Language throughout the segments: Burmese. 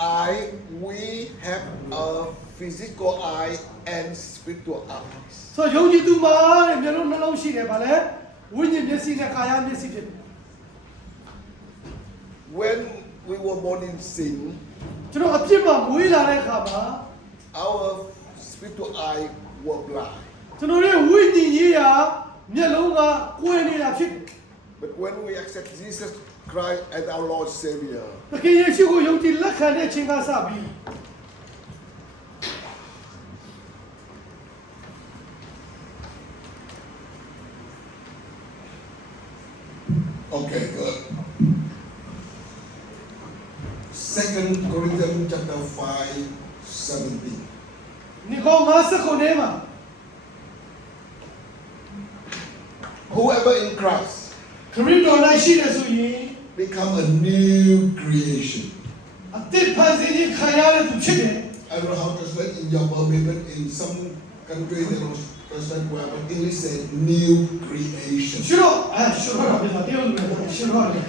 eye, we have a physical eye and spiritual eyes. ဆိုယုံကြည်သူမှာတဲ့မျက်လုံးနှလုံးရှိတယ်ဗာလဲဝိညာဉ်မျက်စိနဲ့ကာယမျက်စိဖြစ်တယ် When we were born in sin, ကျွန်တော်အပြစ်မှာမွေးလာတဲ့အခါမှာ our spiritual eye were blind. ကျွန်တော်ရဲ့ဝိညာဉ်ရေးရာမျက်လုံးကကွယ်နေတာဖြစ်တယ် But when we accept Jesus Christ as our Lord Savior, သခင်ယေရှုကိုယုံကြည်လက်ခံတဲ့အချိန်ကစပြီး okay, good. 2 Corinthians chapter 5:17. ဒီကောင်59ထဲမှာ Whoever in Christ ခရစ်တော်၌ရှိတယ်ဆိုရင် become a new creation. အသစ်ဖန်ဆင်းခြင်းခံရတဲ့သူဖြစ်တယ် I don't know how to translate in your Bible, but in some countries they don't translate well, but English says new creation. ရှုတော့ရှုတော့ပြောတာတရုတ်လူတွေရှုတော့တယ်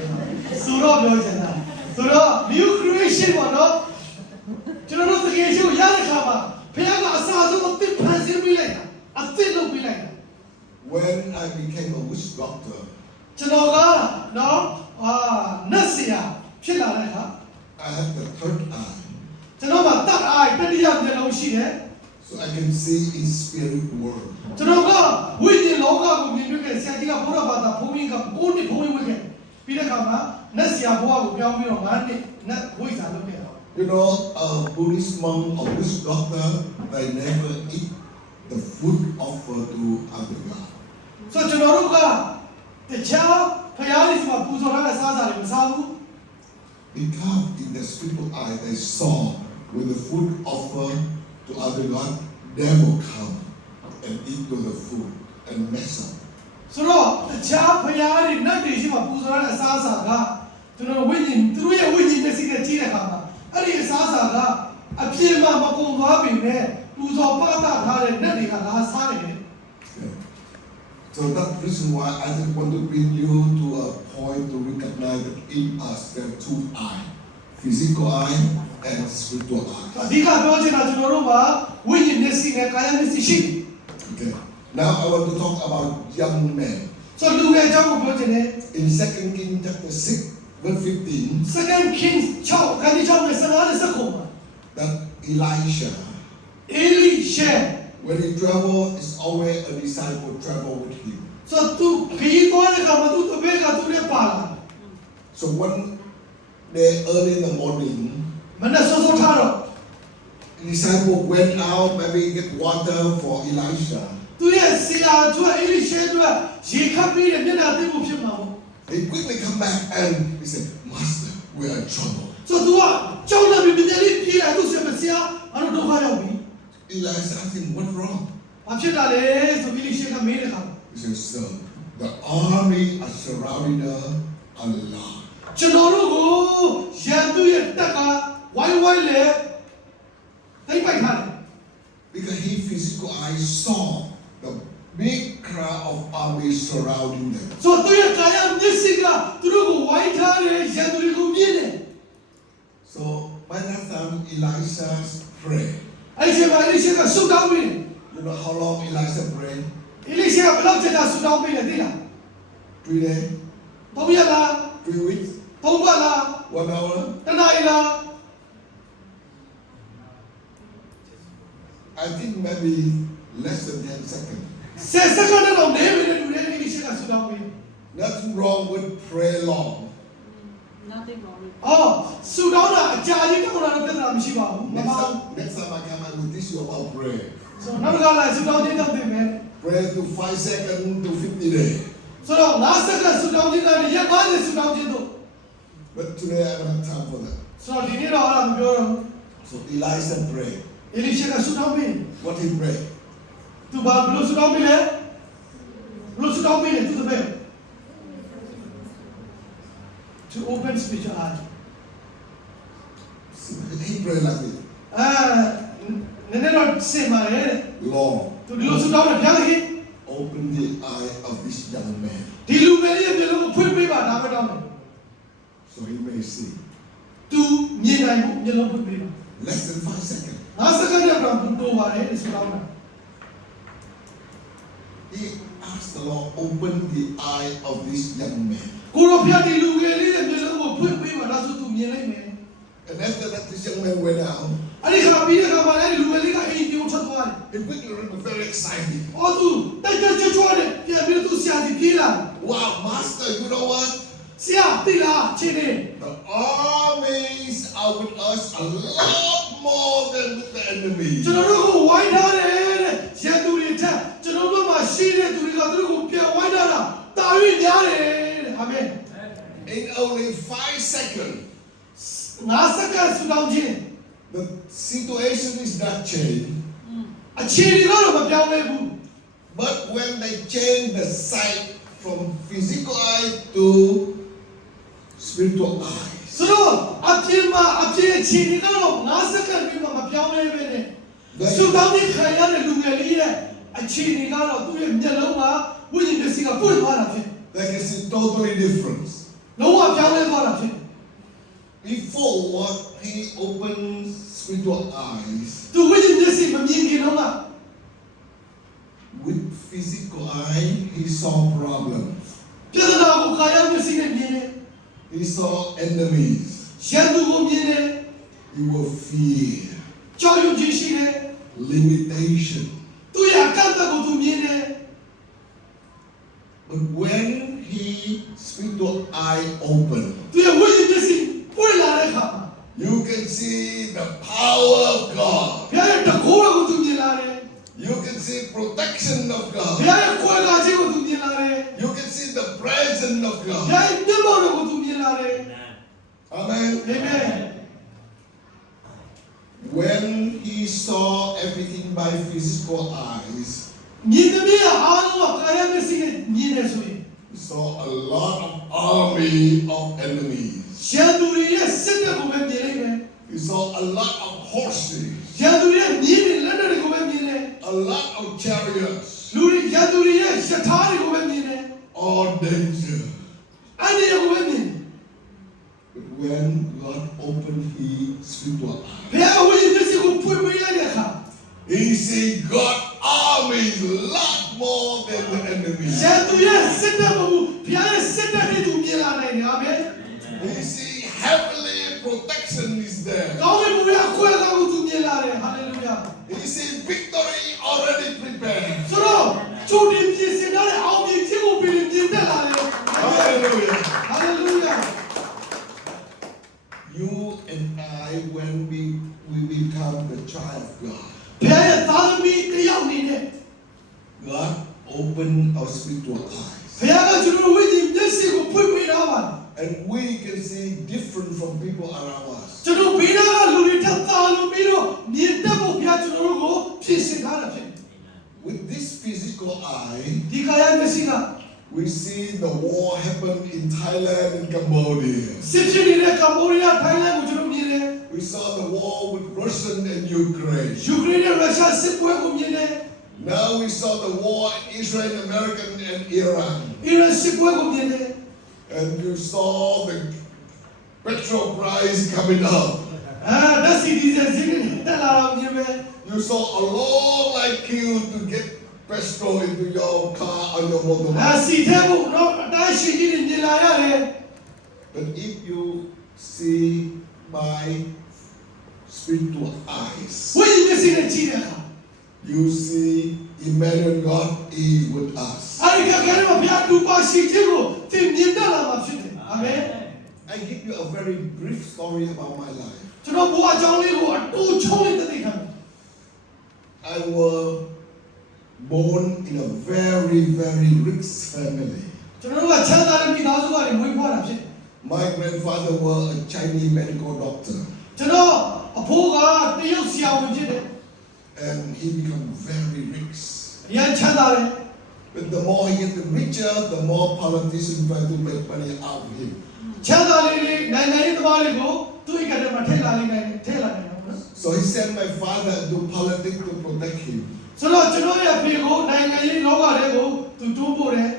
ဆိုတော့ပြောချင်တာဆိုတော့ new creation ပေါ့နော်ကျွန်တော်တို့တကယ်ရှိရတဲ့ခါမှာဘုရားကအစားဆုံးအသစ်ဖန်ဆင်းပေးလိုက်တာအသစ်လုပ်ပေးလိုက်တာ When I became a witch doctor, ကျွန်တော်ကနော်နတ်ဆရာဖြစ်လာတဲ့အခါ I had the third eye, ကျွန်တော်ကတတ်အားတတိယမျက်လုံးရှိတယ် so I can see in spirit world. ကျွန်တော်ကဝိညာဉ်လောကကိုမြင်တွေ့ခဲ့ဆရာကြီးကဘုရားဘာသာဘုန်းကြီးက9နှစ်ဘုန်းကြီးဝတ်ခဲ့ပြီးတဲ့အခါမှာနတ်ဆရာဘဝကိုပြောင်းပြီးတော့9နှစ်နတ်ဝိဇ္ဇာလုပ်ခဲ့တာ You know, a Buddhist monk or Buddhist doctor, they never eat the food offered to other god. ဆိုကျွန်တော်တို့ကတခြားဖျားလေးမှာပူဇော်ထားတဲ့စားစာတွေမစားဘူး Because in the spiritual eye they saw with the food offered to other god, they will come and eat to the food and mess up. ဆိုတော့တခြားဖျားတွေနတ်တွေရှိမှာပူဇော်ထားတဲ့အစားအစာကကျွန်တော်ဝိညာဉ်သူတို့ရဲ့ဝိညာဉ်မျက်စိနဲ့ကြည့်တဲ့အခါမှာအဲ့ဒီအစားအစာကအပြင်းမှမကုန်သွားပြီနဲ့ပူဇော်ပသထားတဲ့နတ်တွေကလာစားနေတယ် So that's the reason why I just want to bring you to a point to recognize that in us there are two eyes, physical eye and spiritual eye. အဓိကပြောချင်တာကျွန်တော်တို့မှာဝိညာဉ်မျက်စိနဲ့ကာယမျက်စိရှိတယ် Okay. Now I want to talk about young men. ဆိုလူငယ်အကြောင်းကိုပြောချင်တယ် In 2 Kings chapter 6, verse 15, Second Kings 6ခန်းကြီး6နဲ့15နဲ့19မှာ that Elisha, အေလိရှေ when he traveled, it's always a disciple travel with him. ဆိုသူခရီးသွားတဲ့အခါမှာသူတပည့်ကသူနဲ့ပါလာ So one day early in the morning, မနေ့စောစောထားတော့ the disciple went out, maybe get water for Elisha. သူရဲ့ဆရာကျွတ်အေလိရှေတို့ရေခပ်ပြီးတဲ့မျက်နှာသိဖို့ဖြစ်မှာပေါ့ He quickly come back and he said, Master, we are in trouble. ဆိုသူကကြောက်နေပြီမြင်လေးပြေးလာသူဆရာမဆရာအတို့ဒုက္ခရောက်ပြီ Elisha asked him, what's wrong? ဘာဖြစ်တာလဲဆိုအေလိရှေကမေးတဲ့အခါ He said, Sir, the army are surrounding us a lot. ကျွန်တော်တို့ကိုရန်သူရဲ့တက်ကဝိုင်းဝိုင်းလေတိတ်ပိုက်ထားတယ် Because he physical eyes saw the big crowd of army surrounding them. ဆိုသူရဲ့ကာယမျက်စိကသူတို့ကိုဝိုင်းထားတယ်ရန်သူတွေကိုမြင်တယ် So by that time, Elisha prayed. အဲ့ဒီမှာအေလိရှေကဆုတောင်းပြီး You know how long Elisha prayed? အေလိရှေကဘယ်လောက်ကြာကြာဆုတောင်းပြီးလဲသိလား 3 days? 3 ရက်လား 3 weeks? 3ပတ်လား 1 hour? တစ်နာရီလား I think maybe less than 10 seconds. 10 စက္ကန့်တော့နေပြီလေလူတွေအေလိရှေကဆုတောင်းပြီး Nothing wrong with pray long. Nothing wrong with အော်ဆုတောင်းတာအကြာကြီးတောင်းတာတော့ပြဿနာမရှိပါဘူးမ Next ပါဘူး time, next time I come, I will teach you about prayer. ဆိုတော့နောက်ကလာဆုတောင်းခြင်းတော့ပြင်မယ် Pray to 5 seconds to 50 days. ဆိုတော့5စက္ကန့်ဆုတောင်းခြင်းကနေရက်50ဆုတောင်းခြင်းတို့ But today I don't have time for that. ဆိုတော့ဒီနေ့တော့အဲ့ဒါမပြောတော့ So Elisha prayed. အေလိရှေကဆုတောင်းပြီး What he prayed? သူဘာဘလို့ဆုတောင်းပြီးလဲဘလို့ဆုတောင်းပြီးလဲသူတပည့် to open spiritual eye He prayed like this. နည်းနည်းတော့စင်ပါလေ Lord, သူဒီလိုဆုတောင်းတယ်ဘုရားသခင် open the eye of this young man ဒီလူငယ်လေးရဲ့မျက်လုံးကိုဖွင့်ပေးပါဒါပဲတောင်းတယ် so he may see. သူ မြင်နိုင်ဖို့မျက်လုံးဖွင့်ပေးပါ Less than 5 seconds. ငါစက္ကန့်နဲ့တော့တိုးပါတယ်လို့ဆိုတော့ He asked the Lord, open the eye of this young man. ကိုရောဖျားဒီလူငယ်လေးရဲ့မျက်လုံးကိုဖွင့်ပေးပါဒါဆိုသူမြင်လိုက်မယ် And after that, this young man went out. အဲ့ဒီခါပြီးတဲ့ခါမှာလည်းလူငယ်လေးကအိမ်ပြောထွက်သွားတယ် He quickly ran, very excited. အော်သူတိုက်ကြွကြွတယ်ပြန်ပြီးသူဆရာကြီးပြေးလာ Wow, Master, you know what? ဆရာတိလားချင်းနေ The armies are with us a lot more than with the enemy. ကျွန်တော်တို့ကိုဝိုင်းထားတယ်တဲ့ရန်သူတွေထက်ကျွန်တော်တို့မှာရှိတဲ့သူတွေကသူတို့ကိုပြန်ဝိုင်းထားတာတာ၍များတယ်တဲ့အာမင် In only 5 seconds, ငါစက္ကန့်ဆူတောင်းခြင်း the situation is not changed. အခြေအနေကတော့မပြောင်းလဲဘူး But when they change the sight from physical eye to spiritual eye, ဆိုတော့အပြင်းမှာအပြင်းအခြေအနေကတော့ငါစက္ကန့်ပြီးမှမပြောင်းလဲပဲနဲ့ဆူတောင်းခြင်းခံရတဲ့လူငယ်လေးရဲ့အခြေအနေကတော့သူ့ရဲ့မျက်လုံးကဝိညာဉ်မျက်စိကပွင့်သွားတာဖြစ် they can see totally different. လုံးဝပြောင်းလဲသွားတာဖြစ် Before he opens spiritual eyes, သူဝိညာဉ်မျက်စိမမြင်ခင်တော့က with physical eye, he saw problems. ပြဿနာကိုကာယမျက်စိနဲ့မြင်တယ် He saw enemies. ရန်သူကိုမြင်တယ် He will fear, ကြောက်ရွံ့ခြင်းရှိတယ် limitation. သူရဲ့အကန့်အသတ်ကိုသူမြင်တယ် But when he spiritual eye open, သူရဲ့ဝိညာဉ်မျက်စိပွင့်လာတဲ့အခါ you can see the power of God. ဘုရားရဲ့တကိုးတော်ကိုသူမြင်လာတယ် You can see protection of ဘု God. ရားရဲ့ခွဲကားခြင်းကိုသူမြင်လာတယ် You can see the presence of ဘုရား God. ရဲ့မျက်မှောက်တော်ကိုသူမြင်လာတယ် Amen. အာမင် When he saw everything by physical eyes, မြင်တဲ့မြင်အားလုံးကကာယမျက်စိနဲ့မြင်တယ်ဆိုရင် he saw a lot of army of enemies. ရန်သူတွေရဲ့စစ်တပ်ကိုပဲမြင်လိုက်မယ် He saw a lot of horses, ရန်သူတွေရဲ့မြင်းတွေလက်နက်တွေကိုပဲမြင်တယ် a lot of chariots, လူတွေရန်သူတွေရဲ့ရထားတွေကိုပဲမြင်တယ် all danger. အဲ့ဒီကိုပဲမြင်တယ် But when God opened his spiritual eye, ဘုရားဝိညာဉ်မျက်စိကိုဖွင့်ပေးလိုက်တဲ့အခါ he see God armies a lot more than the enemy. ရန်သူရဲ့စစ်တပ်ကိုဘုရားရဲ့စစ်တပ်တွေသူမြင်လာနိုင်တယ်အာမင် He see heavenly protection is there. ကောင်းကင်ဘုရားခွဲကားကိုသူမြင်လာတယ်ဟာလေလုယာ He see victory already prepared. ဆိုတော့ကျိုးတင်ပြင်ဆင်ထားတဲ့အောင်မြင်ခြင်းကိုပြင်တက်လာတယ် Hallelujah. ဟာလေလုယာ You and I, when we become the child of God, ဘုရားရဲ့သားသမီးတစ်ယောက်အနေနဲ့ God open our spiritual eyes. ဘုရားကကျွန်တော်ဝိညာဉ်မျက်စိကိုဖွင့်ပေးထားပါတယ် And we can see different from people around us. ကျွန်တော်ဘေးနားကလူတွေထပ်သာလို့ပြီးတော့မြင်တတ်ဖို့ဘုရားကျွန်တော်တို့ကိုဖြစ်စေထားတာဖြစ်တယ် With this physical eye, ဒီကာယမျက်စိက we see the war happen in Thailand and Cambodia. စစ်ဖြစ်နေတဲ့ကမ္ဘောဒီးယားထိုင်းလန်ကိုကျွန်တော်မြင်တယ် We saw the war with Russia and Ukraine. ယူကရိန်းနဲ့ရုရှားစစ်ပွဲကိုမြင်တယ် Now we saw the war in Israel, America, and Iran. အီရန်စစ်ပွဲကိုမြင်တယ် And you saw the petrol price coming up. ဓာတ်ဆီဒီဇယ်ဈေးတွေတက်လာတာမြင်မယ် You saw a long like queue to get petrol into your car or your ဓာတ် motorbike. ဆီထဲကိုတော့အတိုင်းရှိကြီးတွေမြင်လာရတယ် But if you see by spiritual eyes, ဝိညာဉ်မျက်စိနဲ့ကြည့်တဲ့အခါ you see Emmanuel God is with us. အဲ့ဒီကကဲတော့ဘုရားတူပါရှိခြင်းကိုသင်မြင်တတ်လာမှာဖြစ်တယ်အာမင် I give you a very brief story about my life. ကျွန်တော်ဘုရားအကြောင်းလေးကိုအတူချုံးလေးသိခံတယ် I was born in a very, very rich family. ကျွန်တော်တို့ကချမ်းသာတဲ့မိသားစုကနေမွေးဖွားတာဖြစ်တယ် My grandfather was a Chinese medical doctor, ကျွန်တော်အဖိုးကတရုတ်ဆရာဝန်ဖြစ်တယ် and he became very rich. အရင်ချမ်းသာတယ် But the more he gets richer, the more politicians try to make money out of him. ချမ်းသာလေးလေးနိုင်ငံရေးသမားတွေကိုသူ့အိမ်ကတည်းကထည့်လာနိုင်တယ်ထည့်လာနိုင်တယ်နော် So he sent my father to politics to protect him. ဆိုတော့ကျွန်တော်ရဲ့ဖေကိုနိုင်ငံရေးလောကထဲကိုသူတွန်းပို့တယ်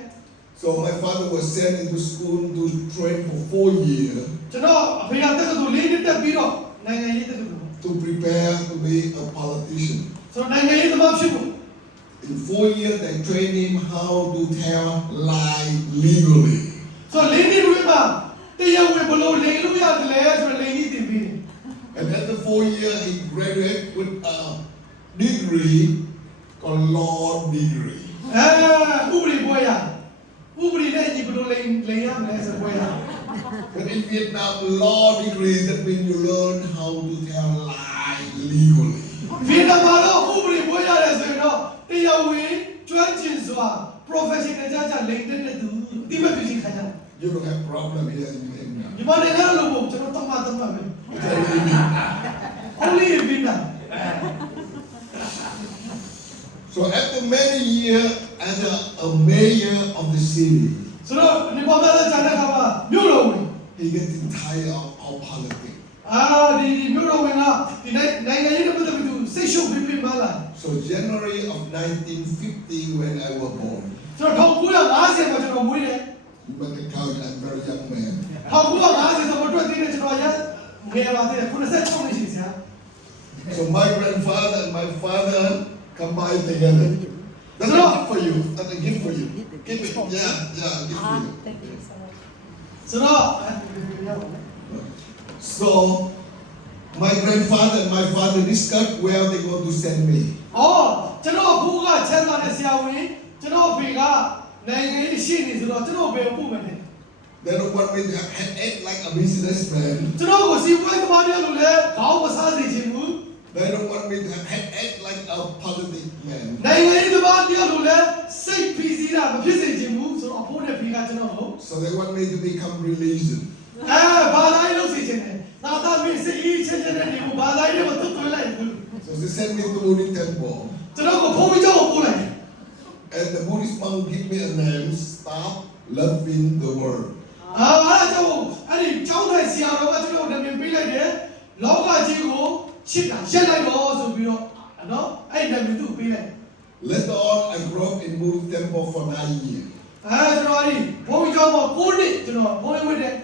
So So my father was sent into school to train for 4 years ကျွန်တော်အဖေကတက္ကသိုလ်၄နှစ်တက်ပြီးတော့နိုင်ငံရေးတက္ကသိုလ် to prepare to be a politician. ဆိုတော့နိုင်ငံရေးသမားဖြစ်ဖို့ In 4 years, they trained him how to tell lie legally. ဆိုတော့၄နှစ်ဝင်းမှာတရားဝင်ဘလို့လိန်လို့ရတယ်လဲဆိုတော့လိန်ကြီးတင်ပြီးတယ် And after 4 years, he graduated with a degree called law degree. ဥပဒေပွဲရဥပဒေနဲ့ညီဘလို့လိန်ရမလဲဆိုပွဲရ But in Vietnam, law degree, that means you learn how to tell lie legally. ဗီယက်နမ်မှာတော့ဥပဒေပွဲရတယ်ဆိုရင်တော့တရားဝင်ကျွမ်းကျင်စွာ professional ကြလိန်တဲ့သူဒီမဲ့ပြည်ခံရတယ် You don't have problem here in Vietnam. ဒီမှာနိုင်ငံလို့ပေါ့ကျွန်တော်တမပဲ Tell me. only in Vietnam So after many years as a mayor of the city, ဆိုတော့ဒီပေါ်မှာကျန်တဲ့ခါမှာမြို့တော်ဝင် he getting tired of politics. ဒီမြို့တော်ဝင်ကဒီနိုင်ငံရေးနဲ့ပတ်သက်ပြီးသူစိတ်ရှုပ်ပြီးမှလာ So January of 1950, when I was born, ဆိုတော့1950မှာကျွန်တော်မွေးတယ် you better count I'm very young man. 1950ဆိုတော့တွေ့တဲ့ကျွန်တော်ရငယ်ပါသေးတယ်96နှစ်ရှိစရာ So my grandfather and my father combined together. That's a gift for you. That's a gift for you. Give it. Yeah, gift for you. Thank you so much. ဆိုတော့ So my grandfather and my father discussed where they going to send me. ကျွန်တော်ဘိုးကချမ်းသာတဲ့ဆရာဝန်ကျွန်တော်ဖေကနိုင်ငံရေးရှိနေဆိုတော့ကျွန်တော်ဘယ်ပို့မယ်လဲ They don't want me to have headache like a businessman. ကျွန်တော်ကိုစီးပွားရေးသမားတွေလို့လည်းခေါင်းမစားစေချင်ဘူး They don't want me to have headache like a politics man. နိုင်ငံရေးသမားတွေလို့လည်းစိတ်ဖိစီးတာမဖြစ်စေချင်ဘူးဆိုတော့အဖိုးနဲ့ဖေကကျွန်တော်ကို So they want me to become religion. ဘာသာရေးလုပ်စေချင်တယ်သာသမီစိတ်အေးချမ်းချမ်းနဲ့ဒီကိုဘာသာရေးကိုတွတ်သွင်းလိုက်ဘူး So they send me to Buddhist temple. ကျွန်တော်ကိုဖုန်းပြီးတော့ပို့လိုက် And the Buddhist monk give me a name, Stop Loving the World. အဲ့ဒါကြောင့်အဲ့ဒီကျောင်းထိုင်ဆရာတော်ကကျွန်တော်နာမည်ပေးလိုက်တယ်လောကကြီးကိုချစ်တာရက်လိုက်တော့ဆိုပြီးတော့နော်အဲ့ဒီနာမည်သူ့ပေးလိုက် Later on, I grew up in Buddhist temple for 9 years. ကျွန်တော်အဲ့ဒီဘုန်းကြီးကျောင်းမှာ9နှစ်ကျွန်တော်ဘုန်းကြီးဝတ်တယ်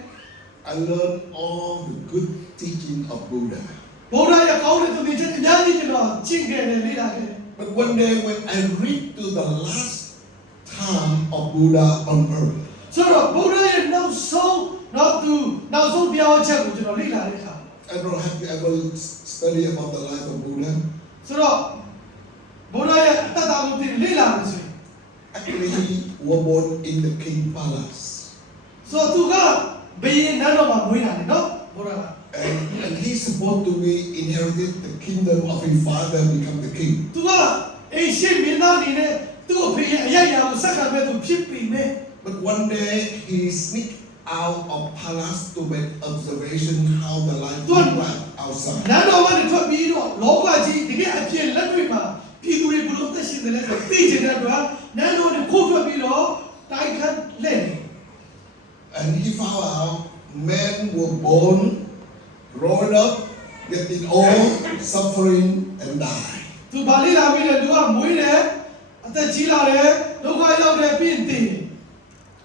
I learned all the good teaching of Buddha. ဘုရားရဲ့ကောင်းတဲ့သူတွေချင်းအများကြီးကျွန်တော်ကျင့်ခဲ့တယ်လေ့လာခဲ့တယ် But one day when I read to the last time of Buddha on earth, ဆိုတော့ဘုရားရဲ့နောက်ဆုံးတရားချက်ကိုကျွန်တော်လေ့လာတဲ့အခါ I don't have to ever study about the life of Buddha. ဆိုတော့ဘုရားရဲ့အတ္တကိုလေ့လာလို့ဆိုရင် Actually, he was born in the king palace. ဆိုတော့သူကဘယ်ရင်နောက်တော့မှမွေးတာလေနော်ဘုရားက And he's supposed to be inherited the kingdom of his father, become the king. သူကအိမ်ရှိမင်းသားနေနဲ့သူ့အဖေရဲ့အရိုက်အရာကိုဆက်ခံမဲ့သူဖြစ်ပြီနဲ့ But one day he sneaked out of palace to make observation how the life looked like outside. နန်းတော်ကနေထွက်ပြီးတော့လောကကြီးတကယ်အပြည့်လက်တွေ့မှာပြည်သူတွေဘလို့သက်ရှင်တယ်လဲဆိုသိချင်တဲ့အတွက်နန်းတော်ကနေခိုးထွက်ပြီးတော့တိုက်ခတ်လက်နေ And he found out men were born, growing up, getting old, suffering, and die. သူဗာလိလာပြီးတဲ့သူကမွေးတယ်အသက်ကြီးလာတယ်ဒုက္ခရောက်တယ်ပြင်းတယ်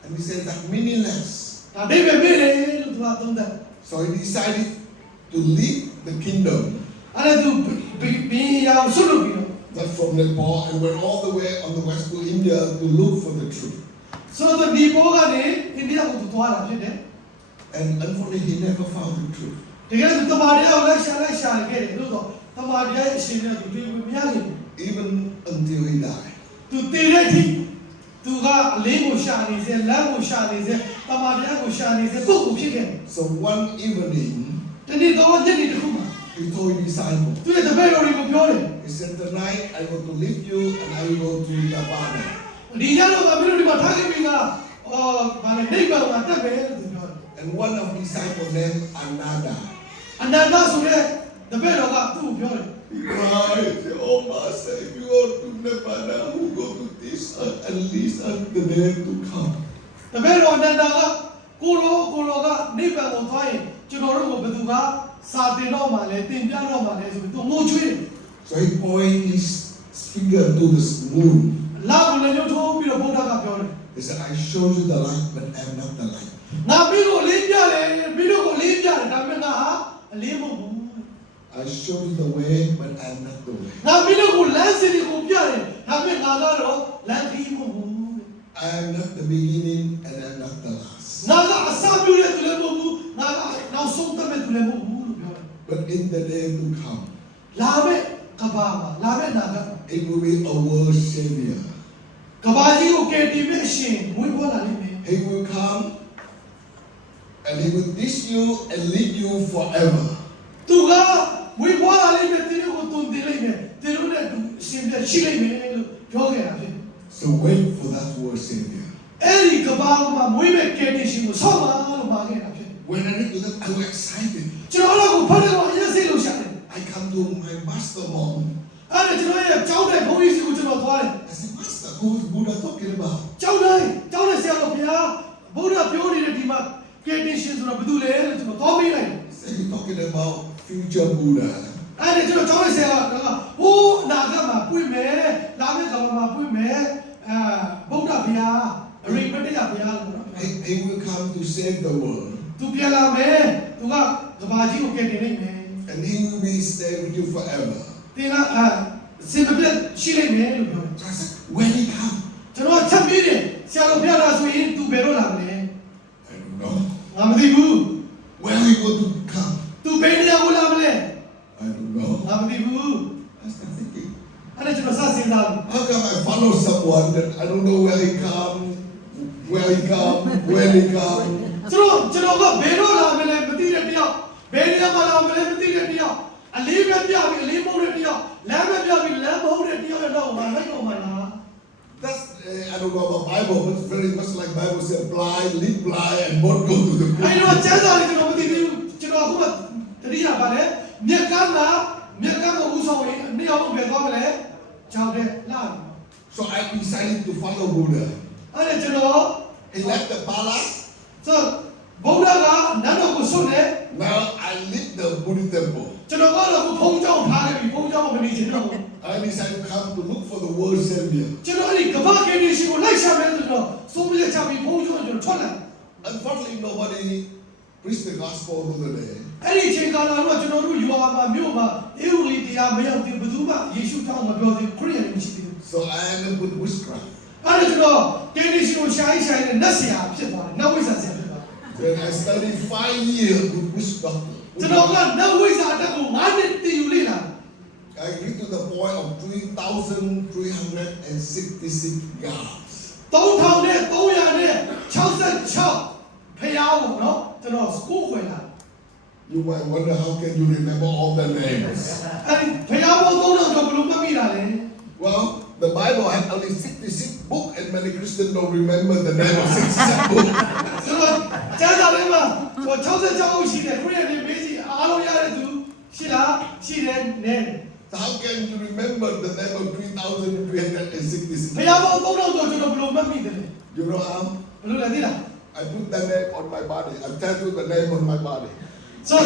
And he said that meaningless. ဒါဒိဗေမေးတယ်လို့သူကသုံးတယ် So he decided to leave the kingdom. အဲ့ဒါသူဘီယာဆွလို့ပြီးတော့ That from Nepal and went all the way on the west to India to look for the truth. ဆိုတော့ဒီဘောကနေအိန္ဒိယကိုသူသွားတာဖြစ်တယ် And unfortunately, he never found the truth. တကယ်သူတမာတရားကိုလိုက်ရှာခဲ့တယ်လို့ဆိုတမာတရားရဲ့အရှင်နဲ့သူတွေ့မရဘူး Even until he died. သူတည်တဲ့အထိသူကအလင်းကိုရှာနေစေလမ်းကိုရှာနေစေတမာတရားကိုရှာနေစေပုဂ္ဂိုလ်ဖြစ်ခဲ့တယ် So one evening, တနေ့တော့ညနေတစ်ခုမှာ he told his disciples, သူရဲ့တပည့်တော်တွေကိုပြောတယ် he said, tonight I will to leave you and I will go to Nirvana. ဒီညတော့ငါတို့ဒီမှာထားခဲ့ပြီကဗာလေနိဗ္ဗာန်မှာတက်မယ်လို့သူပြောတယ် And one of his disciples named Ananda. အနန္ဒဆိုတဲ့တပည့်တော်ကသူ့ကိုပြောတယ် He cried, he said, oh master, if you go to Nirvana, who go to this earth and least unto the day to come. တပည့်တော်အနန္ဒကကိုရောကနိဗ္ဗာန်ကိုသွားရင်ကျွန်တော်တို့ကိုဘယ်သူကစာတင်တော့မှလဲတင်ပြတော့မှလဲဆိုပြီးသူငိုချွေးတယ် So he pointed his finger to the moon. လာကိုလည်းညှို့ထိုးပြီးတော့ဘုရားကပြောတယ် He said, I showed you the light, but I am not the light. ငါမင်းကိုအလေးပြတယ်မင်းတို့ကိုအလေးပြတယ်ဒါပေမဲ့ငါဟာအလေးမဟုတ်ဘူး I showed you the way, but I am not the way. ငါမင်းတို့ကိုလမ်းစဉ်ကိုပြတယ်ဒါပေမဲ့ငါကတော့လမ်းခရီးမဟုတ်ဘူး I am not the beginning and I am not the last. ငါကအစပြုတဲ့သူလည်းမဟုတ်ဘူးငါကနောက်ဆုံးတတ်မဲ့သူလည်းမဟုတ်ဘူးလို့ပြောတယ် But in the day to come, လာမဲ့ကဘာမှာလာမဲ့နာက it will be a world savior. ကဘာကြီးကိုကယ်တင်မဲ့အရှင်ဝိပေါ်လာလိမ့်မယ် He will come and he will teach you and lead you forever. သူကဝိပေါ်လာလိမ့်မယ်တင်းကိုတုံတင်လိမ့်မယ်တင်းတို့နဲ့အရှင်ပြရှိလိမ့်မယ်လို့ပြောခဲ့တာဖြစ် So wait for that world savior. အဲ့ဒီကဘာမှာမွေးမဲ့ကယ်တင်ရှင်ကိုဆောက်ပါလို့မှာခဲ့တာဖြစ် When I read that, I was excited. ကျွန်တော်တို့ကိုဖတ်တယ်တော့အရင်စိတ်လို့ရှာတယ် I come to my master mom. အဲ့ဒါကျွန်တော်ရဲ့ကျောင်းတဲ့ဘုန်းကြီးစီကိုကျွန်တော်သွားတယ် I said, Master, who is Buddha talking about? ကျောင်းတဲ့ဆရာတော်ဘုရားဘုရားပြောနေတဲ့ဒီမှာကယ်တင်ရှင်ဆိုတော့ဘယ်သူလဲလို့ကျွန်တော်သွားမေးလိုက်တယ် He said, you're talking about future Buddha. အဲ့ဒါကျွန်တော်ကျောင်းတဲ့ဆရာကဟိုးအနာဂတ်မှာပွင့်မယ်လာမယ့်ကဘာမှာပွင့်မယ်ဗုဒ္ဓဘုရားအရိပတ္တယဘုရားလို့ပြောတယ် He will come to save the world. သူပြန်လာမယ်သူကကဘာကြီးကိုကယ်တင်နိုင်မယ် And he will be staying with you forever. တင်လာစင်မပြတ်ရှိနိုင်မယ်လို့ပြောတယ် So I said, when he come? ကျွန်တော်ချက်ပြီးတယ်ဆရာတော်ဘုရားလာဆိုရင်သူဘယ်တော့လာမလဲ I don't know. ငါမသိဘူး Where are you going to come? သူဘယ်နေရာကိုလာမလဲ I don't know. ငါမသိဘူး I started thinking, အဲ့ဒါကျွန်တော်စစဉ်းစားတယ် how come I follow someone that I don't know where he come, where he come, when he come? ကျွန်တော်ကဘယ်တော့လာမလဲမသိတဲ့တယောက်ဘယ်နေရာမှာလာမလဲမသိတဲ့တယောက်အလေးပဲပြပြီးအလေးမဟုတ်တဲ့တယောက်လမ်းပဲပြပြီးလမ်းမဟုတ်တဲ့တယောက်ရဲ့တော့ငါလိုက်တော့မှာလား That's, I don't know about Bible, but it's very much like Bible says, blind, lead blind, and both go to the အဲ့ pit. တော့ကျမ်းစာလေးကျွန်တော်မသိဘူးကျွန်တော်အခုမှတတိယပါတယ်မြက်ကမ်းကိုဦးဆောင်ရင်နှစ်ယောက်လုံးပဲသွားမလဲကြောက်တဲ့လာ So I decided to follow Buddha. အဲ့ဒါကျွန်တော် He left the palace. ဆိုဘုရားကနတ်တော်ကိုဆွတ်တယ် Now I lead the Buddha temple. ကျွန်တော်ကတော့ဖုံးကြောင်းထားခဲ့ပြီဖုံးကြောင်းမနေချင်တော့ဘူး I decided to come to look for the world savior. ကျွန်တော်အဲ့ဒီကမ္ဘာကေဒီရှင်ကိုလိုက်ရှာမယ်ဆိုတော့စိုးပြချပြီးဖုံးကြောင်းကျွန်တော်ထွက်လာ Unfortunately, nobody preached the gospel to the day. အဲ့ဒီအချိန်ကာလတော့ကျွန်တော်တို့ယူပါမှာမြို့မှာအေဝံဂေလိတရားမရောက်သေးဘယ်သူမှယေရှုကြောင့်မပြောသေးခရစ်ယာန်မရှိသေးဘူး So I ended up with witchcraft. အဲ့ဒါကျွန်တော်ကေဒီရှင်ကိုရှာရင်နတ်ဆရာဖြစ်သွားတယ်နတ်ဝိဇ္ဇာဆရာဖြစ်သွားတယ် Then I studied 5 years with witch doctor. ကျွန်တော်ကနတ်ဝိဇ္ဇာတက်ကို9နှစ်တည်ယူလေ့လာ I reached to the point of 3,366 gods. 3366ဖယားကိုနော်ကျွန်တော်စကူခွေလာ You might wonder how can you remember all the names? အဲ့ဒီဖယားဘော3000ကျော်ဘယ်လိုမှတ်မိတာလဲ Well, the Bible has only 66 books, and many Christians don't remember the name of 66 books. ဆိုတော့ကျမ်းစာထဲမှာ66ဦးရှိတယ်ခရစ်ယာန်တွေမေးစီအားလုံးရတဲ့သူရှိလားရှိတယ်နည်း So how can you remember the name of 3,366? ဖယားဘော3000ကျော်ကျွန်တော်ဘယ်လိုမှတ်မိတယ်လဲ You know how? ဘယ်လိုလဲသိလား I put the name on my body. I tattooed the name on my body. ဆို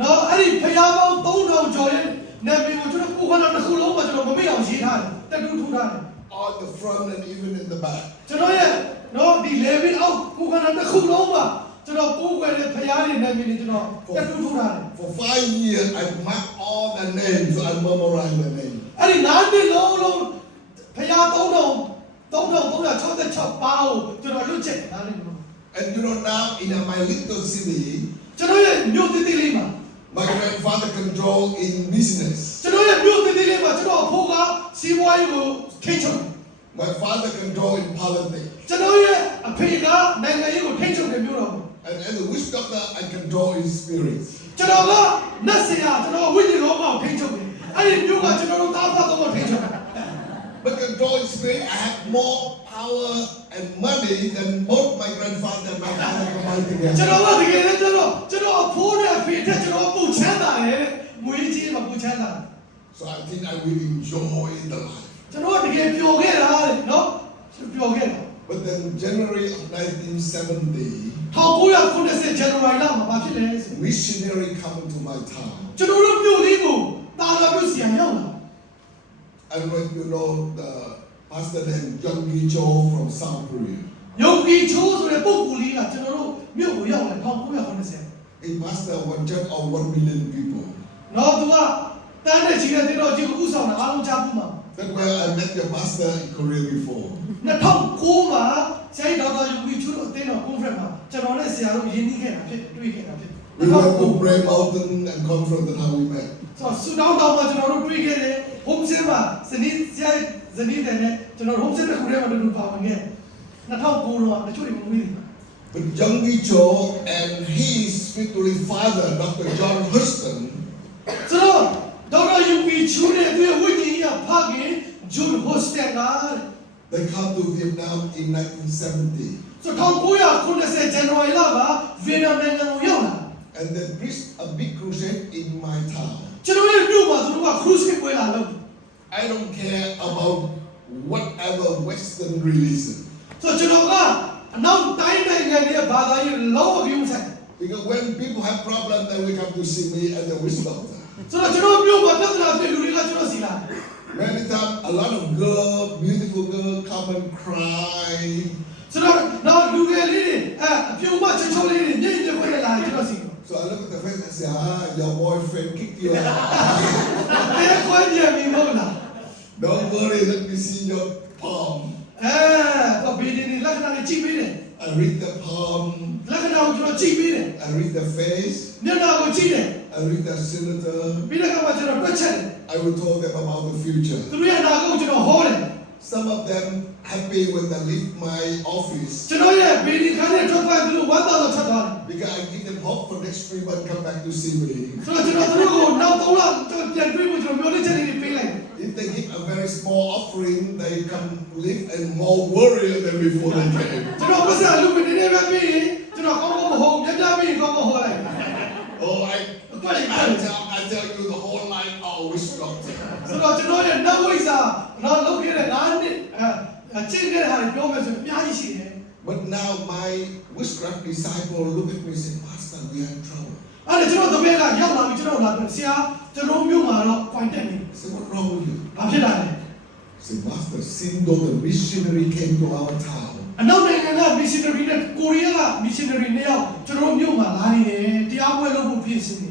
တော့အဲ့ဒီဖယားဘော3000ကျော်ရဲ့နာမည်ကိုကျွန်တော်ကိုယ်ခန္ဓာတစ်ခုလုံးမှာကျွန်တော်မမေ့အောင်ရေးထားတယ်တက်တူးထူထားတယ် On the front and even in the back. ကျွန်တော်ရဲ့နော်ဒီ level အောက်ကိုယ်ခန္ဓာတစ်ခုလုံးမှာကျွန်တော်ကိုယ်ွယ်တဲ့ဖယားရဲ့နာမည်တွေကျွန်တော်တက်တူးထူထားတယ် For 5 years, I marked all the names, so I memorized the name. အဲ့ဒီနာမည်လုံးဖယား3366ပါးကိုကျွန်တော်လွတ်ချက်နားလည်လို့ And you know now, in my little city, ကျွန်တော်ရဲ့မြို့တိတိလေးမှာ my grandfather controlled in business. ကျွန်တော်ရဲ့မြို့တိတိလေးမှာကျွန်တော်အဖိုးကစီးပွားရေးကိုထိန်းချုပ် My father controlled in politics. ကျွန်တော်ရဲ့အဖေကနိုင်ငံရေးကိုထိန်းချုပ်တယ်မြို့တော် And as a witch doctor, I control his spirits. ကျွန်တော်ကနတ်ဆရာကျွန်တော်ဝိညာဉ်တော်ကိုထိန်းချုပ်တယ်အဲ့ဒီမြို့ကကျွန်တော်တို့သားသားတော့ထိန်းချုပ်တယ် But control his spirit, I have more power and money than both my grandfather and my father combined ကျွန် together. တော်ကတကယ်လည်းကျွန်တော်အဖိုးနဲ့အဖေထက်ကျွန်တော်ပူချမ်းသာတယ်ငွေကြီးမှာပူချမ်းသာ So I think I will enjoy the life. ကျွန်တော်တကယ်ပျော်ခဲ့တာတဲ့နော်ပျော်ခဲ့တာ But then January of 1970, 1990 January လမှာဘာဖြစ်လဲဆို missionary come to my town. ကျွန်တော်တို့မြို့လေးကိုတာလာမြို့ဆရာရောက်လာ I don't know if you know the pastor named Youngie Cho from South Korea. ယုံကြည်ချိုးဆိုတဲ့ပုဂ္ဂိုလ်လေးကကျွန်တော်တို့မြို့ကိုရောက်လာ1990 He pastored one church of 1 million people. နော်သူကတန်းတဲ့ကြီးတဲ့တင်တော်ကြီးကိုဥဆောင်တာအားလုံးကြားဘူးမှာ That's where I met your pastor in Korea before. 2009မှာဆိုင်တော်တော်ယုံကြည်ချိုးတို့အတင်းတော် conference မှာကျွန်တော်နဲ့ဆရာတို့ရင်းနှီးခဲ့တာဖြစ်တွေ့ခဲ့တာဖြစ် We went to Bray Mountain and conference, that's how we met. ဆိုဆူတောင်းတောင်းမှာကျွန်တော်တို့တွေ့ခဲ့တယ် home center မှာဇနီးဆရာဇနီးတဲ့နဲ့ကျွန်တော် home center ခုထဲမှာတူတူပါဝင်ခဲ့2009တော့တချို့တွေမမွေးဘူး But Youngie Cho and his spiritual father, Dr. John Hurston, ဆိုတော့ဒေါက်တာယုံကြည်ချိုးတဲ့သူရဲ့ဝိညာဉ်ရေးဖခင်ဂျွန်ဟိုစတန်က they come to Vietnam in 1970. ဆိုတော့1990 ဇန်နဝါရီလမှာဗီယက်နမ်နိုင်ငံကိုရောက်လာ And they preached a big crusade in my town. ကျွန်တော်ရဲ့မြို့မှာသူတို့ကခရုစ်ပွဲလာလုပ် I don't care about whatever Western religion. ဆိုတော့ကျွန်တော်ကအနောက်တိုင်းနိုင်ငံရဲ့ဘာသာရေးလုံးဝပြုံးဆိုင် Because when people have problems, they will come to see me as a witch doctor. ဆိုတော့ကျွန်တော်မြို့မှာပြဿနာဖြစ်လူတွေကကျွန်တော်စီလာ Many times, a lot of girls, beautiful girls, come and cry. ဆိုတော့နောက်လူငယ်လေးတွေအပြုံးမချေချိုးလေးတွေညင်ညင်ခွဲလာကျွန်တော်စီ So I look at the face and say, your boyfriend kicked you out. အဲခွဲပြန်ပြီမဟုတ်လား Don't worry, let me see your palm. တော့ဘီဒီလက္ခဏာတွေကြည့်ပေးတယ် I read the palm. လက္ခဏာကိုကျွန်တော်ကြည့်ပေးတယ် I read the face. မျက်နှာကိုကြည့်တယ် I read the senator. ပြီးတော့မှကျွန်တော်တွက်ချက်တယ် I will talk them about the future. သူတို့ရဲ့အနာဂတ်ကိုကျွန်တော်ဟောတယ် Some of them happy when they leave my office ကျွန်တော်ရဲ့ဘီဒီခန်းနဲ့ထွက်သွားပြီးတော့ဝမ်းသာလို့ထွက်သွားတယ် because I give them hope for next 3 months come back to see me. ဆိုတော့ကျွန်တော်တို့ကိုနောက်3လပြန်တွေ့ဖို့ကျွန်တော်မျိုးလေးချက်လေးတွေပေးလိုက် If they give a very small offering, they come live and more warrior than before they came. ကျွန်တော်ပတ်စံလူတွေနေပဲပြီးရင်ကျွန်တော်ကောင်းကောင်းမဟုတ်ပြပြပြီးကောင်းကောင်းဟောလိုက် Oh, I tell you the whole night, always doctor. ဆိုတော့ကျွန်တော်ရဲ့နောက်ဝိဇ္ဇာတော့လုပ်ခဲ့တဲ့9နှစ်ကျင့်ခဲ့တဲ့ဟာတွေပြောမယ်ဆိုရင်အများကြီးရှိတယ် But now my witchcraft disciple look at me and say, Pastor, we are in trouble. အဲ့ဒါကျွန်တော်တပည့်ကရောက်လာပြီးကျွန်တော်လာပြောဆရာကျွန်တော်မြို့မှာတော့ point တက်နေ I said, what's wrong with you? ဘာဖြစ်လာလဲ I said, Master, Sindo, the missionary came to our town. အနောက်နိုင်ငံက missionary နဲ့ကိုရီးယားက missionary နဲ့ရောက်ကျွန်တော်မြို့မှာလာနေတယ်တရားပွဲလုပ်ဖို့ဖြစ်နေ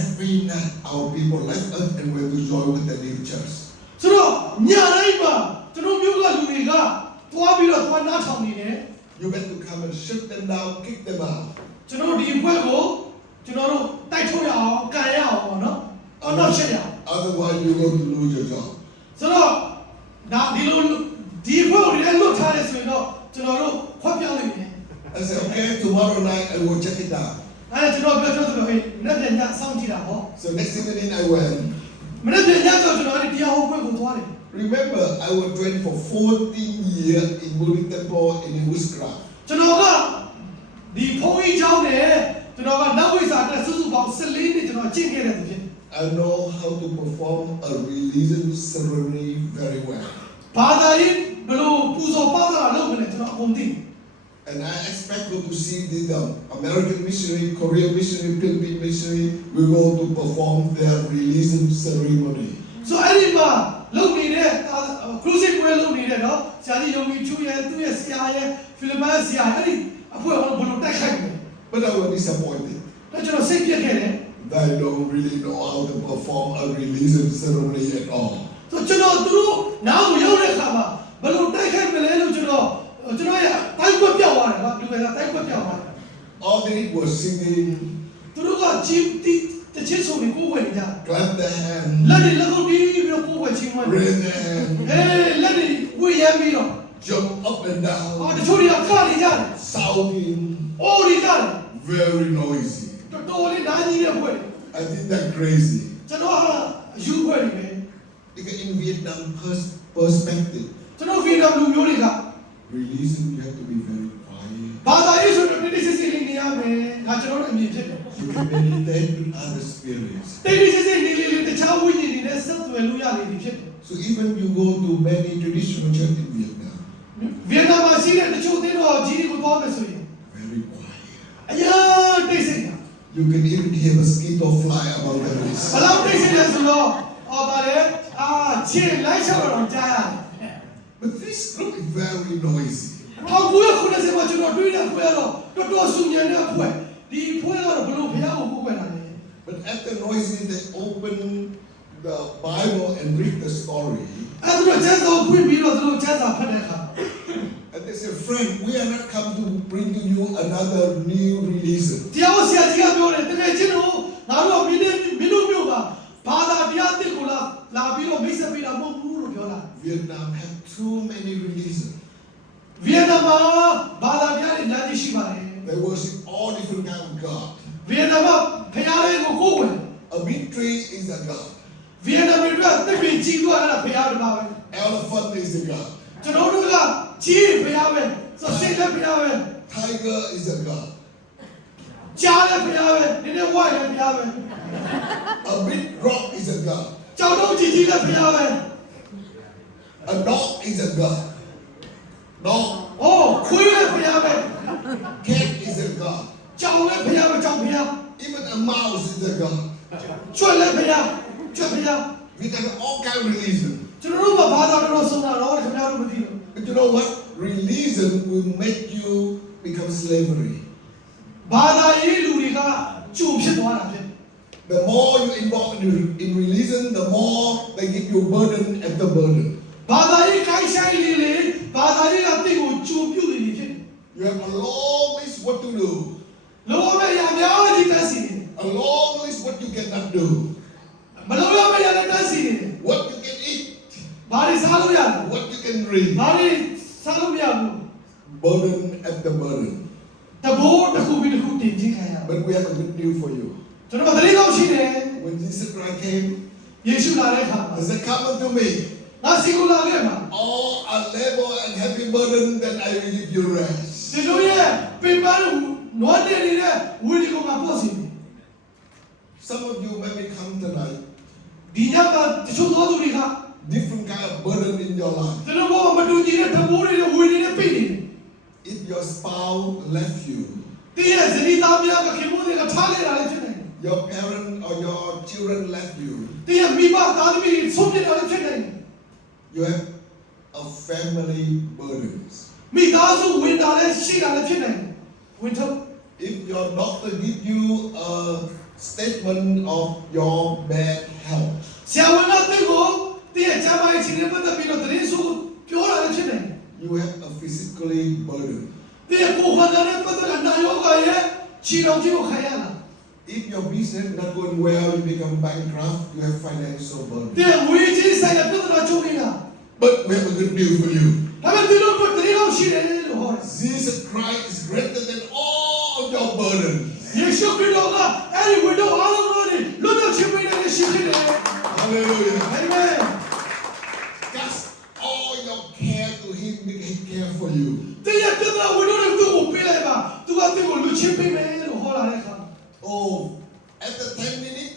Every night our people left us and went to join with the new church. ဆိုတော့ညတိုင်းမှာကျွန်တော်မြို့ကလူတွေကသွားပြီးတော့သွားနားထောင်နေတယ် You better to come and shut them down, kick them out. ကျွန်တော်ဒီဘွဲကိုကျွန်တော်တို့တိုက်ထုတ်ရအောင်ကန်ရအောင်ပေါ့နော်အော်တော့ချက်ရအောင် Otherwise, you're going to lose your job. ဆိုတော့ဒါဒီလိုဒီဘွဲကိုလည်းလွတ်ထားတယ်ဆိုရင်တော့ကျွန်တော်တို့ခွက်ပြောင်းနေတယ် I said, okay, tomorrow night I will check it out. အဲ့ကျွန်တော်ပြောဟေးမနေ့ပြန်ညစောင့်ကြည့်တာဟော So next evening I went. မနေ့ပြန်ညဆိုကျွန်တော်ဒီတရားဟောပွဲကိုသွားတယ် Remember, I was trained for 14 years in Buddhist temple in witchcraft. ကျွန်တော်ကဒီဘုန်းကြီးเจ้าနဲ့ကျွန်တော်ကနောက်ဝိဇ္ဇာတက်စုစုပေါင်း14နှစ်ကျွန်တော်ကျင့်ခဲ့တဲ့သူဖြစ် I know how to perform a religion ceremony very well. ဘာသာရေးဘယ်လိုပူဇော်ပါတာလုပ်မလဲကျွန်တော်အကုန်သိ And I expect you to see the American missionary, Korean missionary, Philippine missionary, we go to perform their religion ceremony. So အဲ့ဒီမှာလုပ်နေတဲ့ cruise ပွဲလုပ်နေတဲ့နော်ဆရာကြီးယုံကြည်ချူရဲ့သူ့ရဲ့ဆရာရဲ့ဖိလစ်ပိုင်ဆရာအဲ့ဒီအဖွဲ့ကဘယ်လိုတိုက်ခိုက်လဲ But I was disappointed. ဒါကျွန်တော်စိတ်ပြတ်ခဲ့တယ် They don't really know how to perform a religion ceremony at all. So ကျွန်တော်သူတို့နောက်ရောက်တဲ့အခါမှာဘယ်လိုတိုက်ခိုက်မလဲလို့ကျွန်တော်ရဲ့တိုက်ကွက်ပြောက်သွားတယ်ကွာလူကတိုက်ကွက်ပြောက်သွားတယ် All they did was singing, သူတို့ကချင်းတချစ်ဆိုပြီးကိုယ်ဝင်နေကြ clap their hands, လက်တွေလက်ကုပ်တီးပြီးတော့ကိုယ်ဝင်ချင်းဝင် raise their hands, လက်တွေဝေးရမ်းပြီးတော့ jump up and တ down, ချို့တွေကခါနေကြတယ် shouting, အိုးနေကြတယ် very noisy. တော်တော်လေးနားကြီးတဲ့အဖွဲ့ I think they're crazy. ကျွန်တော်ဟာယူဖွဲ့နေပဲ Because in Vietnam perspective, ကျွန်တော်ဗီယက်နမ်လူမျိုးတွေက religion you have to be very quiet. ဘာသာရေးဆိုတော့တိတိကျကျလေးနေရမယ်ဒါကျွန်တော်တို့အမြင်ဖြစ်တယ် You can meditate with other spirits. တိတိကျကျလေးလေးတခြားဝိညာဉ်တွေနဲ့ဆက်သွယ်လို့ရနေပြီဖြစ်တယ် So even you go to many traditional church in Vietnam, ဗီယက်နမ်မှာရှိတဲ့တချို့သင်းတော်ကြီးတွေကိုသွားမယ်ဆိုရင် very quiet. အရာတိတ်ဆိတ်တာ You can even hear mosquito fly above the ဘ list. လောက်တိတ်ဆိတ်လဲဆိုတော့ဗါလေခြေလိုက်ချောက်တော့ကြားရတယ် But this group is very noisy. 1990မှာကျွန်တော်တွေ့တဲ့ဖွဲ့တော့တော်တော်ဆူညံတဲ့ဖွဲ့ဒီဖွဲ့ကတော့ဘလို့ဖျားကိုကိုယ်ွယ်တာလဲ But after noisy, they open the Bible and read the story. အဲ့ဒါကျန်တော့ဖွင့်ပြီးတော့သူတို့ကျန်စာဖတ်တဲ့အခါ And they say, friend, we are not come to bring to you another new religion. တရားဆရာကြီးကပြောတယ်တကယ်ချင်းတော့ငါတို့မင်းတို့မျိုးပါဘာသာတရားတစ်ကိုလာပြီးတော့မိတ်ဆက်ပေးတာမဟုတ်ဘူးလို့ပြောတာ Vietnam have too many religions. ဗီယက်နမ်မှာဘာသာတရားတွေအများကြီးရှိပါတယ် They worship all different kind of God. ဗီယက်နမ်မှာဖျားတွေကိုကိုယ်ွယ် A big tree is a God. ဗီယက်နမ်တွေကတစ်ပင်ကြီးသွားတာဖျားတွေပါပဲ Elephant is a God. ကျွန်တော်တို့ကကြီးဖျားပဲဆိုစိတ်လည်းဖျားပဲ Tiger is a God. ကြားလည်းဖျားပဲနည်းနည်းဝိုင်းလည်းဖျားပဲ A big rock is a God. ကြောက်တော့ကြီးလည်းဖျားပဲ A dog is a God. Dog. အိုးခွေးလည်းဖျားပဲ Cat is a God. ကြောက်လည်းဖျားပဲကြောက်ဖျား Even a mouse is a God. ချွတ်လည်းဖျားချွတ်ဖျား We have all kind of religion. ကျွန်တော်တို့ကဘာသာတော်ဆုံးတာတော့ခင်ဗျားတို့မသိဘူး But you know what? Religion will make you become slavery. ဘာသာရေးလူတွေကကျုံဖြစ်သွားတာဖြစ် The more you involve in religion, the more they give you burden after burden. ဘာသာရေးခိုင်းဆိုင်လေးလေဘာသာရေးကတိတ်ကိုကျုံပြုတ်နေဖြစ် You have a long list what to do. လောကရဲ့အများကြီးတက်စီ A long list what you cannot do. မလောကရဲ့လည်းတက်စီ What you can eat. ဘာတွေစားလို့ရလဲ What you can drink. ဘာတွေစားလို့မရဘူး Burden after burden. တဘိုးတစ်ခုပြီးတစ်ခုတင်ချင်းခံရ But we have a good news for you. ကျွန်တော်သတင်းကောင်းရှိတယ် When Jesus Christ came, ယေရှုလာတဲ့အခါ He said, come unto me. ငါစီကိုလာခဲ့မှာ All are labor and heavy burden, then I will give you rest. ဒီလိုရဲ့ပင်ပန်းနွားတဲ့နေတဲ့ဝီဒီကိုငါပို့စီ Some of you maybe come tonight, ဒီညကတချို့သောသူတွေက different kind of burden in your life. ကျွန်တော်ဘောမတူညီတဲ့တဘိုးတွေဝီဒီနဲ့ပြည့်နေတယ် If your spouse left you, တင်းရဲ့ဇနီးသားများကခင်ဗျားတွေကထားခဲ့တာလည်းဖြစ်နိုင်တယ် your parent or your children left you, တင်းရဲ့မိဘသားသမီးဆုံးပြတာလည်းဖြစ်နိုင်တယ် you have a family burdens. မိသားစုဝင်တာလည်းရှိတာလည်းဖြစ်နိုင်တယ်ဝင်ထုတ် If your doctor give you a statement of your bad health, ဆရာဝန်ကတင်းကိုတင်းရဲ့ဂျာမိုင်းချင်းနဲ့ပတ်သက်ပြီးတော့သတင်းစုပြောတာလည်းဖြစ်နိုင်တယ် you have a physically burden. တင်းရဲ့ကိုယ်ခန္ဓာနဲ့ပတ်သက်တဲ့နာယောဂရဲ့ခြေတော်ကြီးကိုခံရတာ If your business not going well, you become bankrupt, you have financial burden. တင်းရဲ့ငွေကြီးဆိုင်ရာပြဿနာချုပ်နေတာ But we have a good news for you. ဒါပေမဲ့ဒီလိုသတင်းကောင်းရှိတယ်လို့ဟောတယ် Jesus Christ is greater than all your burdens. ယေရှုခရစ်တော်ကအဲ့ဒီဝိတော်အားလုံးကိုလွတ်မြောက်ခြင်းပေးတဲ့ရှိဖြစ်တယ် Hallelujah. အာမင် Cast all your care to Him because He cares for you. တင်းရဲ့ပြဿနာဝိတော်တွေသူ့ကိုပေးလိုက်ပါသူကတင်းကိုလွတ်ချင်းပေးမယ်လို့ဟောလာတဲ့အခါ Oh, after 10 minutes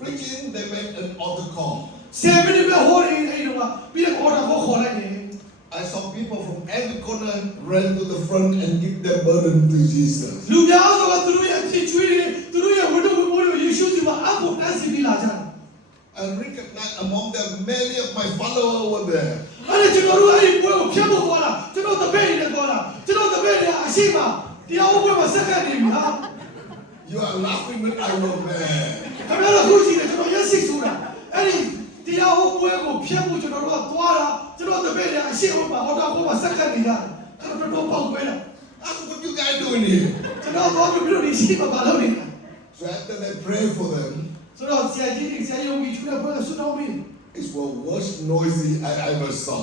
preaching, they made an altar call. 7 minutes ပဲဟောတယ်အဲ့ဒီတော့ပြီးတော့အော်တာကိုခေါ်လိုက်တယ် I saw people from every corner run to the front and give their burden to Jesus. လူများစွာကသူတို့ရဲ့အဖြစ်ချွေးတွေသူတို့ရဲ့ဝိတော်ဝိုးတွေယေရှုစီမှာအဖို့တန်းစီပြီးလာကြတယ် I recognized among them many of my followers were there. အဲ့ဒီကျွန်တော်တို့အဲ့ဒီပွဲကိုဖျက်ဖို့သွားတာကျွန်တော်တပည့်တွေနဲ့သွားတာကျွန်တော်တပည့်တွေအရှိမတရားဥပဒေမှာစက္ကန့်နေပြီဟာ You are laughing, but I was there. ခင်ဗျားတို့ခုရှိတယ်ကျွန်တော်ရက်စိတ်ဆိုးတာအဲ့ဒီတရားဥပဒေကိုဖျက်ဖို့ကျွန်တော်တို့ကသွားတာကျွန်တော်တပည့်တွေအရှိမမှာဟောတာကိုမှစက္ကန့်နေကြတယ်ကျွန်တော်တို့ပေါက်ပွဲတာ That's what you guys doing here. ကျွန်တော်တော့ပြီးတော့ဒီရှိမှာမလုပ်နေတာ So after they pray for them, ဆိုတော့ဆရာကြီးဆရာယုံကြည်ချူတဲ့ဘက်ကဆွတော်ပြီး it's the worst noisy I ever saw.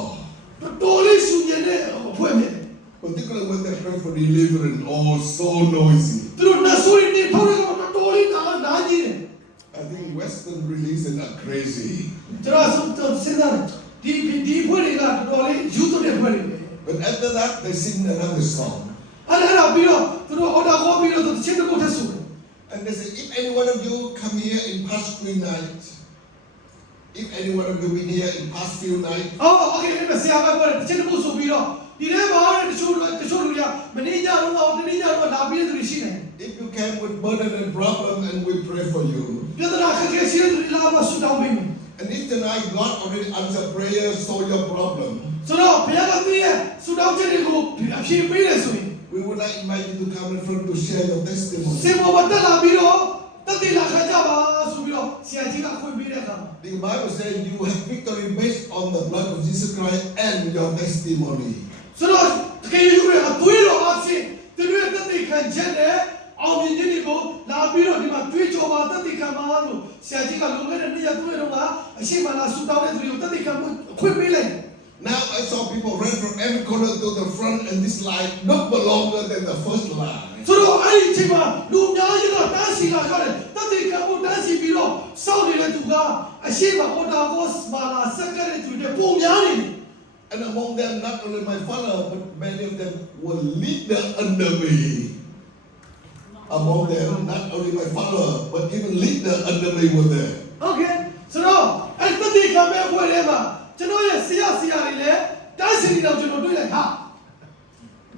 တော်လေးဆူညံတဲ့အဖွဲ့ပဲ Particularly when they pray for deliverance, oh, so noisy. သူတို့နတ်ဆိုရင်ဒီဖောက်ရတော့တော်လေးနာကြီးတယ် I think Western religions are crazy. ကျွန်တော်စဉ်းစားတယ်ဒီဖွဲ့တွေကတော်လေးယူသွတဲ့ဖွဲ့တွေပဲ But after that, they sing another song. အဲ့ဒါပြီးတော့သူတို့အော်တာခေါ်ပြီးတော့တချင်းတစ်ခုထပ်ဆိုတယ် And they say, if any one of you come here in past few nights, if any one of you been here in past few nights, အော်โอเคဆရာကပြောတယ်တချင်းတစ်ခုဆိုပြီးတော့ဒီထဲမှာတချို့လူကမင်းညတော့တနည်းညတော့လာပြီးသူရှိတယ် if you came with burden and problem, and we pray for you. ပြဿနာခက်ခဲရှိတဲ့လူလာမှဆူတောင်းပေးမယ် And if tonight, God already answered prayers, solve your problem. ဆိုတော့ဘုရားကသူရဲ့ဆုတောင်းချက်တွေကိုအဖြေပေးတယ်ဆိုရင် We would like to invite you to come in front to share your စ testimony. င်ပေါ်မှာတက်လာပြီးတော့တက်တည်လာခကြပါဆိုပြီးတော့ဆရာကြီးကခွင့်ပေးတဲ့အခါမှာ The Bible says you have victory based on the blood of Jesus Christ and your testimony. ဆိုတော့တကယ်ယူရအသွေးတော်အဖြစ်သူတို့ရဲ့တက်တည်ခံချက်နဲ့အောင်မြင်ခြင်းတွေကိုလာပြီးတော့ဒီမှာတွေးကြောပါတက်တည်ခံပါလို့ဆရာကြီးကလုံခဲ့တဲ့နေ့ရက်သွေးတော်ကအရှိမလာဆုတောင်းတဲ့သူတွေကိုတက်တည်ခံမှုခွင့်ပေးလိုက် Now I saw people run from every corner to the front, and this line not longer than the first line. ဆိုတော့အဲ့ဒီအချိန်မှာလူအများကြီးကတန်းစီလာကြတယ်တက်တည်ခံမှုတန်းစီပြီးတော့စောင့်နေတဲ့သူကအရှိမအော်တာဘော့စ်မာလာစက္ကတဲ့သူတွေပုံများနေတယ် And among them, not only my father, but many of them were leader under me. Among them, not only my father, but even leader under me were there. Okay ဆိုတော့အဲ့တက်တည်ခံမဲ့အဖွဲ့ထဲမှာကျွန်တော်ရဲ့ဆရာတွေလည်းတန်းစီနေတော့ကျွန်တော်တွေ့လိုက်ဟာ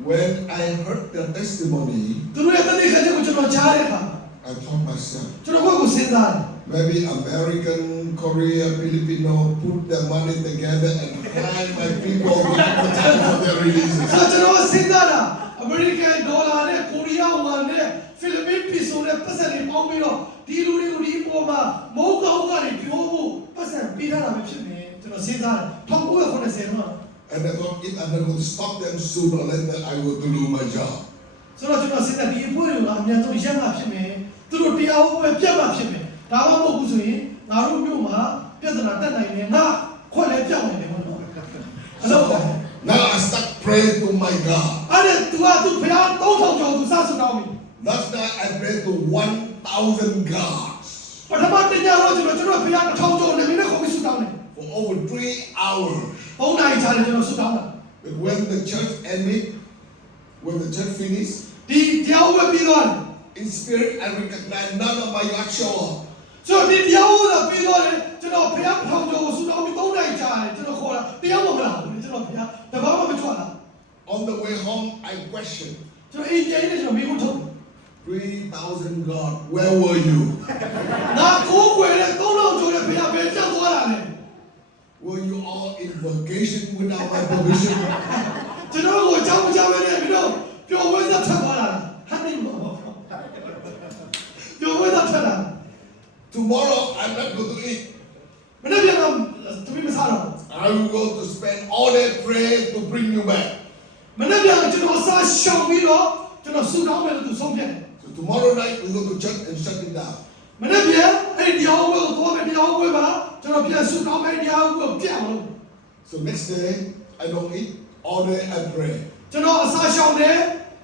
When I heard their testimony, သူတို့ရဲ့တက်တည်ခံချက်ကိုကျွန်တော်ကြားတဲ့အခါ I thought myself, ကျွန်တော်ကိုစဉ်းစားတယ် maybe American, Korea, Filipino put their money together and plan my people without the time for their releases. ဆိုတော့ကျွန်တော်စဉ်းစားတာအမေရိကန်ဒေါ်လာနဲ့ကိုရီးယားဝမ်နဲ့ဖိလစ်ပင်းပီဆိုနဲ့ပတ်စံတွေပေါင်းပြီးတော့ဒီလူတွေကိုဒီပေါ်မှာမဟုတ်ကောင်းကနေပြောဖို့ပတ်စံပေးထားတာပဲဖြစ်မယ်ကျွန်တော်စဉ်းစားတယ်1990မှာ And I thought if I'm not going to stop them sooner or later, I will do my job. ဆိုတော့ကျွန်တော်စဉ်းစားဒီအဖွဲ့တွေကအများဆုံးရက်မှဖြစ်မယ်သူတို့တရားဥပဒေပြတ်မှဖြစ်မယ်ဒါမှမဟုတ်ဘူးဆိုရင်ငါတို့မျိုးမှာပြဿနာတက်နိုင်တယ်ငါခွက်လည်းပြောင်းနေတယ်ဟုတ်တော့အဲ့တော့ Now I start praying to my God. အဲ့ဒါသူဘုရား3000ကျော်သူစဆုတောင်းပြီ Last night I prayed to 1,000 gods ပထမတစ်ညတော့ကျွန်တော်ဘုရား1000ကျော်နေနဲ့ခေါ်ပြီးဆုတောင်းတယ် for over 3 hours. 3 နာရီကြာတယ်ကျွန်တော်ဆုတောင်းတာ But when the church ended, when the church finished, ဒီတရားဥပဒေပြီးသွားတယ် in spirit I recognized none of my yacht show up. ဆိုတော့ဒီတရားဥပဒေပြီးသွားတယ်ကျွန်တော်ဘုရား1000ကျော်ကိုဆုတောင်းပြီး3နာရီကြာတယ်ကျွန်တော်ခေါ်တာတရားမဟုတ်လားကျွန်တော်ဘုရားတဘာမှမထွက်လာ On the way home, I questioned, ကျွန်တော်အိမ်ပြန်နေကျွန်တော်မိဖို့ထုတ် 3,000 God, where were you? ငါကိုယ်ွယ်တဲ့3000ကျော်တဲ့ဘုရားဘယ်ကြောက်သွားတာလဲ Were you all in vacation without my permission? ကျွန်တော်ကိုကြောက်ကြပဲနဲ့ပြီးတော့ပျော်ဝဲသက်ထွက်သွားတာဟာနေမဟုတ်ပျော်ဝဲသက်ထွက်တာ Tomorrow, I'm not going to eat. မနေ့ပြန်တော့သူမစားတော့ I will go to spend all day praying to bring you back. မနေ့ပြန်ကျွန်တော်စားရှောင်ပြီးတော့ကျွန်တော်ဆုတောင်းမယ်လို့သူဆုံးဖြတ်တယ် So tomorrow night, we go to church and shut it down. မနေ့ပြန်အဲ့ဒီတရားဥပဒေကိုပြောမယ်တရားဥပဒေမှာကျွန်တော်ပြန်ဆုတောင်းမယ်တရားဥပဒေကိုပြတ်အောင် So next day, I don't eat. All day, I pray. ကျွန်တော်အစားရှောင်တယ်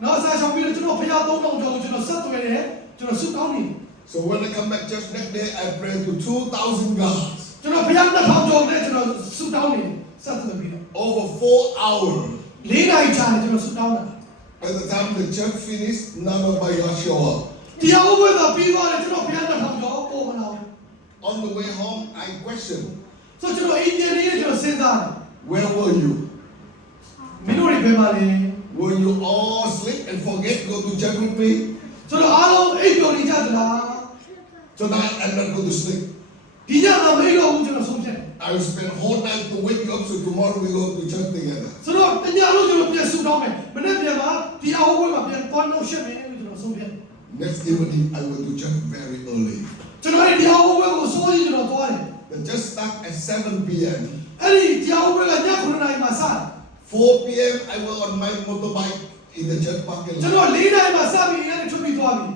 နောက်အစားရှောင်ပြီးတော့ကျွန်တော်ဘုရား3000ကျော်ကိုကျွန်တော်ဆက်သွယ်တယ်ကျွန်တော်ဆုတောင်းနေတယ် So when I come back church next day, I pray to 2,000 gods. ကျွန်တော်ဘုရား2000ကျော်နဲ့ကျွန်တော်ဆုတောင်းနေတယ်ဆက်သွယ်ပြီးတော့ Over 4 hours. 4 နာရီကြာတယ်ကျွန်တော်ဆုတောင်းတာ By the time the church finished, none of my yacht show up. တရားဥပဒေကပြီးသွားတယ်ကျွန်တော်ဘုရား2000ကျော်ပို့မလာဘူး On the way home, I questioned, ဆိုကျွန်တော်အိမ်ပြန်နေကျွန်တော်စဉ်းစားတယ် where were you? မင်းတို့တွေဘယ်မှာလဲ Will you all sleep and forget go to church with me? ဆိုတော့အားလုံးအိပ်ပျော်နေကြသလား Tonight, I'm not going to sleep. ဒီညမှာမအိပ်တော့ဘူးကျွန်တော်ဆုံးဖြတ်တယ် I will spend whole night to wake you up so tomorrow we go to church together. ဆိုတော့တညလုံးကျွန်တော်ပြန်ဆုတောင်းမယ်မနေ့ပြန်မှာဒီအဝတ်မှာပြန်သွားလို့ရှက်မယ်လို့ကျွန်တော်ဆုံးဖြတ်တယ် Next evening, I went to church very early. ကျွန်တော်အဲ့ဒီအဝတ်ကိုစိုးရိမ်ကျွန်တော်သွားတယ် The church started at 7 p.m. အဲ့ဒီတရားဥပဒေကည9နာရီမှာစတယ် 4 p.m. I was on my motorbike in the church parking ကျွန် lot. တော်4နာရီမှာစပြီးအဲ့ဒီထွက်ပြီးသွားပြီ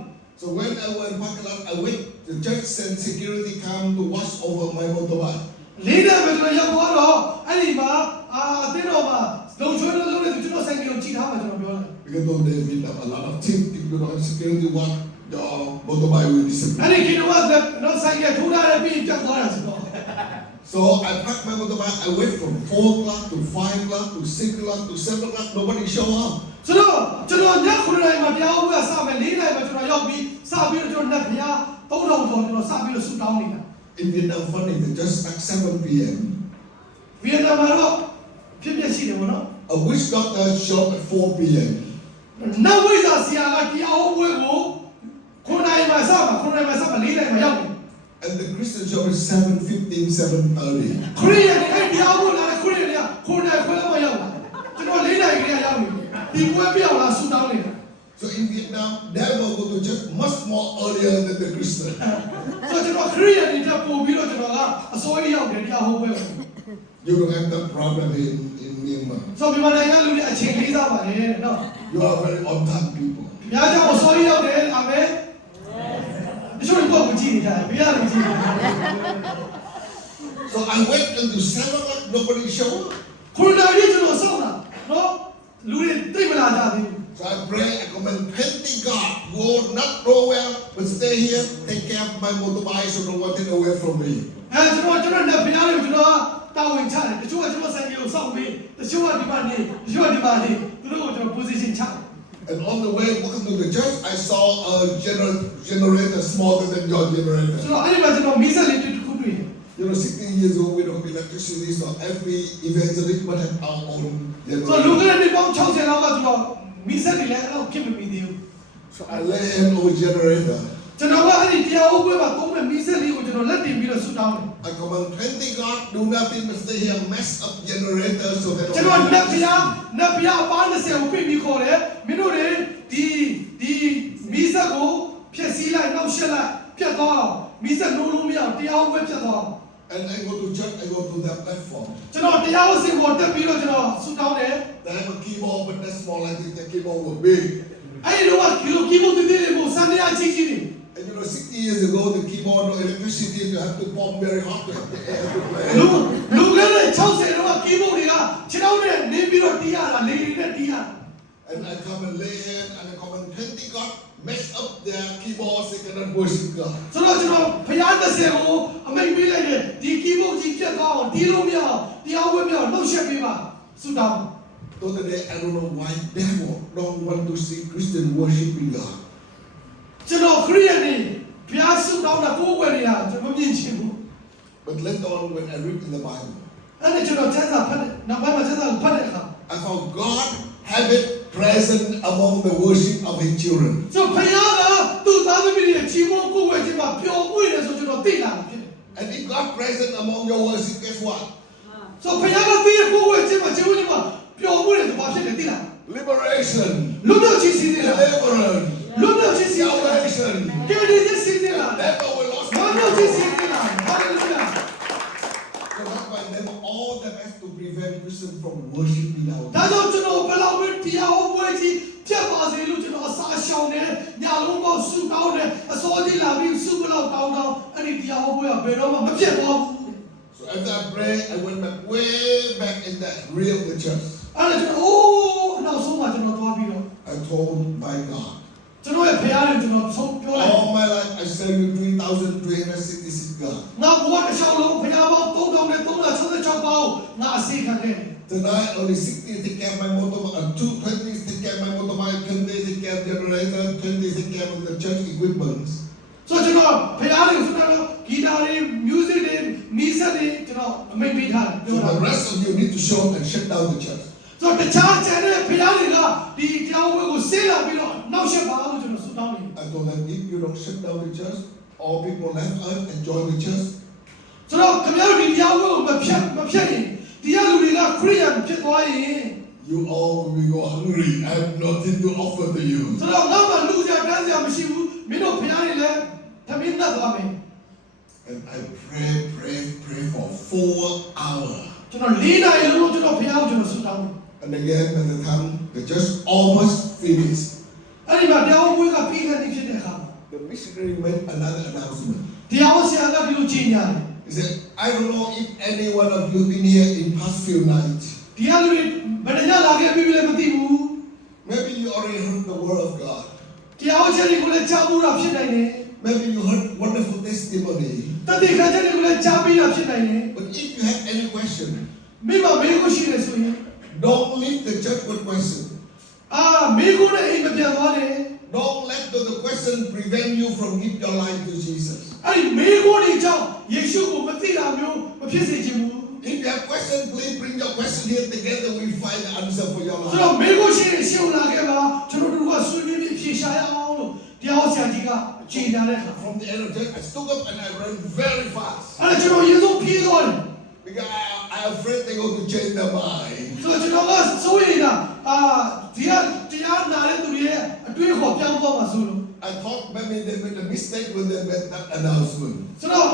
So when I was in parking lot, I wait. The church sent security come to watch over my motorbike. 4နာရီမှာကျွန်တော်ရောက်သွားတော့အဲ့ဒီမှာအတင်းတော်မှာလုံချွေးလို့လုပ်နေကျွန်တော်ဆိုင်ကကိုကြည့်ထားမှကျွန်တော်ပြောတယ် Because though they will have a lot of tips, if you don't have security watch, your motorbike will အဲ့ disappear. ဒီကျွန်တော်ကတော့ဆိုင်ကထိုးထားတဲ့ပြီးပြတ်သွားတာဆိုတော့ So I packed my motorbike. I wait from 4 o'clock to 5 o'clock to 6 o'clock to 7 o'clock. Nobody show up. ဆိုတော့ကျွန်တော်ည9နာရီမှာတရားဥပဒေစမယ်4နာရီမှာကျွန်တော်ရောက်ပြီးစပြီးတော့ကျွန်တော်လက်ဖျား3000ကျော်ကျွန်တော်စပြီးတော့ဆူတောင်းနေတာ In Vietnam, funny, they just start 7 p.m. ဗီယက်နမ်မှာတော့ဖြစ်ဖြစ်ရှိတယ်ဗောနော် A witch doctor showed up at 4 p.m. နောက်ဝိဇ္ဇာဆရာကတရားဥပဒေကို9နာရီမှာစမှာ9နာရီမှာစမှာ4နာရီမှာရောက်ပြီ And the Christian shop is 7:15, 7:30. ခရိယန်အဲ့တရားဖို့လာခရိယန်ကခုနကခွဲလောက်မရောက်လာကျွန်တော်၄နိုင်ကြီးရောက်ပြီဒီပွဲပြောင်းလာဆူတောင်းနေတာ So in Vietnam, they will go to church much more earlier than the Christian. ဆိုတော့ကျွန်တော်ခရိယန်တွေတက်ပို့ပြီးတော့ကျွန်တော်ကအစိုးရရောက်တယ်တရားဟောပွဲကို You don't have that problem in Myanmar. ဆိုတော့မြန်မာနိုင်ငံလူတွေအချိန်လေးစားပါတယ်နော် You are very on time people. ဘုရားကြောင့်အစိုးရရောက်တယ်အာမင်တချို့ကတော့မကြည့်နေကြဘူးဘုရားလည်းကြည့်နေတယ် So I went into 7 o'clock, nobody showed up. ခုနကကျွန်တော်စောင့်တာနော်လူတွေသိမလာကြသေးဘူး So I pray, I command 20 God, go not nowhere, but stay here, take care of my motorbike so no one take away from me. ကျွန်တော်နဲ့ဘုရားလည်းကျွန်တော်တာဝန်ချတယ်တချို့ကကျွန်တော်ဆိုင်ကိုစောင့်ပြီးတချို့ကဒီမှာနေတချို့ကဒီမှာနေသူတို့ကိုကျွန်တော် position ချတယ် And on the way walking to the church, I saw a generator smaller than your ဆို generator. တော့အဲ့ဒီမှာကျွန်တော်မီးစက်လေးတစ်ခုတွေ့တယ် You know, 16 years old, we don't have electricity, so every evangelist must have our own ဆိုတော့လူ generator. ကလည်းပေါင်း60လောက်ကကျွန်တော်မီးစက်တွေလည်းအဲ့လိုဖြစ်မပြီးသေးဘူး So I lay hand over generator. ကျွန်တော်ကအဲ့ဒီတရားဥပဒေမှာသုံးတဲ့မီးစက်လေးကိုကျွန်တော်လက်တင်ပြီးတော့ဆူတောင်းတယ် I command 20 God, do nothing but stay here, mess up generator so that ကျွန်တော်နတ်ဘုရားအပား20ကိုပြင်ပြီးခေါ်တယ်မင်းတို့တွေဒီမီးစက်ကိုဖျက်ဆီးလိုက်နှောက်ရှက်လိုက်ပြတ်သွားအောင်မီးစက်လုံးလုံးမရအောင်တရားဥပဒေပြတ်သွားအောင် And I go to church, I go to that platform. ကျွန်တော်တရားဥပဒေကိုတက်ပြီးတော့ကျွန်တော်ဆူတောင်းတယ် They have a keyboard, but that's small. I think the keyboard was big. အဲ့ဒီတော့ကီဘုတ်တွေတွေကိုစံတရားကြီးကြီးတွေ And you know, 60 years ago, the keyboard, no electricity, you have to pump very hard to have the air to play. လူကလည်း60တော့ကီဘုတ်တွေကခြေထောက်နဲ့နေပြီးတော့တီးရတာလေနဲ့တီးရတာ And I come and lay hand and I come and 20 God, mess up their keyboards, they cannot worship God. ဆိုတော့ကျွန်တော်ဘုရား30ကိုအမိန့်ပေးလိုက်တယ်ဒီကီဘုတ်ကြီးပြတ်သွားအောင်တီးလို့မရအောင်တရားဝဲမရအောင်နှုတ်ဆက်ပေးပါဆူတောင်း So today, I don't know why devil don't want to see Christian worshiping God. ကျွန်တော်ခရိယန်တွေဘုရားဆူတောင်းတာကိုယ်ဝယ်နေတာကျွန်တော်မမြင်ချင်ဘူး But later on, when I read in the Bible, အဲ့ဒါကျွန်တော်ကျမ်းစာဖတ်တယ်နောက်ပိုင်းမှာကျမ်းစာကိုဖတ်တဲ့အခါ I found God have it present among the worship of His children. ဆိုဘုရားကသူ့သားသမီးတွေရဲ့ကြီးမုန်းကိုယ်ဝယ်ခြင်းမှာပျော်မွေ့တယ်ဆိုကျွန်တော်သိလာတယ်ဖြစ်တယ် And if God present among your worship, guess what? ဆိုဘုရားကသူ့ရဲ့ကိုယ်ဝယ်ခြင်းမှာဂျေဝကြီးမှာပျော်မွေ့တယ်ဆိုဘာဖြစ်လဲသိလား Liberation, လူမျိုးချင်းစီးတယ်လား deliverance, လူမျိုးချင်းစီးတယ်လား salvation. ကယ်တင်ခြင်းစီးတယ်လား Never will lost ဘာမျိုးချင်းစီးတယ်လားဟာလေလုယာ So that's why they were all the best to prevent Christians from worshiping our ဒါ God. ကြောင့်ကျွန်တော်ဘယ်လောက်ပဲတရားဟောပွဲကြီးပြတ်ပါစေလို့ကျွန်တော်အစာရှောင်တယ်ညာလုံးပေါက်ဆူတောင်းတယ်အစောကြီးလာပြီးဆူဘလောက်တောင်းအဲ့ဒီတရားဟောပွဲကဘယ်တော့မှမပြတ်သွားဘူး So after I prayed, I went back way back in that real the church. အဲ့ဒါကျွန်တော်နောက်ဆုံးမှကျွန်တော်သွားပြီးတော့ I told my God, ကျွန်တော်ရဲ့ဖခင်ကိုကျွန်တော်ဆုံးပြောလိုက် all my life I served you 3,366 God. ငါဘဝတစ်လျှောက်လုံးဖခင်ပေါင်း3366ပေါင်းငါအစီခံခဲ့တယ် Tonight only 60 take care of my motorbike, 220 take care of my motorbike, 20 take care of generator, 20 take care of the church equipment. ဆိုကျွန်တော်ဖခင်ကိုဆိုတော့ဂီတာတွေ music တွေမီးစက်တွေကျွန်တော်အမိန့်ပေးထားတယ် So ပြောတာ the rest of you need to show up and shut down the church. ဆိုတခြားကျန်တဲ့ဖခင်တွေကဒီတရားဝဲကိုဆေးလာပြီးတော့နောက်ဆက်ပါလို့ကျွန်တော်ဆုတောင်းနေ I told them, if you don't shut down the church, all people left earth and join the church. ဆိုတော့ခင်ဗျားတို့ဒီတရားဝဲကိုမဖြတ်ရင်တရားလူတွေကခရိယန်ဖြစ်သွားရင် You all will go hungry. I have nothing to offer to you. ဆိုတော့ငါမှလူကြတန်းစရာမရှိဘူးမင်းတို့ဖခင်တွေလည်းသမင်းနဲ့သွားမယ် And I pray for 4 hours. ကျွန်တော်၄နာရီလုံးကျွန်တော်ဖခင်ကိုကျွန်တော်ဆုတောင်းတယ် And again, by the time the church almost finished, အဲ့ဒီမှာတရားဝဲကပြီးခဲ့တဲ့ဖြစ်တဲ့အခါ the missionary made another announcement. တရားဝဲဆရာကဒီလိုကြီးညာတယ် He said, I don't know if any one of you been here in past few nights. တရားလူတွေဘယ်နှညလာခဲ့ပြီလဲမသိဘူး Maybe you already heard the word of God. တရားဝဲချက်တွေကိုလည်းကြားဘူးတာဖြစ်နိုင်တယ် Maybe you heard wonderful testimony. တတိခါချက်တွေကိုလည်းကြားပြီးတာဖြစ်နိုင်တယ် But if you have any question, မိမမေးခွန်းရှိတယ်ဆိုရင် don't leave the church with question. မေးခွန်းနဲ့အိမ်မပြန်သွားနဲ့ Don't let the question prevent you from giving your life to Jesus. အဲ့ဒီမေးခွန်းတွေကြောင့်ယေရှုကိုမသိတာမျိုးမဖြစ်စေချင်ဘူး If you have questions, please bring your question here together. We find the answer for your ဆိုတော့ life. မေးခွန်းရှိရင်ရှင်းလာခဲ့ပါကျွန်တော်တို့ကဆွေးနွေးပြီးဖြေရှာရအောင်လို့တ တရားဆရာကြီးကခြေညာတဲ့အခါ From the end of the I stood up and I ran very fast. အဲ့ဒါကျွန်တော်ရေဆုံးပြေးသွားတယ် Because I afraid they're going to change their mind. ဆိုတော့ကျွန်တော်ကစိုးရိမ်တာဒီကတရားနာတဲ့သူတွေရဲ့အတွေးခေါ်ပြောင်းသွားမှာဆိုလို့ I thought maybe they made a mistake when they made that announcement. ဆိုတော့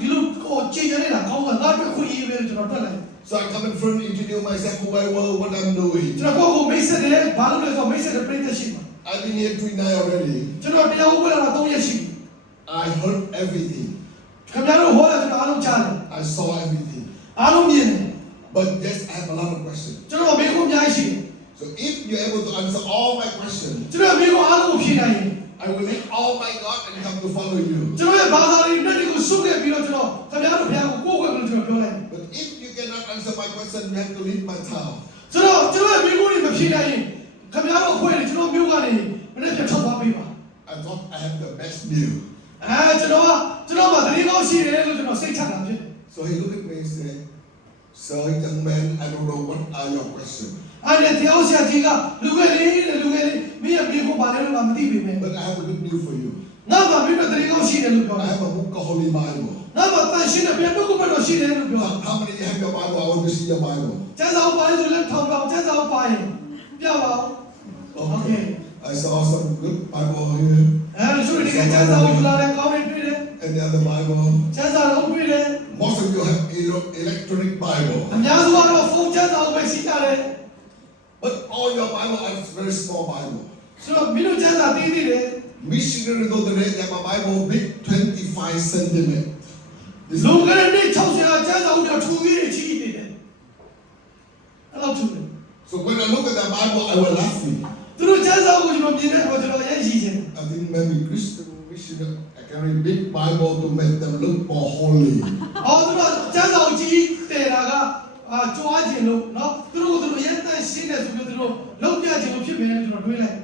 ဒီလိုကိုခြေညာနေတာကောင်းတာငါတို့ခွင့်ရေးပဲကျွန်တော်တွက်လိုက် So I come in front, introduce myself, who I was, what I'm doing. ကျွန်တော်ကိုမိတ်ဆက်တယ်ဘာလို့လဲဆိုတော့မိတ်ဆက်တဲ့ပြည်သက်ရှိမှာ I've been here 3 nights already. ကျွန်တော်တရားဥပဒေလာ3ရက်ရှိပြီ I heard everything. ခင်ဗျားတို့ဟောတယ်ကျွန်တော်အားလုံးကြားတယ် I saw everything. အားလုံးမြင်တယ် But yes, I have a lot of questions. ကျွန်တော်မိခွန်းအများကြီးရှိတယ် So if you're able to answer all my questions, ကျွန်တော်မိခွန်းအားလုံးကိုဖြေနိုင်ရင် I will leave all my God and come to follow you. ကျွန်တော်ရဲ့ဘာသာရေးနဲ့ဒီကိုစုခဲ့ပြီးတော့ကျွန်တော်ခင်ဗျားတို့ဘုရားကိုကိုးကွယ်လို့ကျွန်တော်ပြောလိုက် But if you cannot answer my question, you have to leave my town. ဆိုတော့ကျွန်တော်ရဲ့မိခွန်းတွေမဖြေနိုင်ရင်ခင်ဗျားတို့အဖွဲ့တွေကျွန်တော်မျိုးကနေမနေ့ကထွက်သွားပေးပါ I thought I had the best news. ကျွန်တော်မှာသတင်းကောင်းရှိတယ်လို့ကျွန်တော်စိတ်ချတာဖြစ်တယ် So he looked at me and said, Sir, young man, I don't know what are your questions. အဲ့ဒီတရားဆရာကြီးကလူငယ်လေးမင်းရဲ့မိခွန်းပါတယ်လို့မသိပေမဲ့ But I have a good news for you. ငါမှမင်းတို့သတင်းကောင်းရှိတယ်လို့ပြော I တယ် have a book of Holy Bible. ငါမှတန်ရှင်းတဲ့ဘုရားတို့ကဘယ်လိုရှိတယ်လို့ပြောတယ် How many of you have your Bible? I want to see your Bible. ကျမ်းစာအုပ်ပါလို့လည်းထောင်ထောင်ကျမ်းစာအုပ်ပါရင်ပြပါဦး Okay. I saw some good Bible here အဲ့ဒီဆိုရင်ကျမ်းစာအုပ်လာတဲ့ကောင်းနေတွေ့တယ် and the other Bible. ကျမ်းစာအုပ်တွေ့တယ် Most of you have electronic Bible. အများစုကတော့ဖုန်းကျမ်းစာအုပ်ပဲရှိကြတယ် But all your Bible are very small Bible. ဆိုတော့မင်းတို့ကျမ်းစာသိသေးတယ် Missionary though the rate have a Bible big 25 centimeters. This လူကလည်း60ကျမ်းစာအုပ်တော့ထူပြီးချီးနေတယ်အဲ့လိုထူတယ် So when I look at the Bible, I was laughing. သူတို့ကျမ်းစာအုပ်ကိုကျွန်တော်မြင်တဲ့အခါကျွန်တော်ရဲ့ရည်ချင်း I think maybe Christian missionary carry big Bible to make them look more holy. အော်သူတို့ကျမ်းစာအုပ်ကြီးတယ်တာကကြွားခြင်းလို့เนาะသူတို့ရဲ့တန်ရှင်းတဲ့ဆိုပြီးသူတို့လောက်ပြခြင်းလို့ဖြစ်မယ်လို့ကျွန်တော်တွေးလိုက်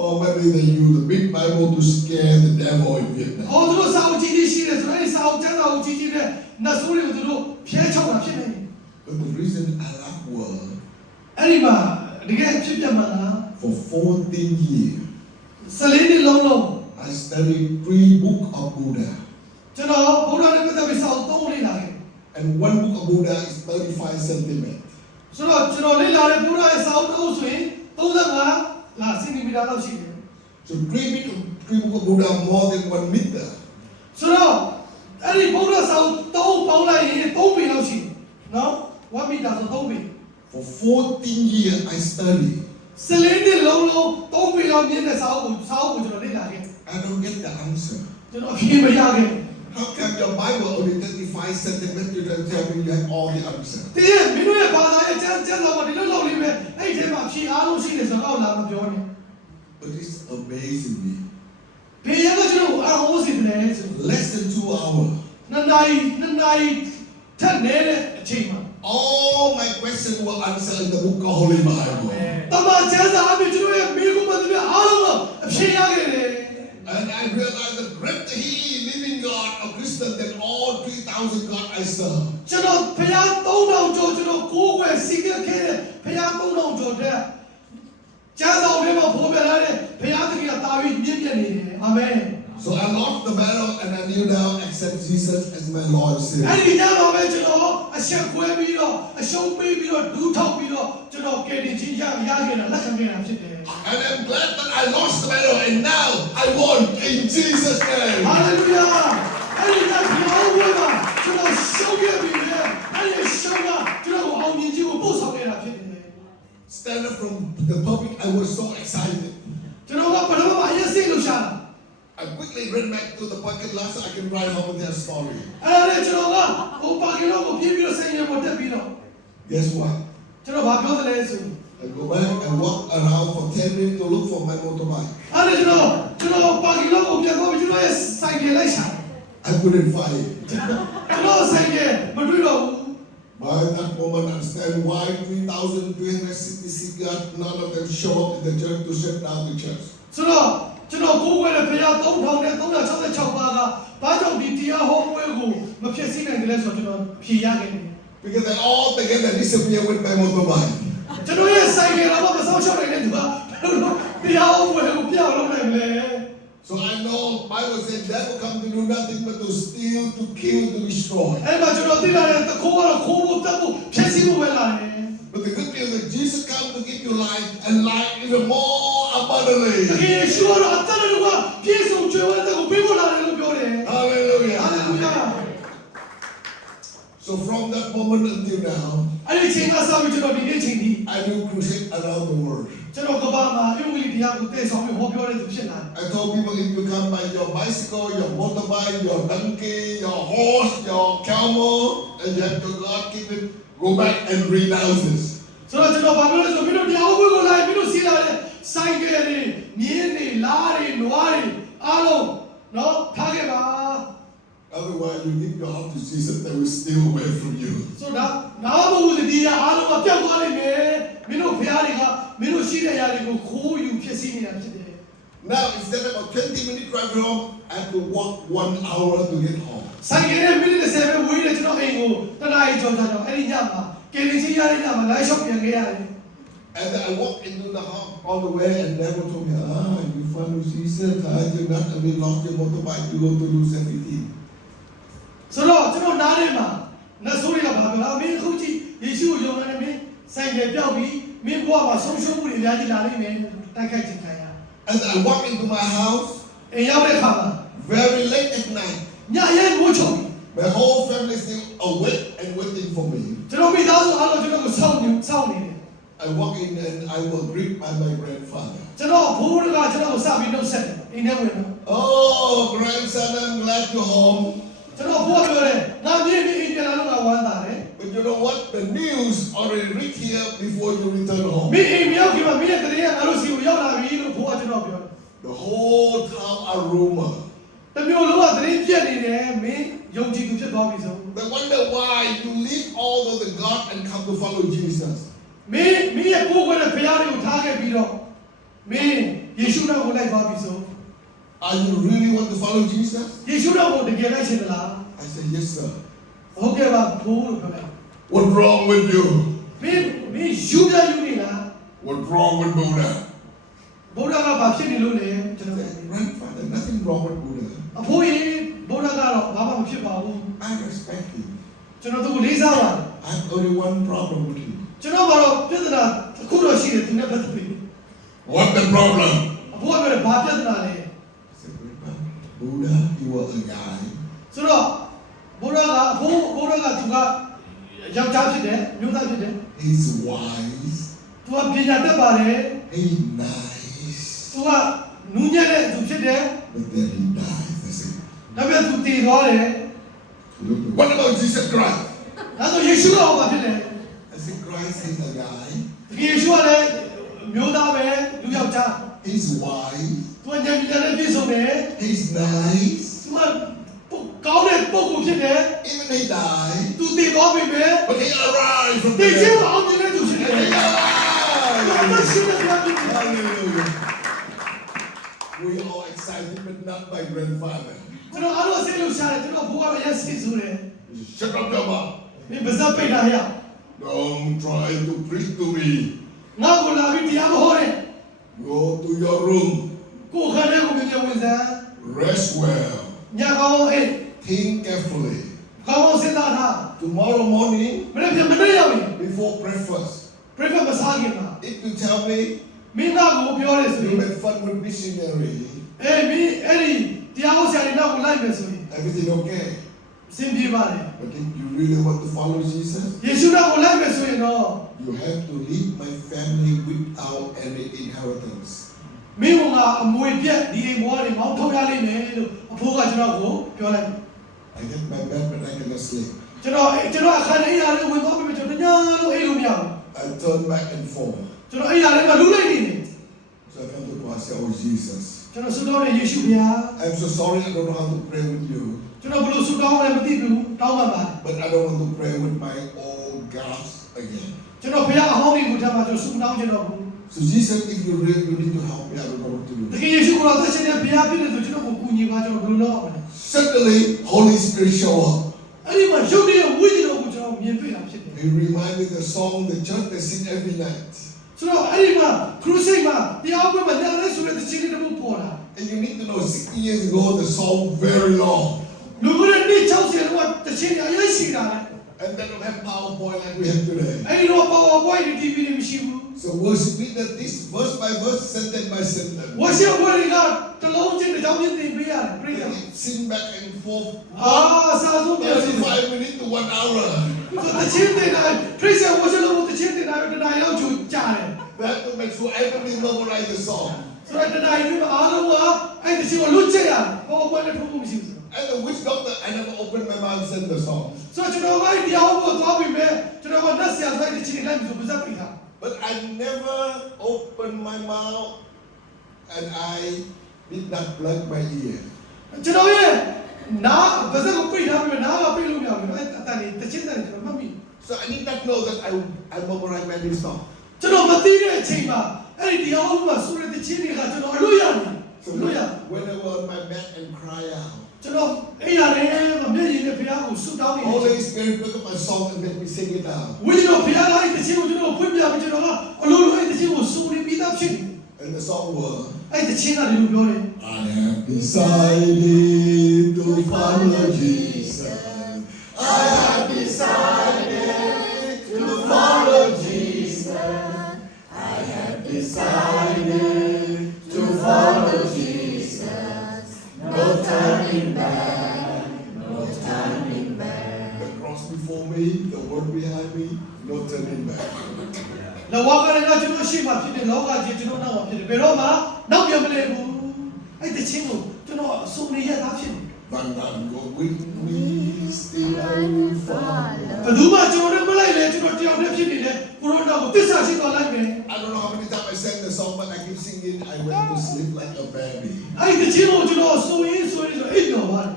Or maybe they use the big Bible to scare the devil in Vietnam. အော်သူတို့စာအုပ်ကြီးရှိတယ်ဆိုတော့အဲ့ဒီစာအုပ်ကျမ်းစာအုပ်ကြီးနဲ့နတ်ဆိုးတွေကိုသူတို့ဖျဲချောက်တာဖြစ်နေတယ် But the reason I love was အဲ့ဒီမှာတကယ်ဖြစ်ပြမှာလား for 14 years, 14နှစ်လုံးလုံး I studied 3 books of Buddha. ကျွန်တော်ဘုရားနဲ့ပတ်သက်ပြီးစာအုပ်သုံးလေ့လာခဲ့ And one book of Buddha is 35 centimeters. ဆိုတော့ကျွန်တော်လေ့လာတဲ့ဘုရားရဲ့စာအုပ်တစ်အုပ်ဆိုရင်35စင်တီမီတာလောက်ရှိတယ် So 3 books of Buddha more than 1 meter. ဆိုတော့အဲ့ဒီဘုရားစာအုပ်သုံးပေါင်းလိုက်ရင်3ပေလောက်ရှိတယ်နော်1မီတာဆို3ပေ For 14 years, I studied. 14နှစ်လုံးလုံး3ပေလောက်မြင့်တဲ့စာအုပ်ကိုကျွန်တော်လေ့လာခဲ့ I don't get the answer. ကျွန်တော်ဖြေမရခဲ့ How come your Bible only 35 centimeters? You don't tell me you have all the answers. တကယ်မင်းတို့ရဲ့ဘာသာရဲ့ကျမ်းစာမှာဒီလိုလောက်လေးပဲအဲ့ဒီထဲမှာဖြေအားလုံးရှိတယ်ဆိုတော့လာမပြောနဲ့ But it's amazing me. ဘယ်ရကကျွန်တော်အားလုံးစီနေလဲဆို Less than 2 hours. နှစ်နာရီထက်နေတဲ့အချိန်မှာ All my questions were answered in the book of Holy Bible. တမန်ကျမ်းစာအပြင်ကျွန်တော်ရဲ့မိကုမတ်တွေအားလုံးအဖြေရခဲ့တယ် And I realized that greater He, living God, a Christian, than all 3,000 God I serve. ကျွန်တော်ဘုရား3000ကျော်ကျွန်တော်ကိုးကွယ်စီကခဲ့တဲ့ဘုရား3000ကျော်တဲ့ကျမ်းစာထဲမှာပေါ်ပြလာတဲ့ဘုရားသခင်ကတာပြီးမြင့်မြတ်နေတယ်အာမင် So I lost the battle and I knew now accept Jesus as my Lord and အဲ့ Savior. ဒီညမှာပဲကျွန်တော်အဆက်ကွဲပြီးတော့အရှုံးပေးပြီးတော့ဒူးထောက်ပြီးတော့ကျွန်တော်ကယ်တင်ခြင်းရခဲ့တာလက်ခံခဲ့တာဖြစ်တယ် And I'm glad that I lost the battle and now I won in Jesus' name. ဟာလေလုယာအဲ့ဒီညပြောင်းဝင်မှာကျွန်တော်ရှုံးခဲ့ပြီလေအဲ့ဒီရှုံးကကျွန်တော်အောင်မြင်ခြင်းကိုပို့ဆောင်ခဲ့တာဖြစ်တယ် Standing from the public, I was so excited. ကျွန်တော်ကဘယ်တော့မှအရင်စိတ်လှရှာတာ I quickly ran back to the parking lot so I can write home their story. အဲ့ဒါနဲ့ကျွန်တော်ကဟိုပါကင်တော့ကိုပြေးပြီးတော့ဆိုင်ရပေါ်တက်ပြီးတော့ Guess what? ကျွန်တော်ဘာပြောသလဲဆို I go back and walk around for 10 minutes to look for my motorbike. အဲ့ဒါကျွန်တော်ပါကင်တော့ကိုပြန်သွားပြီးကျွန်တော်ရဲ့ဆိုင်ကလိုက်ရှာ I couldn't find it. ကျွန်တော်ဆိုင်ကမတွေ့တော့ဘူး By that moment, I understand why 3,366 God, none of them show up in the church to shut down the church. ဆိုတော့ကျွန်တော်ကိုးကွယ်တဲ့ဘုရား3366ပါးကဘာကြောင့်ဒီတရားဟောပွဲကိုမဖြစ်စိနိုင်ကြလဲဆိုတော့ကျွန်တော်ဖြေရခဲ့တယ် Because they all together disappear with my motorbike. ကျွန်တော်ရဲ့ဆိုင်ကတော့မစောင့်ရှောက်နိုင်တဲ့သူကတရားဟောပွဲကိုပြောင်းလုပ်နိုင်လေ So Bible said devil come to do nothing but to steal, to kill, to destroy. အဲ့မှာကျွန်တော်သိလာတဲ့တခိုးကတော့ခိုးဖို့တက်ဖို့ဖြည့်ဆည်းဖို့ပဲလာတယ် But the good news is that Jesus comes to give you life and life even more abundantly. တကယ်ရှိတော့အတ္တတွေကပြည့်စုံကြွယ်ဝတဲ့ကိုပေးဖို့လာတယ်လို့ပြောတယ် Hallelujah. ဟာလေလုယာ So from that moment until now, အဲ့ဒီချိန်ကစပြီးကျွန်တော်ဒီနေ့ချိန်ထိ I do crusade around the world. ကျွန်တော်ကဘာမှာအင်္ဂလိပ်တရားကိုတည်ဆောင်ပြီးဟောပြောတဲ့သူဖြစ်လာတယ် I told people if you come by your bicycle, your motorbike, your donkey, your horse, your camel, and you have to God keep it, go back and renounce this. ဆိုတော့ကျွန်တော်ဘာပြောလဲဆိုမင်းတို့တရားဝဲကိုလာမင်းတို့စီးလာတဲ့ဆိုင်ကယ်တွေမြင်းတွေလားတွေနွားတွေအားလုံးနော်ထားခဲ့ပါ Otherwise, you give your heart to Jesus, they will steal away from you. ဆိုတော့နာမဘူးဒီရအားလုံးကပြောက်သွားလိမ့်မယ်မင်းတို့ဖရားတွေကမင်းတို့ရှိတဲ့ຢာတွေကိုခိုးယူဖြစ်စီနေတာဖြစ်တယ် Now, instead of a 20-minute drive home, I have to walk 1 hour to get home. ဆိုင်ကယ်နဲ့မိနစ်30ပဲဝေးတယ်ကျွန်တော်အိမ်ကိုတနားရီကျော်တော့အဲ့ဒီညမှာကယ်လင်းချင်းရတဲ့ညမှာလိုက်ရှော့ပြန်ခဲ့ရတယ် And then I walked into the house all the way, and devil told me, you follow Jesus, you're not a bit lost your motorbike, you go to lose everything. ဆိုတော့ကျွန်တော်နားထဲမှာနတ်ဆိုးတွေကဘာပြောလဲမင်းအခုကြည့်ယေရှုကိုယုံတယ်မင်းဆိုင်ကယ်ပြောက်ပြီးမင်းဘဝမှာဆုံးရှုံးမှုတွေအများကြီးလာလိမ့်မယ်တိုက်ခိုက်ခြင်းခံရ And I walked into my house အိမ်ရောက်တဲ့အခါမှာ very late at night. ညရဲမိုးချုံ My whole family is still awake and waiting for me. ကျွန်တော်မိသားစုအားလုံးကျွန်တော်ကိုစောင့်နေတယ် I walk in and I will greet my grandfather. ကျွန်တော်ဘိုးကကျွန်တော်ကိုစပြီးနှုတ်ဆက်တယ်အိမ်ထဲဝင်တော့ Oh, grandson, I'm glad you're home. ကျွန်တော်ဘိုးပြောတယ်ငါမြင်ပြီးအိမ်ပြန်လာလို့ငါဝမ်းသာတယ် But you know what? The news already reached here before you return home. မင်းအိမ်မြောက်ခင်မှာမင်းရဲ့တရေကငါတို့စီကိုရောက်လာပြီလို့ဘိုးကကျွန်တော်ပြောတယ် The whole town a rumor. တမျိုးလုံးကတရေပြက်နေတယ်မင်းယုံကြည်သူဖြစ်သွားပြီဆို They wonder why you leave all of the God and come to follow Jesus. မင်းရဲ့ကိုယ်ကိုယ်နဲ့ဘုရားတွေကိုထားခဲ့ပြီးတော့မင်းယေရှုတော်ကိုလိုက်သွားပြီဆို Are you really want to follow Jesus? ယေရှုတော်ကိုတကယ်လိုက်ရှင်သလား I said, yes, sir. ဟုတ်ကဲ့ပါဘိုးလို့ပြောလိုက် What's wrong with you? မင်းယူပြယူနေလား What's wrong with Buddha? ဘုရားကဘာဖြစ်နေလို့လဲကျွန် I တော် said, grandfather, nothing wrong with Buddha. အဖိုးကြီးဘုရားကတော့ဘာမှမဖြစ်ပါဘူး I respect him. ကျွန်တော်သူ့ကိုလေးစားပါတယ် I have only one problem with him. ကျွန်တော်ကတော့ပြဿနာတစ်ခုတော့ရှိတယ်သူနဲ့ပတ်သက်ပြီး What the problem? အဖိုးကပြောတယ်ဘာပြဿနာလဲ I said, Grandpa, Buddha, you are a guy. ဆိုတော့ဘုရားကအဖိုးဘုရားကသူကယောက်ျားဖြစ်တယ်မျိုးသားဖြစ်တယ် He's wise. သူကပညာတတ်ပါတယ် He's nice. သူကနူးညံ့တဲ့သူဖြစ်တယ် But then he died. I said, ဒါပေမဲ့သူတည်သွားတယ် what about Jesus Christ? ဒါဆိုယေရှုကဘာဖြစ်လဲ I said, Christ is a guy. ယေရှုကလည်းမျိုးသားပဲလူယောက်ျား He's wise. သူကဉာဏ်ပညာနဲ့ပြည့်စုံတယ် He's nice. သူကကောင်းတဲ့ပုဂ္ဂိုလ်ဖြစ်တယ် Even he died. သူတည်သွားပြီပဲ But he arrived from တည်ခြင်း there. အောင်မြင်တဲ့သူဖြစ်တယ် He ဘာ arrived. လို့ရှိတဲ့ဘုရားဖြစ်လဲ Hallelujah. We are excited, but not my grandfather. ကျွန်တော်အားလုံးစိတ်လှုပ်ရှားတယ်ကျွန်တော်ဘုရားရဲ့ရက်စိတ်ဆိုးတယ် Shut up your mouth. မင်းပါဇက်ပိတ်တာရ Don't try to preach to me. ငါ့ကိုလာပြီးတရားမဟောနဲ့ Go to your room. ကိုယ်ခန္ဓာကိုမြင်ဝင်စား Rest well. ညကောင်းအိတ် Think carefully. ကောင်းစဉ်းစားထား Tomorrow morning, မနေ့ကမနေ့ရောက်ပြီ before breakfast, ပြိဖက်မစားခင်မှာ if you tell me မင်းသားကိုပြောတယ်ဆိုရ you င် make fun with missionary, အေးမင်းအဲ့ဒီတရားဟောဆရာတွေနောက်ကိုလိုက်မယ်ဆိုရင် everything okay. စင်ပြေပါတယ် But if you really want to follow Jesus, ယေရှုနောက်ကိုလိုက်မယ်ဆိုရင်တော့ you have to leave my family without any inheritance. မင်းကအမွေပြက်ဒီအိမ်ဘွားတွေမောင်းထုတ်ရလိမ့်မယ်လို့အဖိုးကကျွန်တော်ကိုပြောလိုက် I get my bed, but I cannot sleep. ကျွန်တော်အခါနဲ့အိမ်ရတယ်ဝင်သွားပြီကျွန်တော်ညလုံးအိမ်လို့မရဘူး I turn back and forth. ကျွန်တော်အိမ်ရတယ်မှာလူလိုက်နေတယ် So I come to God and say, oh Jesus, ကျွန်တော်ဆုတောင်းတယ်ယေရှုဘုရား I'm so sorry I don't know how to pray with you. ကျွန်တော်ဘယ်လိုဆုတောင်းလဲမသိဘူးတောင်းပါပါ But I don't want to pray with my old gods again. ကျွန်တော်ဘုရားအဟောင်းတွေကိုထားမှာကျွန်တော်ဆုတောင်းကြတော့ဘူး So Jesus, if you really you need to help me, I don't know what to တ do. ကယ်ယေရှုကိုယ်တော်သက်ရှင်တဲ့ဘုရားဖြစ်တယ်ဆိုကျွန်တော်ကိုကူညီပါကျွန်တော်ဘယ်လိုလုပ်အောင်လဲ Suddenly, Holy Spirit show up. အဲ့ဒီမှာရုပ်တရက်ဝိညာဉ်တော်ကိုကျွန်တော်မြင်တွေ့တာဖြစ်တယ် He reminded me the song the church they sing every night. ကျွန် ဆိုတော့အဲ့ဒီမှာခရုစိတ်မှာတရားပွဲမှာညာရဲဆိုတဲ့တခြင်းလေးတစ်ခုပေါ်လာ And you need to know 60 years ago the song very long. လူကလည်းနေ့60လောကတခြင်းအရေးရှိတာလေ And they don't have PowerPoint like we have today. အဲ့ဒီတော့ PowerPoint နဲ့ TV တွေမရှိဘူး So worship leader this verse by verse, sentence by sentence. ဝါရှင်ဝါရီကတလုံးချင်းတစ်ကြောင်းချင်းသင်ပေးရတယ်ပြိတ္တာ Sing back and forth. အာစာဆုံးပြန်စီ 35 minutes to 1 hour. တခြင်းတင်တာပြိတ္တာဝါရှင်လို့တခြင်းတင်တာတနားရောက်ချူကြားတယ် We have to make sure everybody memorize the song. ဆိုတော့တနားကြီးအားလုံးကအဲ့တခြင်းကိုလွတ်ချက်ရတယ် PowerPoint နဲ့ထုတ်ဖို့မရှိဘူး And the witch doctor, I never opened my mouth and sang the song. ဆိုတော့ကျွန်တော်ကတရားကိုသွားပြီးမဲ့ကျွန်တော်ကနတ်ဆရာဆိုတဲ့ချင်းလိုက်ပြီးဆိုပါဇက်ပြီးတာ But I never opened my mouth and I did not plug my ear. ကျွန်တော်ရဲ့နားပါဇက်ကိုပိတ်ထားပြီးနားကပိတ်လို့မရဘူးအဲ့အတန်လေးတချင်းတန်ကျွန်တော်မှတ်မိ So I did not know that I memorize many songs. ကျွန်တော်မသိတဲ့အချိန်မှာအဲ့ဒီတရားဟောမှာဆိုတဲ့တချင်းတွေကကျွန်တော်အလို့ရတယ် So လို့ရ when I was on my bed and cry out, ကျွန်တော်အဲ့ရတယ်မမျက်ရည်နဲ့ဘုရားကိုဆုတောင်းနေတယ် Holy Spirit pick up my song and let me sing it out. ဝိညာဉ်တော်ဘုရားကအဲ့တချင်းကိုကျွန်တော်ဖွင့်ပြပြီးကျွန်တော်ကအလိုလိုအဲ့တချင်းကိုစုနေပြီးသားဖြစ်တယ် And the song was, အဲ့တချင်းကဒီလိုပြောတယ် I have decided to follow Jesus. I have decided to follow Jesus. I have decided to follow Jesus. No turning back, no turning back. The cross before me, the word behind me, no turning back. လောကကလည်းကျွန်တော်ရှိမှဖြစ်တယ်လောကကြီးကျွန်တော်နောက်မှာဖြစ်တယ်ဘယ်တော့မှနောက်ပြန်မလဲဘူးအဲ့တချင်းကိုကျွန်တော်အစုံနေရတာဖြစ်တယ် But God go with me, still I will follow. ဘယ်သူမှကျွန်တော်နဲ့မလိုက်လဲကျွန်တော်တယောက်တည်းဖြစ်နေတယ်ကိုရိုနာကိုတစ္ဆာရှိသွားလိုက်မယ် I don't know how many times I sang the song, but I keep singing. I went to sleep like a baby. အဲ့ဒီချင်းကိုကျွန်တော်ဆိုရင်ဆိုအိပ်ပျော်ပါတယ်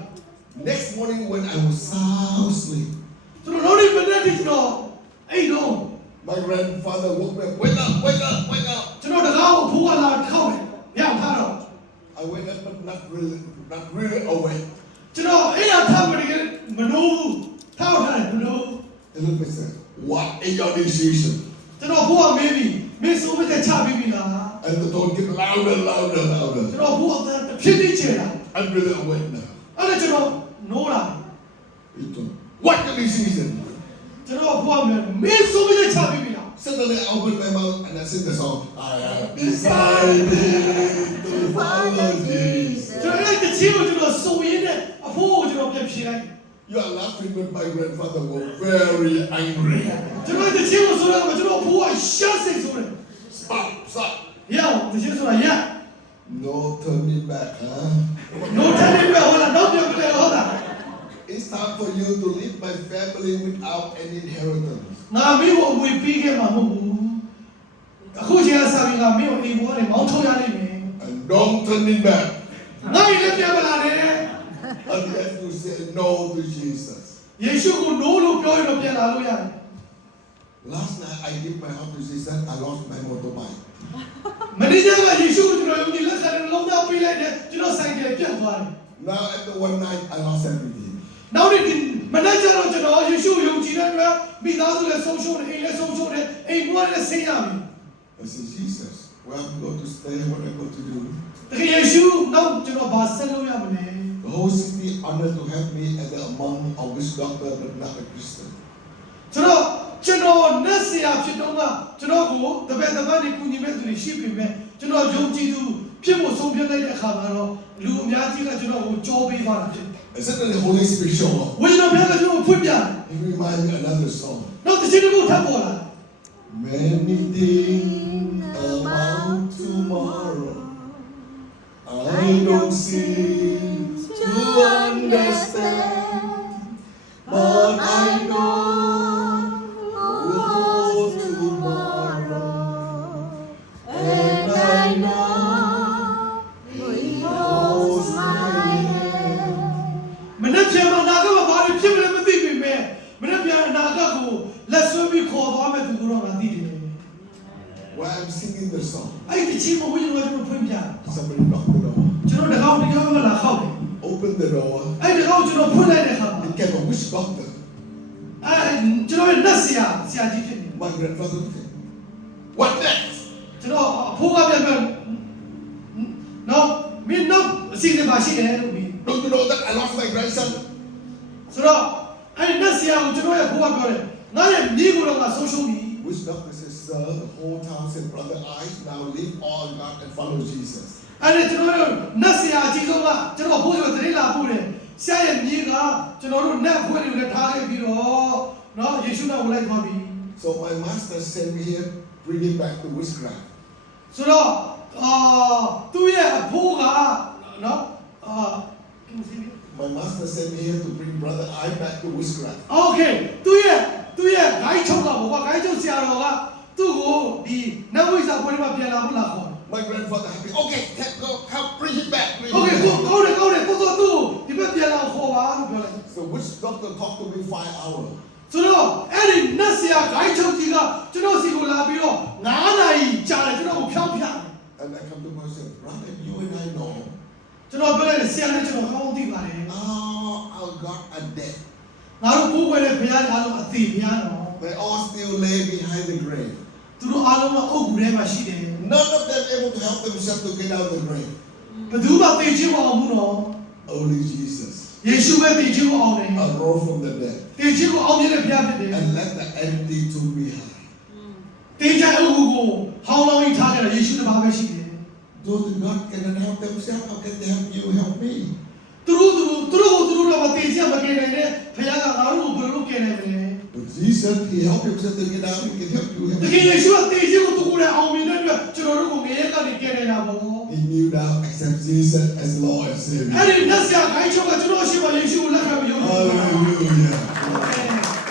Next morning when I was sound asleep, ကျွန်တော်တို့မနေ့ကကျွန်တော်အိပ်တော့ my grandfather woke me up. Wake up, wake up, wake up. ကျွန်တော်တကားကိုဖိုးကလာထောက်တယ်ညထားတော့ I wake up, but not really awake. ကျွန်တော်အဲ့ဒါထားမနေမနိုးဘူးထောက်ထားတယ်မနိုး And look, I said, what is your decision? ကျွန်တော်ဖိုးကမေးပြီးမင်းဆိုမတဲ့ချပြီးပြီလား And the tone get louder, louder, ကျွန် louder. တော်ဖိုးအသက်ဖြစ်နေချင်တာ I'm really awake now. အဲ့ဒါကျွန်တော်နိုးလာ He told me, what your decision? ကျွန်တော်ဖိုးကမင်းဆိုမတဲ့ချပြီးပြီလား Suddenly I opened my mouth and I sing the song. I have decided to follow Jesus. ကျွန်တော်အဲ့ဒီချင်းကိုကျွန်တော်စုံရင်းနဲ့အဖိုးကိုကျွန်တော်ပြန်ဖြေလိုက် You are laughing, but my grandfather was very angry. ကျွန်တော်ဒီချင်းကိုဆိုတော့ကျွန်တော်ဖိုးကရှာစိတ်ဆိုတယ် Stop, stop. ရအောင်ဒီချင်းဆိုတာရ No turning back, huh? no telling me ဟောလားတော့ပြန်ပြတယ်ဟောလား It's time for you to leave my family without any inheritance. ငါမင်းကိုအမွေပေးခဲ့မှာမဟုတ်ဘူးအခုချိန်ကစာပြီးငါမင်းကိုအိမ်ပေါ်ကနေမောင်းထုတ်ရလိမ့်မယ် And don't turning back. ငါလည်းပြန်မလာနဲ့ And you have to say no to Jesus. ယေရှုကို no လို့ပြောရင်တော့ပြန်လာလို့ရတယ် Last night I gave my heart to Jesus. I lost my motorbike. မနေ့ကယေရှုကိုကျွန်တော်ယုံကြည်လက်ခံတဲ့လုံးသားပေးလိုက်တယ်ကျွန်တော်ဆိုင်ကယ်ပြတ်သွားတယ် Now after one night I lost everything. နောက်နေ့မနေ့ကျတော့ကျွန်တော်ယေရှုယုံကြည်တဲ့အတွက်မိသားစုလည်းဆုံးရှုံးတယ်အိမ်လည်းဆုံးရှုံးတယ်အိမ်ဘဝလည်းဆင်းရပြီ I said, Jesus, where am I going to stay? What am I going to do? တကယ်ယေရှုနောက်ကျွန်တော်ဘာဆက်လုပ်ရမလဲ The whole city honored to have me as among a witch doctor, but not a Christian. ကျွန်တော်နတ်ဆရာဖြစ်တော့ကကျွန်တော်ကိုတပည့်တပည့်တွေကူညီမဲ့သူတွေရှိပြီမဲ့ကျွန်တော်ယုံကြည်သူဖြစ်ဖို့ဆုံးဖြတ်လိုက်တဲ့အခါမှာတော့လူအများကြီးကကျွန်တော်ကိုကြောပေးသွားတာဖြစ်တယ် I said that the Holy Spirit showed up. ဝိညာဉ်တော်ဘုရားကကျွန်တော်ဖွင့်ပြတယ် He reminded me another song. နောက်တစ်ချိန်တစ်ခုထပ်ပေါ်လာ Many things about tomorrow I don't seem to understand, but I know who holds tomorrow, and I know He holds my hand. မနေ့ပြန်မှာနာကဘာတွေဖြစ်မလဲမသိပေမဲ့မနေ့ပြန်အနာကကိုလက်ဆွဲပြီးခေါ်သွားမဲ့သူကတော့ငါသိတယ် While I'm singing the song, အဲ့ဒီချိန်မှာဝိညာဉ်တော်ကျွန်တော်ဖွင့်ပြတယ် somebody knocked the door. ကျွန်တော်တကောင်ကလာခောက်တယ် Opened the door. အဲ့ဒီကောင်ကျွန်တော်ဖွင့်လိုက်တဲ့အခါမှာ It came a witch doctor. ကျွန်တော်ရဲ့နတ်ဆရာကြီးဖြစ်နေ My grandfather said, what next? ကျွန်တော်အဖိုးကပြန်ပြန်နော်မင်းတော့အစီအစဉ်ပါရှိတယ်လို့ပြီး Don't you know that I lost my grandson? ဆိုတော့အဲ့ဒီနတ်ဆရာကိုကျွန်တော်ရဲ့ဖိုးကပြောတယ်ငါရဲ့မိကိုတော့ငါဆုံးရှုံးပြီ Which doctor says, sir, the whole town said, brother, I now leave all God and follow Jesus. အဲ့ဒီကျွန်တော်ရဲ့နတ်ဆရာအကြီးဆုံးကကျွန်တော်ဖိုးကိုတရင်လာပို့တယ်ဆရာရဲ့မိကကျွန်တော်တို့နတ်ဘွဲတွေနဲ့ထားခဲ့ပြီးတော့နော်ယေရှုနဲ့ဝင်လိုက်သွားပြီ So my master sent me here, bring him back to witchcraft. ဆိုတော့သူ့ရဲ့အဖိုးကနော်My master sent me here to bring brother I back to witchcraft. โอเคသူ့ရဲ့ဂိုင်းချုပ်ကဘောကဂိုင်းချုပ်ဆရာတော်ကသူ့ကိုဒီနတ်ဝိဇ္ဇာပွဲမှာပြန်လာဖို့လာခေါ် My grandfather happy. Okay, go, come, bring him back. Bring โอ him เค back. ကောင်းတယ်သူ့ဒီဘက်ပြန်လာခေါ်ပါလို့ပြောလိုက် So which doctor talked to me 5 hours? ဆိုတော့အဲ့ဒီနတ်ဆရာဂိုင်းချုပ်ကြီးကကျွန်တော်စီကိုလာပြီးတော့9 နာရီကြာတယ်ကျွန်တော်ကိုဖြောင်းဖြတ် And I come to him and said, brother, you and I know. ကျွန်တော်ပြောလိုက်ဆရာနဲ့ကျွန်တော်ကောင်းသိပါတယ် Oh, our God are dead. ငါတို့ကိုယ်ွယ်တဲ့ဘုရားအားလုံးအသေးဘုရားတော် They all still lay behind the grave. သူတို့အားလုံးကအုပ်ကူထဲမှာရှိတယ် None of them able to help themselves to get out of the grave. ဘယ်သူမှသိချင်းမအောင်ဘူးနော် Only Jesus ယေရှုပဲသိချင်းမအောင်တယ် arose from the dead သိချင်းမအောင်တဲ့ဘုရားဖြစ်တယ် and let the empty tomb behind. တင်ကြအုပ်ကူကိုဟောင်းလောင်းကြီးထားကြတယ်ယေရှုတပါးပဲရှိတယ် Those who God cannot help themselves, how can they help you? Help me. သူတို့တော့မတင်ကြမကယ်နိုင်တဲ့ဘုရားကငါတို့ကိုဘယ်လိုကယ်နိုင်မလဲ But Jesus, He helped Himself to get out. He can help you. တကယ်ယေရှုကတင်ချင်းကိုသူကိုယ်တိုင်အောင်မြင်တဲ့အတွက်ကျွန်တော်တို့ကိုငရဲကနေကယ်နိုင်တာပေါ့ He knew now, accept Jesus as Lord and အဲ့ Savior. ဒီနတ်ဆရာခိုင်းချုပ်ကကျွန်တော်ရှိမှယေရှုကိုလက်ခံပြီးယုံကြည်တယ် Hallelujah.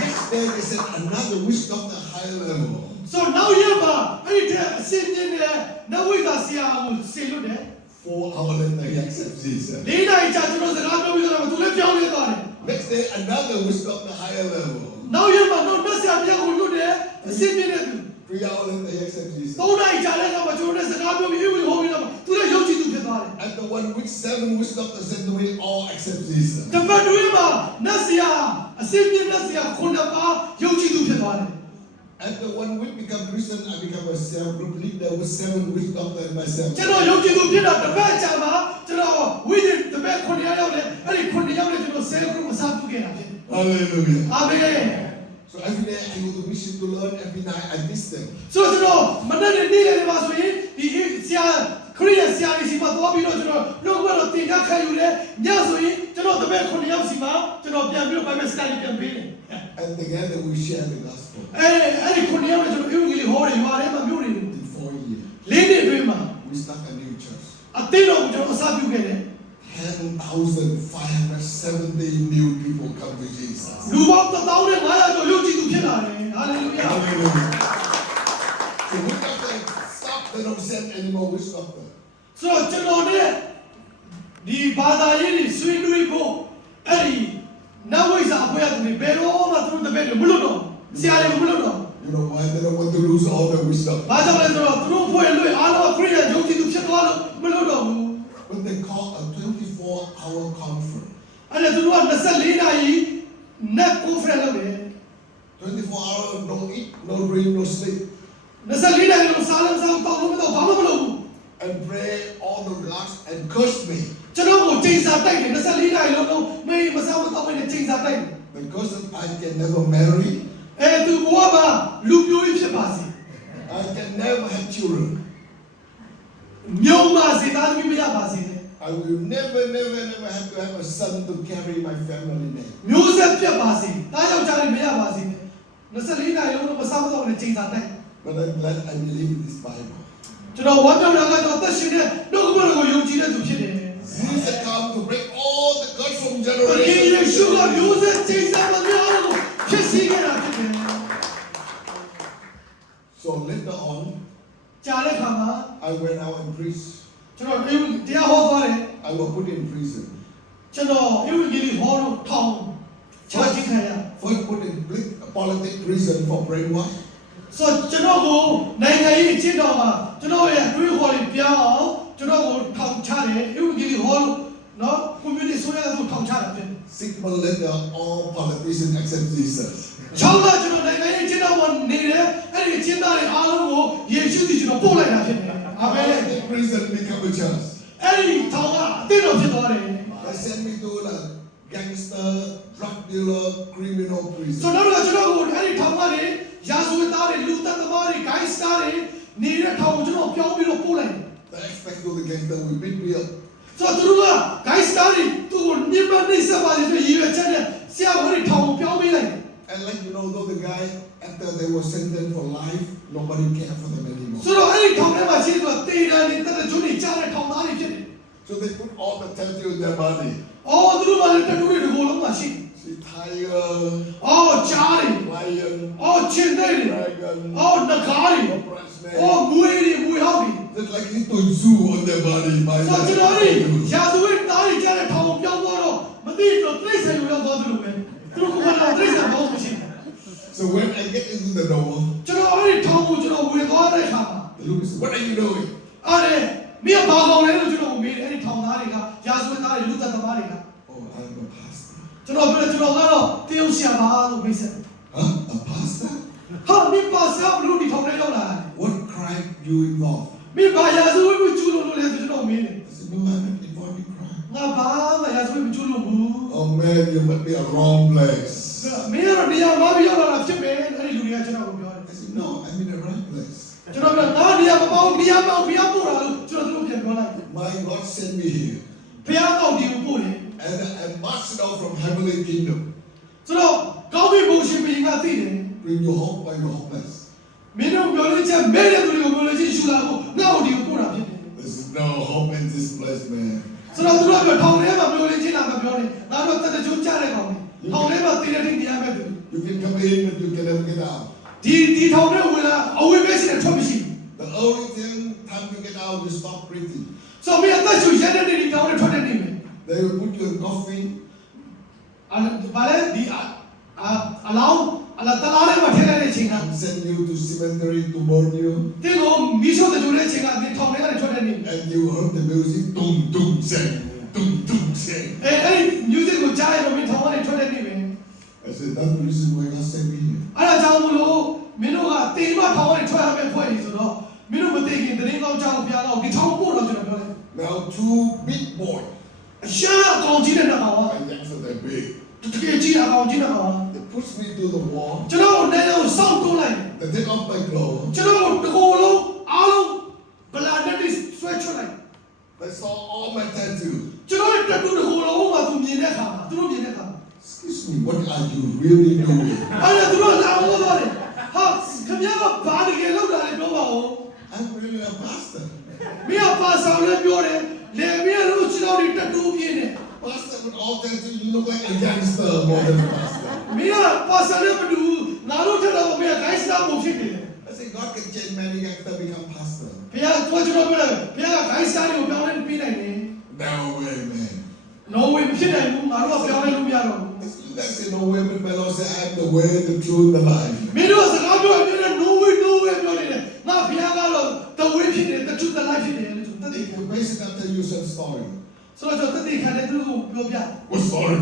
Next day, they said another witch doctor higher level. ဆိုနောက်ရပါအဲ့ဒီအစင်းမြင့်တဲ့နတ်ဝိဇ္ဇာဆရာကိုဆေလွတ်တယ် 4 hours later, he accepts Jesus. ၄နိုင်ကြာကျွန်တော်စကားပြောပြီးတော့သူလည်းပြောင်းလဲသွားတယ် Next day, another witch doctor higher level. နောက်ရပါတော့နတ်ဆရာပြောင်းကိုလွတ်တယ်အစင်းမြင့်တဲ့သူ 3 hours later, he accepts Jesus. ၃နိုင်ကြာတဲ့အခါမှာကျွန်တော်လည်းစကားပြောပြီးဥပဒေဟောပြီးတော့သူလည်းယုံကြည်သူဖြစ်သွားတယ် And the one which 7 witch doctors said to me, all accept Jesus. တပတ်တွင်းမှာနတ်ဆရာအစင်းမြင့်နတ်ဆရာ9ပါးယုံကြည်သူဖြစ်သွားတယ် And the one which become Christian, I become a cell group leader with 7 witch doctors and myself. ကျွန်တော်ယုံကြည်သူဖြစ်တာတပတ်ကြာမှာကျွန်တော်ဝိညာဉ်တပတ်9ရောက်တယ်အဲ့ဒီ9ရောက်တယ်ကျွန်တော် cell group အစားပြုခဲ့တာဖြစ်တယ် Hallelujah. အာမင် So every day I go to mission to learn. Every night I miss them. ဆိုတော့မနေ့နေ့လေးမှာဆိုရင်ဒီဆရာခရစ်ယာန်ဆရာကြီးစီမှာသွားပြီးတော့ကျွန်တော်နှုတ်ကပတ်တော်သင်ကြားခံယူတယ်ညဆိုရင်ကျွန်တော်တပည့်9ယောက်စီမှာကျွန်တော်ပြန်ပြီးတော့ Bible study ပြန်ပေးတယ် And together we share the gospel. အဲ့ဒီ9ယောက်နဲ့ကျွန်တော်အင်္ဂလိပ်ဟောတယ်ရွာထဲမှာမြို့နေတယ် In 4 years, ၄နှစ်အတွင်းမှာ we start a new church. အသင်းတော်ကိုကျွန်တော်အစားပြုခဲ့တယ် 10,570 new people come to Jesus. လူပေါင်း1500ကျော်ယုံကြည်သူဖြစ်လာတယ်ဟာလေလုယာ Hallelujah. So we got to stop. They don't send anymore. We stop them. ဆိုတော့ကျွန်တော်နဲ့ဒီဘာသာရေးတွေဆွေးနွေးဖို့အဲ့ဒီနတ်ဝိဇ္ဇာအဖွဲ့အစည်းတွေဘယ်တော့မှသူတို့တပည့်တွေမလွတ်တော့ဆရာတွေမလွတ်တော့ You know why? They don't want to lose all their wisdom. ဘာကြောင့်လဲဆိုတော့သူတို့ဖွဲ့လွှဲအားလုံးခရစ်ယာန်ယုံကြည်သူဖြစ်သွားလို့မလွတ်တော့ဘူး But they call a 24-hour conference. အဲ့ဒါသူတို့က24နာရီနတ်ကွန်ဖရင့်လုပ်တယ် 24 hours, no eat, no drink, no sleep. 24နာရီလုံးစားလုံးစားတောင်းလို့မတော့ဘာမှမလုပ်ဘူး And pray all the gods and curse me. ကျွန်တော်ကိုချိန်စာတိုက်တယ်24နာရီလုံးမေးမစားမတော့မနဲ့ချိန်စာတိုက်တယ် Because I can never marry, အဲ့သူဘဝမှာလူပြိုးကြီးဖြစ်ပါစေ I can never have children. မြုံပါစေသားသမီးမရပါစေနဲ့ I will never have to have a son to carry my family name. မျိုးဆက်ပြတ်ပါစေတားယောက်ျားတွေမရပါစေနဲ့24နာရီလုံးမစားမတော့နဲ့ချိန်စာတိုက် But I'm glad I believe in this Bible. ကျွန်တော်ဝမ်းမြောက်တာကတော့သက်ရှင်တဲ့နှုတ်ကပတ်တော်ကိုယုံကြည်တဲ့သူဖြစ်တယ် Jesus come to break all the curse from တကယ်ယေရှု generation. ကမျိုးဆက်ချိန်စာမများလို့ဖြစ်စီခဲ့တာဖြစ်တယ် So later on, ကြာတဲ့ခါမှာ I went out and preached. ကျွန်တော်တရားဟောသွားတယ် I was put in prison. ကျွန်တော်ဧဝံဂေလိဟောလို့ထောင်ချခြင်းခံရ First put in politics prison for brainwash. ဆိုကျွန်တော်ကိုနိုင်ငံရေးအကျင့်တော်မှာကျွန်တော်ရဲ့အတွေးခေါ်တွေပြောင်းအောင်ကျွန်တော်ကိုထောင်ချတယ်ဧဝံဂေလိဟောလို့နော်ကွန်မြူနတီဆိုရတဲ့သူထောင်ချတာဖြစ်တယ် 6 months later, all politicians accept Jesus. ချောင်းကကျွန်တော်နိုင်ငံရေးအကျင့်တော်မှာနေတယ်အဲ့ အဲ့ဒီချင်းသားတွေအားလုံးကိုယေရှုသည်ကျွန်တော်ပို့လိုက်တာဖြစ်တယ်အာမင် The prison become a church. အဲ့ဒီထောင်ကအသစ်တော်ဖြစ်သွားတယ် They sent me to the gangster, drug dealer, criminal ဆို prison. တော့ကျွန်တော်ကိုအဲ့ဒီထောင်ကနေရာဇဝတ်သားတွေလူသက်သမားတွေဂိုင်းစတာတွေနေတဲ့ထောင်ကိုကျွန်တော်ပြောင်းပြီးတော့ပို့လိုက်တယ် They expect to the gangster will beat me up. ဆိုတော့သူတို့ကဂိုင်းစတာတွေသူ့ကိုညှဉ်းပန်းနှိပ်စက်ပါစေဆိုရည်ရွယ်ချက်နဲ့ဆရာဝန်တွေထောင်ကိုပြောင်းပေးလိုက်တယ် And like you know, though the guy after they were sentenced for life, nobody cared for them anymore. ဆိုတော့အဲ့ဒီထောင်ထဲမှာရှိတဲ့တေတန်တွေတက်တဲ့ကျွန်းတွေကြားတဲ့ထောင်သားတွေဖြစ်တယ် So they put all the tattoo in their body. ။အော်သူတို့ကလည်းတတူတွေဒီကိုလုံးမှာရှိတယ် See, tiger, ။အော်ကြားတွေ lion, ။အော်ချင်းတွေတွေ dragon, ။အော်နဂါးတွေ cobra, ။snake. အော်ငွေတွေငွေဟောက်တွေ There's like little zoo on their body. By ဆိုတော့ကျွန်တော်တို့ the ရာဇဝတ်သားတွေကြားတဲ့ထောင်ကိုပြောင်းသွားတော့မသိတော့တိရစ္ဆာန်ကိုရောက်သွားသလိုပဲ။သူတို့ကတော့တိရစ္ဆာန်ဘောမရှိဘူး So when I get into the door, ။ကျွန်တော်အဲ့ဒီထောင်ကိုကျွန်တော်ဝင်သွားတဲ့အခါမှာ the Lord says, "What are you doing?" အဲ့ဒီမင်းဘာကောင်လဲလို့ကျွန်တော်မေးတယ်အဲ့ဒီထောင်သားတွေကရာဇဝတ်သားတွေလူသက်သမားတွေက Oh, I'm a pastor. ကျွန်တော်ပြောကျွန်တော်ကတော့တရုတ်ဆရာပါလို့မိတ်ဆက် Huh? A pastor? ဟာမင်းပါစားဘလို့ဒီထောင်ထဲရောက်လာတယ် What crime you involved? မင်းဘာရာဇဝတ်ကိုကျူးလို့လဲဆိုကျွန်တော်မေးတယ် I said, "No, I'm not involved in crime." ငါဘာမှရာဇဝတ်မကျူးလို့ဘူး Oh man, you must be a wrong place. မင်းကတော့နေရာမှာပြောင်းလာတာဖြစ်မယ်အဲ့ဒီလူတွေကကျွန်တော်ကိုပြောတယ် I said, "No, I'm in the right place. ကျွန်တော်ပြောငါနေရာမပေါင်းနေရာပေါင်းဖျားပို့တာလို့ကျွန်တော်တို့ပြန်ပြောလိုက် My God sent me here, ဖျားပေါင်းဒီကိုပို့တယ် and I marched out from heavenly kingdom, ဆိုတော့ကောင်းပြီဘုံရှင်ဘုရင်ကသိတယ် bring you hope by your hopeless." မင်းတို့ပြောလို့ချက်မဲတဲ့သူတွေကိုပြောလို့ချင်းရှူလာကိုငါ့ကိုဒီကိုပို့တာဖြစ်တယ် There's no hope in this place, man. ဆိုတော့သူတို့ကထောင်ထဲမှာပြောလို့ချင်းလာမပြောနဲ့ငါတို့တက်တဲ့ကျိုးကြားတဲ့ကောင်ထောင်ထဲမှာတည်တဲ့ထိတရားမဲ့သူ You can come in, but you can never get out. ဒီထောင်ထဲဝင်လာအဝေးပဲရှိတဲ့ထွက်မရှိ The only thing time you get out is stop breathing. ဆိုတော့မင်းအသက်ရှူရတဲ့နေဒီထောင်ထဲထွက်တဲ့နေမယ် They will put you in coffin, ဘာလဲဒီအလောင်းအလာတလားထဲမှာထည့်လိုက်တဲ့အချိန်က and send you to cemetery to burn you, တင်းကိုမီးရှို့တဲ့တဲ့အချိန်ကဒီထောင်ထဲကနေထွက်တဲ့နေ and you heard the music, dum dum sing, dum dum sing. အဲ့ music ကိုကြားရတော့မင်းထောင်ကနေထွက်တဲ့နေပဲ I said, that's the reason why God sent me here. အဲ့ဒါကြောင့်မလို့မင်းတို့ကတေမထောင်ကနေထွက်ရမယ့်ဖွဲ့ရည်ဆိုတော့မင်းတို့မသိခင်တရင်ကောင်းကြောင်းဖျားတော့ဒီထောင်ပို့တော့ကျွန်တော်ပြောတယ် Now two big boys, အရှာအကောင်ကြီးတဲ့ကောင်က and that's so they're big. တကယ်ကြီးအကောင်ကြီးတဲ့ကောင်က They pushed me to the wall. ကျွန်တော်ကိုလည်းတော့စောင့်တိုးလိုက် They take off my clothes. ကျွန်တော်ကိုတကိုယ်လုံးအားလုံးဘလာနဲ့တိဆွဲချွတ်လိုက် They saw all my tattoos. ကျွန်တော်ရဲ့တတူတကိုယ်လုံးမှာသူမြင်တဲ့အခါမှာသူတို့မြင်တဲ့အခါမှာ Excuse me, what are you really doing? အဲ့ဒါသူတို့လာလို့တော့တယ်ဟာခင်ဗျားကဘာတကယ်လောက်တာလဲပြောပါဦး I'm really a pastor. မင်းကပါဆောင်လဲပြောတယ်လေမင်းတို့ခြေတော်တွေတတူပြင်းတယ် Pastor with all tattoos, you look like a gangster more than a pastor. မင်းကပါဆောင်လဲမတူငါတို့ထက်တော့မင်းကဂိုင်းစတာကိုဖြစ်နေတယ် I said, God can change many gangsters become pastor. ဘုရားကိုကျွန်တော်ပြောတယ်ဘုရားကဂိုင်းစတာတွေကိုပြောင်းလဲပေးနိုင်တယ် No way, man. လောဝေဖြစ်နိုင်ဘူးငါတို့ကပြောင်းလဲလို့မရတော့ဘူး You guys say no way, but my Lord said, I am the way, the truth, the life. မင်းတို့စကားပြောရင် no way ပြောနေတယ်ငါဘုရားကတော့ the way ဖြစ်တယ် the truth the life ဖြစ်တယ်လို့သူတတ်တယ် The basic, I'll tell you some story. ဆိုတော့ကျွန်တော်တတ်တယ်ခံတယ်သူတို့ကိုပြောပြ What story?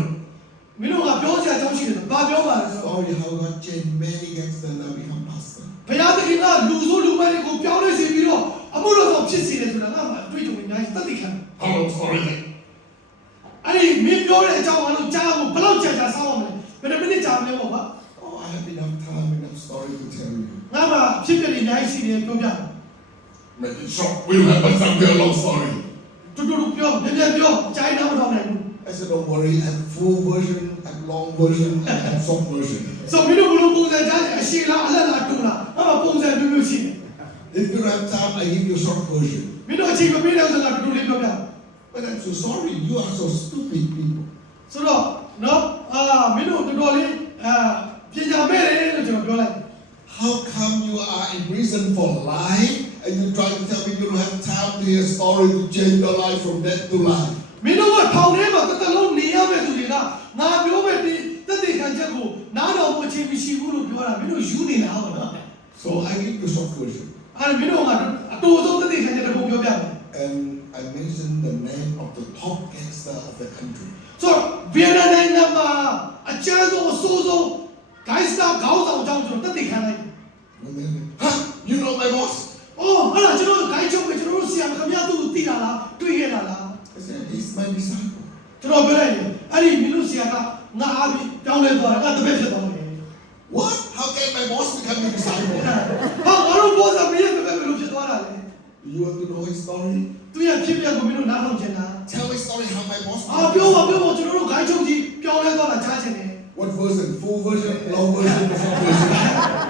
မင်းတို့ကပြောစရာအကြောင်းရှိတယ်ဘာပြောပါလဲဆိုတော့ Story how God changed many gangsters now become pastor. ဘုရားသခင်ကလူဆိုးလူမိုက်တွေကိုပြောင်းလဲစေပြီးတော့အမှုတော်ဆောင်ဖြစ်စေတယ်ဆိုတာငါမှတွေ့ကြုံနေနိုင်တတ်တယ်ခံ How long story then? အဲ့ဒီမင်းပြောတဲ့အကြောင်းအားလုံးကြားဖို့ဘယ်လောက်ကြာကြာဆောင်းအောင်လဲဘယ်နှမိနစ်ကြာမလဲပေါ့ကွာ Oh, I have enough time, enough story to tell you. ငါမှဖြစ်ဖြစ်နေနိုင်စီတယ်ပြောပြ Make it short. We'll have a some real long story. တူတူပြောနည်းနည်းပြောကြားနေတော့မတော့နိုင်ဘူး I said, don't worry, I have full version, I have long version, and I have short version. ဆိုမင်းတို့ဘလို့ပုံစံကြားတယ်အရှိလားအလက်လားတူလားငါမှပုံစံမျိုးမျိုးရှိတယ် If you don't have time, I give you a short version. မင်းတို့အချိန်မပေးတဲ့ဥစ္စာကတူတူလေးပြောပြ But I'm so sorry, you are so stupid people. ဆိုတော့နော်မင်းတို့တော်တော်လေးပညာမဲ့တယ်လို့ကျွန်တော်ပြောလိုက် How come you are in prison for life and you try to tell me you don't have time to hear a story to change your life from death to life? မင်းတို့ကထောင်ထဲမှာတစ်သက်လုံးနေရမယ့်သူတွေကငါပြောမဲ့ဒီတက်တဲ့ခံချက်ကိုနားတော်မအချိန်မရှိဘူးလို့ပြောတာမင်းတို့ယူနေလားဟုတ်လား So I give you a short version. အဲ့မင်းတို့ကအတူဆုံးတက်တဲ့ခံချက်တစ်ခုပြောပြမယ် And I mentioned the name of the top gangster of the country. ဆိုတော့ဗီယက်နမ်နိုင်ငံမှာအကျဉ်းဆုံးအဆိုးဆုံးဂိုင်းစတာခေါင်းဆောင်အကြောင်းကျွန်တော်တက်တဲ့ခံလိုက် And then, huh? You know my boss? အော်အဲ့ဒါကျွန်တော်ဂိုင်းချုပ်ပဲကျွန်တော်တို့ဆရာခင်ဗျားသူ့ကိုသိတာလားတွေ့ခဲ့တာလား I said, he's my disciple. ကျွန်တော်ပြောလိုက်ရင်အဲ့ဒီမင်းတို့ဆရာကငါအားပြီးတောင်းလဲသွားတာငါတပည့်ဖြစ်သွားတယ် What? How can my boss become your disciple? ဟာငါတို့ဘောစာမင်းရဲ့တပည့်ဘယ်လိုဖြစ်သွားတာလဲ You want to know his story? သူရဲ့ဖြစ်ပျက်ကိုမင်းတို့နားထောင်ချင်တာ Tell me story how my boss အာပြောပါကျွန်တော်တို့ဂိုင်းချုပ်ကြီးပြောင်းလဲသွားတာချားချင်တယ် What version? Full version, long version, short version?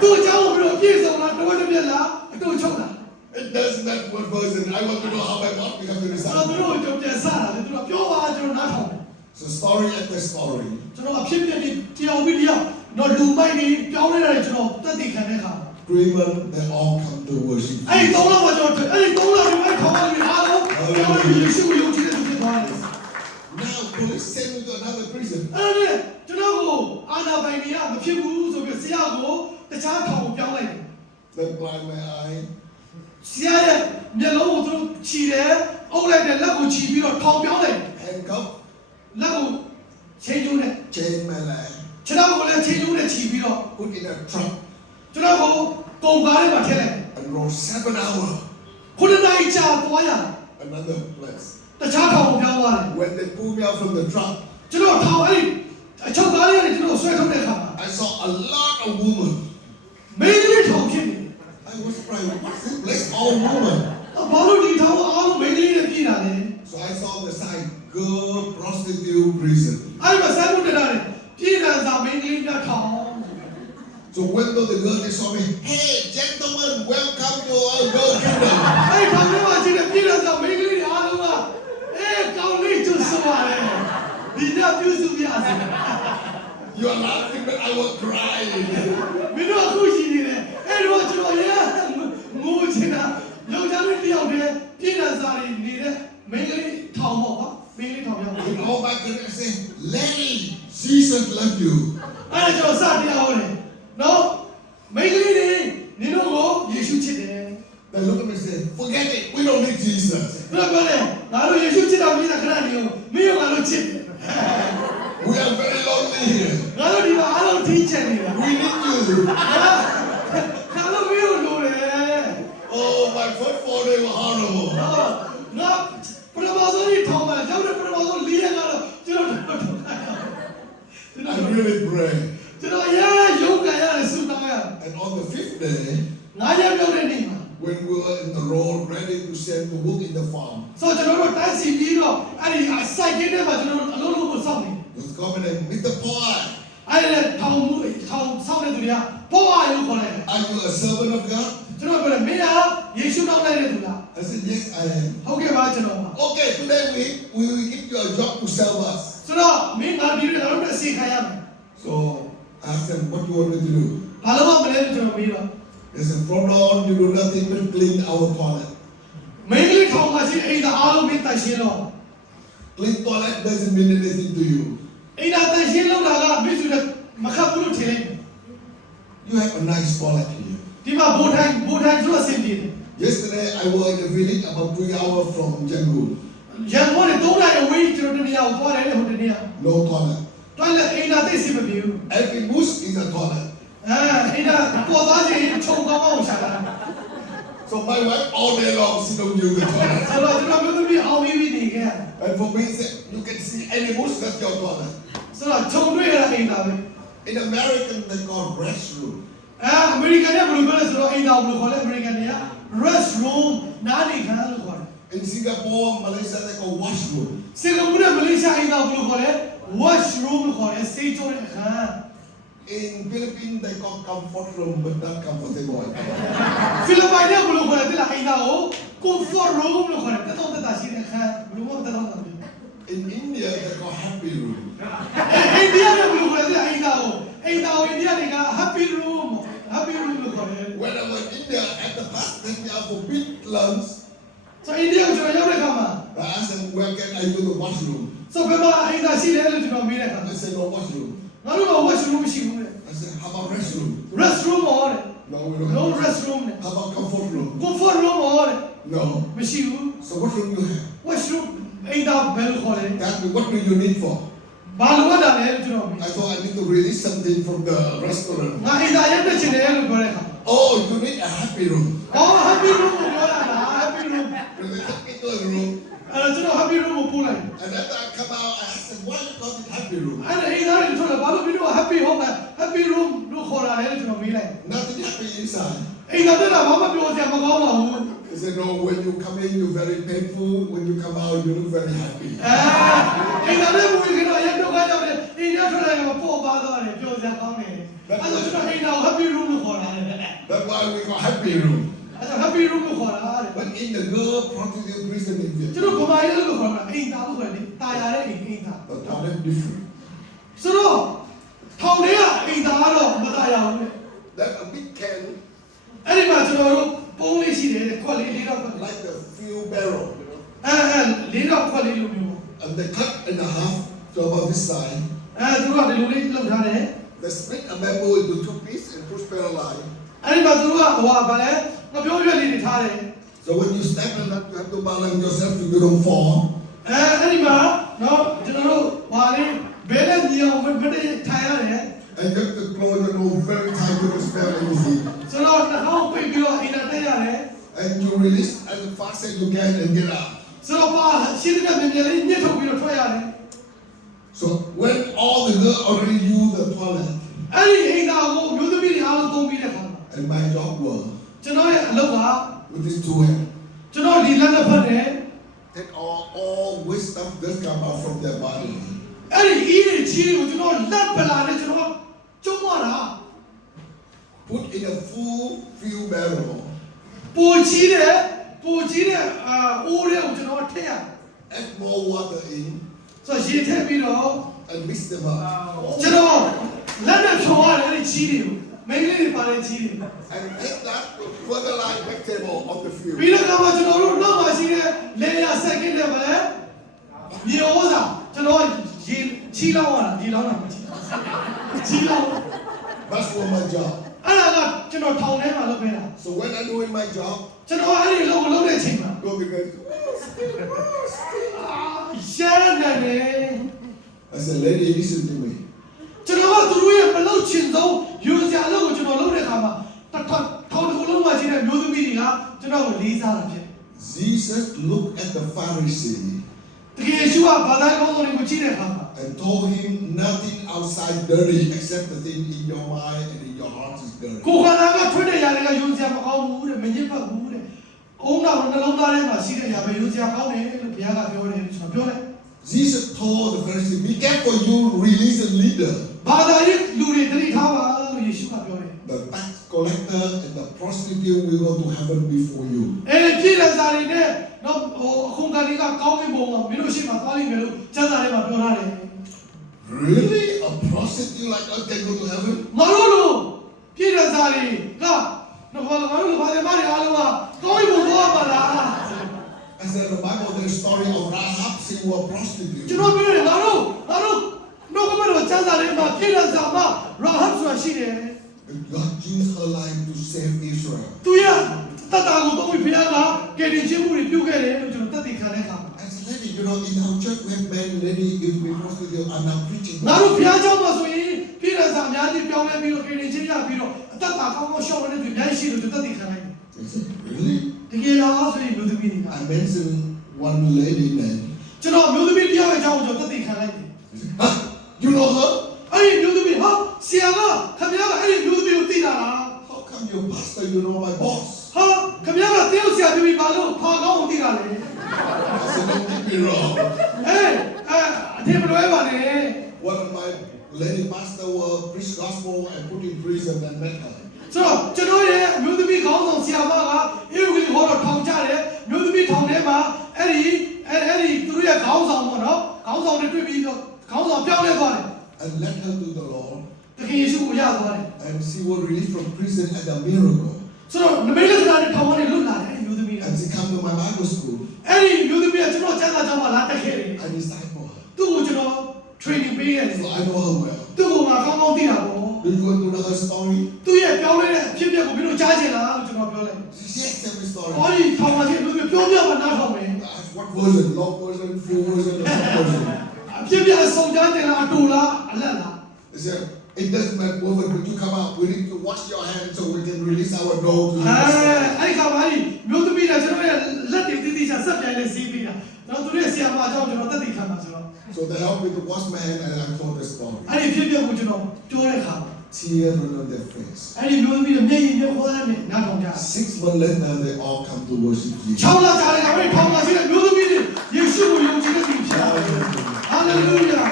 သူ့အကြောင်းကိုမင်းတို့ပြည့်စုံလားတော်တော်ပြည့်လားအတူချုပ်လား It doesn't matter what version. I want to know how my boss become your အဲ့တော့သူ disciple. တို့ကြောင့်ပြန်စားတာလေသူတို့ပြောပါကျွန်တော်နားထောင်တယ် So story after story. ကျွန်တော်အဖြစ်ပြက်ပြီးတရားပြီးတရားတော့လူမိုက်နေပြောင်းလဲတာလေကျွန်တော်တက်တည်ခံတဲ့ခါ 3 months, they all come to worship. အဲ့ဒီ3လမှာကျွန်တော်အဲ့ဒီ3လဒီမိုက်ခေါင်းပါပြီးအားလုံးကျွန်တော်ယေရှုကိုယုံကြည်တဲ့သူဖြစ်သွားတယ် Now police send me to another prison. အဲ့ဒါကျွန်တော်ကိုအာနာပိုင်တွေကမဖြစ်ဘူးဆိုပြီးဆရာကိုတခြားထောင်ကိုပြောင်းလိုက်တယ် They blind my eye. ဆရာရဲ့မျက်လုံးကိုသူတို့ခြိတယ်အုပ်လိုက်တယ်လက်ကိုခြိပြီးတော့ထောင်ပြောင်းလိုက်တယ် Handcuff. လက်ကိုချိန်ကျိုးနဲ့ Chain my leg. ခြေထောက်ကိုလည်းချိန်ကျိုးနဲ့ခြိပြီးတော့ Put in a truck ကျွန်တော်ကိုကုန်ကားထဲမှာထည့်လိုက်တယ် and rode 7 hours. ခုနှစ်နာရီကြာသွားရတယ် Another place. တခြားထောင်ကိုပြောင်းသွားတယ် When they pulled me out from the truck, ကျွန်တော်ထောင်အဲ့ဒီအချုပ်ကားလေးကနေကျွန်တော်ဆွဲထုတ်တဲ့အခါမှာ I saw a lot of women. မင်းကြီးထောင်ဖြစ်နေ I was surprised. What's this place? All women. ဘာလို့ဒီထောင်ကအားလုံးမင်းကြီးနဲ့ပြည်တာလဲ So I saw the sign, girl prostitute prison. အဲ့မှာဆိုင်ဖို့တက်တာလေပြည်တာစာမင်းကြီးများထောင် So when the girl they saw me, hey gentlemen, welcome to our girl kingdom. အဲ့ထောင်ထဲမှာရှိတဲ့ပြည်တာစာမင်းကြီးတွေအားလုံးကကောင်းလေးကျွတ်ဆိုပါလေဒီညပြုစုပြစေ You are laughing, but I was crying. မင်းတို့အခုရှိနေတယ်အဲ့တော့ကျွန်တော်ရငိုချင်တာယောက်ျားလေးတယောက်တည်းပြည်တာစာတွေနေတဲ့မင်းကြီးထောင်ပေါ့ကွာမင်းကြီးထောင်ပြောင်း In all my goodness, say, Larry, Jesus love you. အဲ့ဒါကျွန်တော်စတရားဟောတယ်နော်မိန်းကလေးတွေနင်တို့ကိုယေရှုချစ်တယ် They look at me and say, forget it, we don't need Jesus. ဘယ်လိုလဲငါတို့ယေရှုချစ်တာမြင်တာခဏနေအောင်မင်းရောငါတို့ချစ်တယ် We are very lonely here. ငါတို့ဒီမှာအားလုံးထိချင်နေတာ We need you. ငါတို့မင်းကိုလိုတယ် Oh, my foot fall, they were horrible. ငါပရမဇောကြီးထောင်မှာရောက်တဲ့ပရမဇောလေးရက်ကတော့ကျွန်တော်တို့ I really pray. ကျွန်တော်ရုံးကန်ရတယ်ဆုတောင်းရတယ် And on the 5th day, ငါရက်ပြောက်တဲ့နေ့မှာ when we were in the road ready to send the work in the farm, ဆိုတော့ကျွန်တော်တို့တိုင်းစီပြီးတော့အဲ့ဒီစိုက်ကင်းထဲမှာကျွန်တော်တို့အလုံးလုံးကိုစောင့်နေ was coming in with the boy. အဲ့ဒါထောင်စောင့်တဲ့သူတွေကပေါ်အားလို့ခေါ်တယ် Are you a servant of God? ကျွန်တော်ပြောတယ်မင်းကယေရှုတောင်းလိုက်တဲ့သူလား I said, yes, I am. ဟုတ်ကဲ့ပါကျွန်တော်ပါ Okay, today we will give you a job to sell us. ဆိုတော့မင်းကဒီလိုတော့အစီခံရမယ် So I asked them, what do you want me to do? ဘာလို့မလဲကျွန်တော်မေးတော့ They said, from now on, you do nothing but clean our toilet. မင်းလေးထောင်မှာရှိအိမ်သားအားလုံးမင်းတိုင်ရှင်းတော့ Clean toilet doesn't mean anything to you. အိမ်သားတိုင်ရှင်းလောက်တာကမင်းစုတဲ့မခတ်ဘူးလို့ထင်လိုက် You have a nice toilet here. ဒီမှာဘိုးထိုင်ဆိုတော့အဆင်ပြေတယ် Yesterday, I was in a village about 3 hours from Jangul. ရန်ကုန်နဲ့3နာရီအဝေးကျွန်တော်တနေရာကိုသွားတယ်ဟိုတနေရာ No toilet. တွိုင်းလက်အိမ်သားသိစီမပြေဘူး Every bush is a toilet. အိမ်သားပေါ်သွားခြင်းခြုံကောင်းအောင်ရှာတာ So my wife all day long sit on you the toilet. ဆိုတော့ကျွန်တော်မျိုးသမီးအောင်ပြီးနေခဲ့ And for me, say, you can see any bush, that's your toilet. ဆိုတော့ခြုံတွေ့ရတဲ့အိမ်သားပဲ In American, they call restroom. အမေရိကန်ကဘယ်လိုပြောလဲဆိုတော့အိမ်သားဘယ်လိုခေါ်လဲအမေရိကန်တွေက restroom နားနေခန်းလို့ခေါ်တယ် In Singapore, Malaysia, they call washroom. စင်ကာပူနဲ့မလေးရှားအိမ်သားဘယ်လိုခေါ်လဲ washroom လို့ခေါ်တယ်စေးချိုးတဲ့အခန်း In Philippines, they call comfort room, but not comfortable. ဖိလစ်ပိုင်နဲ့ဘယ်လိုခေါ်လဲတိလားအိမ်သားကို comfort room လို့ခေါ်တယ်တက်တော့တက်တာရှိတဲ့အခန်းဘယ်လိုမှတက်တော့တာမဖြစ် In India, they call happy room. အိန္ဒိယနဲ့ဘယ်လိုခေါ်လဲတိလားအိမ်သားကိုအိမ်သားကိုအိန္ဒိယတွေက happy room လို့ခေါ်တယ် When I was in India, at the past, they out for big lunch. ဆိုအိန္ဒိယကိုကျွန်တော်ရောက်တဲ့အခါမှာ I asked them, where can I go to the washroom? ဆိုဘယ်မှာအိမ်သားရှိတယ်လို့ကျွန်တော်မေးတဲ့အခါ They said, no washroom. ငါတို့က washroom မရှိဘူးတဲ့ I said, how about restroom? restroom ဟောတယ် No, we don't no have restroom နဲ့ How about comfort room? comfort room ဟောတယ် No. မရှိဘူး So what room you have? washroom အိမ်သားဘယ်လိုခေါ်လဲ That means what do you need for? ဘာလို့ရတာလဲလို့ကျွန်တော်ပြော I thought I need to release something from the restaurant. ငါအိမ်သာရက်တက်ချင်တယ်လို့ပြောတဲ့အခါ Oh, you need a happy room. အော် happy room ကိုပြောတာလား happy room Really happy to the room. အဲ့တော့ကျွန်တော် happy room ကိုပို့လိုက် And after I come out, I asked them, why you call it happy room? အဲ့ဒါအိမ်သားတွေထွက်လာဘာလို့ပြီးတော့ happy home happy room လို့ခေါ်တာလဲလို့ကျွန်တော်မေးလိုက် Nothing happy inside. အိမ်သားတက်လာဘာမှပြောစရာမကောင်းပါဘူး They said, no, when you come in, you're very painful. When you come out, you look very happy. အိမ်သားတွေဝင်ကြတော့ရက်တော့ကြောက်တယ်အိမ်သားထွက်လာတော့ပို့ပါသွားတယ်ပြောစရာကောင်းတယ်အဲ့ဒါကျွန်တော်အိမ်သားကို happy room လို့ခေါ်တာလေ That's why we call happy room. အဲ့ဒါ happy room လို့ခေါ်တာတဲ့ But in the girl prostitute prison in ကျွန်တော် Vietnam, ဗမာရေးလို့ခေါ်တာအိမ်သားလို့ခေါ်တယ်တာယာတဲ့အိမ်သား the toilet different. ဆိုတော့ထောင်ထဲကအိမ်သားကတော့မတာယာဘူးလေ That's a big can, အဲ့ဒီမှာကျွန်တော်တို့ပုံးလေးရှိတယ်ခွက်လေး၄တော့ခွက် like the fuel barrel, you know. ၄တော့ခွက်လေးလိုမျိုး And they cut in half to about this side. သူတို့ကဒီလိုလေးလုပ်ထားတယ် They split a bamboo into two pieces and push parallel line. အဲ့ဒီမှာသူတို့ကဟိုဗာလဲငပြောရွက်လေးတွေထားတယ် So when you step on that, you have to balance yourself so you don't fall. အဲ့ဒီမှာနော်ကျွန်တော်တို့ဟွာလေးဘယ်နဲ့ညီအောင်မတည့်ထိုင်ရတယ် And you have to close your nose very tight with the spell anything. ဆိုတော့နှာခေါင်းပိတ်ပြီးတော့အိမ်နဲ့တက်ရတယ် And you release as fast as you can and get out. ဆိုတော့ပါရှင်းတဲ့မြန်လေးညှစ်ထုတ်ပြီးတော့ထွက်ရတယ် So when all the girls already use the toilet, အဲ့ဒီအိမ်သားကိုမျိုးသမီးတွေအားလုံးသုံးပြီးတဲ့ခါမှာ and my job was ကျွန်တော်ရဲ့အလုပ်က with these two hands, ကျွန်တော်ဒီလက်နဲ့ဖတ်တယ် take all wisdom that come out from their body. အဲ့ဒီအီးရဲ့ချီကိုကျွန်တော်လက်ပလာနဲ့ကျွန်တော်ကျုံးသွားတာ Put in a full fuel barrel ပိုချီးတဲ့အိုးတွေကိုကျွန်တော်ထည့်ရ add more water in ဆိုတော့ရေထည့်ပြီးတော့ and mix them up. ကျွန်တော်လက်နဲ့ဖြောရတယ်အဲ့ဒီချီးတွေကိုမိန်းကလေးတွေပါတဲ့ချီးတွေ And take that to fertilize vegetable on the ပြီး field. တော့ကမှကျွန်တော်တို့နောက်မှရှိတဲ့လေယာစက်ကင်းတွေပဲမြေဩဇာကျွန်တော်ရေချီးလောက်ရတာဒီလောက်တာမချီးချီးလောက် That's what my job. အဲ့ဒါကကျွန်တော်ထောင်ထဲမှာလုပ်ခဲ့တာ So when I'm doing my job, ကျွန်တော်အဲ့ဒီလုပ်တဲ့အချိန်မှာ go to bed. ရှားနေတယ် I said, lady, listen to me. ကျွန်တော်ကသူတို့ရဲ့မလုပ်ချင်ဆုံးယူစရာအလုပ်ကိုကျွန်တော်လုပ်တဲ့အခါမှာထောင်တစ်ခုလုံးမှာရှိတဲ့မျိုးသမီးတွေကကျွန်တော်ကိုလေးစားတာဖြစ် Jesus looked at the Pharisee တကယ်ယေရှုကဘာသာကောင်းဆောင်တွေကိုကြည့်တဲ့အခါမှာ and told him nothing outside dirty except the thing in your mind and in your heart is dirty. ကိုယ်ခန္ဓာကထွေးတဲ့ຢာတွေကယူစရာမကောင်းဘူးတဲ့မညစ်ပတ်ဘူးတဲ့အုံနောက်နှလုံးသားထဲမှာရှိတဲ့ຢာပဲယူစရာကောင်းတယ်လို့ဘုရားကပြောတယ်လို့ကျွန်တော်ပြောတယ် Jesus told the Pharisee, be careful you release a leader. ဘာသာရေးလူတွေတတိထားပါလို့ယေရှုကပြောတယ် The tax collector and the prostitute will go to heaven before you. အဲ့ဒီပြည်လက်စာတွေနဲ့တော့အခုကလေးကကောင်းကင်ဘုံမှာမင်းတို့ရှိမှသွားလိမ့်မယ်လို့ကျမ်းစာထဲမှာပြောထားတယ် Really? A prostitute like us can go to heaven? ငါတို့လိုပြည်လက်စာတွေကနော်ဘာလို့ငါတို့ဘာလဲမတွေအားလုံးကကောင်းကင်ဘုံသွားမှာလား I said the Bible, there's story of Rahab, she was a prostitute. ကျွန်တော်ပြောတယ်ငါတို့နောက်ကမတော့ကျမ်းစာထဲမှာပြည်လက်စာမှာရာဟပ်ဆိုတာရှိတယ် And God used her life to save Israel. သူရတတ်တာကိုတော့ဘုရားကကယ်တင်ခြင်းမှုတွေပြုခဲ့တယ်လို့ကျွန်တော်တတ်သိခံတဲ့အခါ I said, lady, you know, in our church we have men, lady, if we prostitute, I'm not preaching. ငါတို့ဘုရားကျောင်းမှာဆိုရင်ပြည်လက်စာအများကြီးပြောင်းလဲပြီးတော့ကယ်တင်ခြင်းရပြီးတော့အတတ်တာကောင်းကောင်းရှောက်နေတဲ့သူအများကြီးရှိလို့ကျွန်တော်တတ်သိခံလိုက်တယ် I said, really? တကယ်လားဆိုရင်လူသမီးတွေက I mentioned one lady name. ကျွန်တော်မျိုးသမီးတယောက်ရဲ့အကြောင်းကိုကျွန်တော်တတ်သိခံလိုက်တယ် Huh? You know her? အဲ့ဒီမျိုးသမီးဟာဆရာကခင်ဗျားကအဲ့ဒီမျိုးသမီးကိုသိတာလား How come your pastor, you know my boss? ဟာခင်ဗျားကတယောက်ဆရာပြပြီးပါလို့ဖာကောင်းကိုသိတာလေ I said, don't get me wrong. အထင်မလွဲပါနဲ့ One of my lady pastor was preached gospel and put in prison and met her. ဆိုတော့ကျွန်တော်ရဲ့မျိုးသမီးခေါင်းဆောင်ဆရာမကအေဝီဟောတော့ထောင်ကြတယ်မျိုးသမီးထောင်ထဲမှာအဲ့ဒီသူတို့ရဲ့ခေါင်းဆောင်ပေါ့နော်ခေါင်းဆောင်တွေတွေ့ပြီးတော့ခေါင်းဆောင်ပြောင်းလဲသွားတယ် And led her to the Lord. တကယ်ယေရှုကိုရသွားတယ် And she was released from prison as a miracle. ဆိုတော့နမိတ်လက္ခဏာတွေထောင်ကနေလွတ်လာတယ်မျိုးသမီးက And she came to my Bible school. အဲ့ဒီမျိုးသမီးကကျွန်တော်ကျမ်းစာကျောင်းမှာလာတက်ခဲ့တယ် I disciple her. သူ့ကိုကျွန်တော် training ပေးရတယ် So I know her well. သူ့ကိုငါကောင်းကောင်းသိတာပေါ့ Do you want to know her story? သူ့ရဲ့ပြောင်းလဲတဲ့အဖြစ်အပျက်ကိုမင်းတို့ကြားချင်လားလို့ကျွန်တော်ပြောလိုက် Yes, every story. ဟောဒီထောင်မှာချင်းမျိုးသမီးပြောပြမှနားထောင်မယ် What version? Long version, full version, or short version? အဖြစ်ပြဆုံးကြတယ်လားအတူလားအလက်လား He said, it doesn't matter when you come out, we need to wash your hands so we can release our dough to အဲ့ခါမှာမျိုးသမီးကကျွန်တော်ရဲ့လက်တွေတိတိကျဆက်ပြိုင်လေးစီးပြီးတာတော့သူရဲ့ဆရာမအကြောင်းကျွန်တော်တက်တည်ခံပါဆိုတော့ So they helped me to wash my hand and I told the story. အဲ့ဒီဖြစ်ပြကိုကျွန်တော်ပြောတဲ့ခါမှာ Tears run on their face. အဲ့ဒီမျိုးသမီးတွေမျက်ရည်မျက်ခွန်းနဲ့နားထောင်ကြ 6 months later, they all come to worship Jesus. 6 လကြာတဲ့ခါမှာထောင်လာရှိတဲ့မျိုးသမီးတွေယေရှုကိုယုံကြည်တဲ့သူဖြစ်လာတယ်ဟာလေလုယာ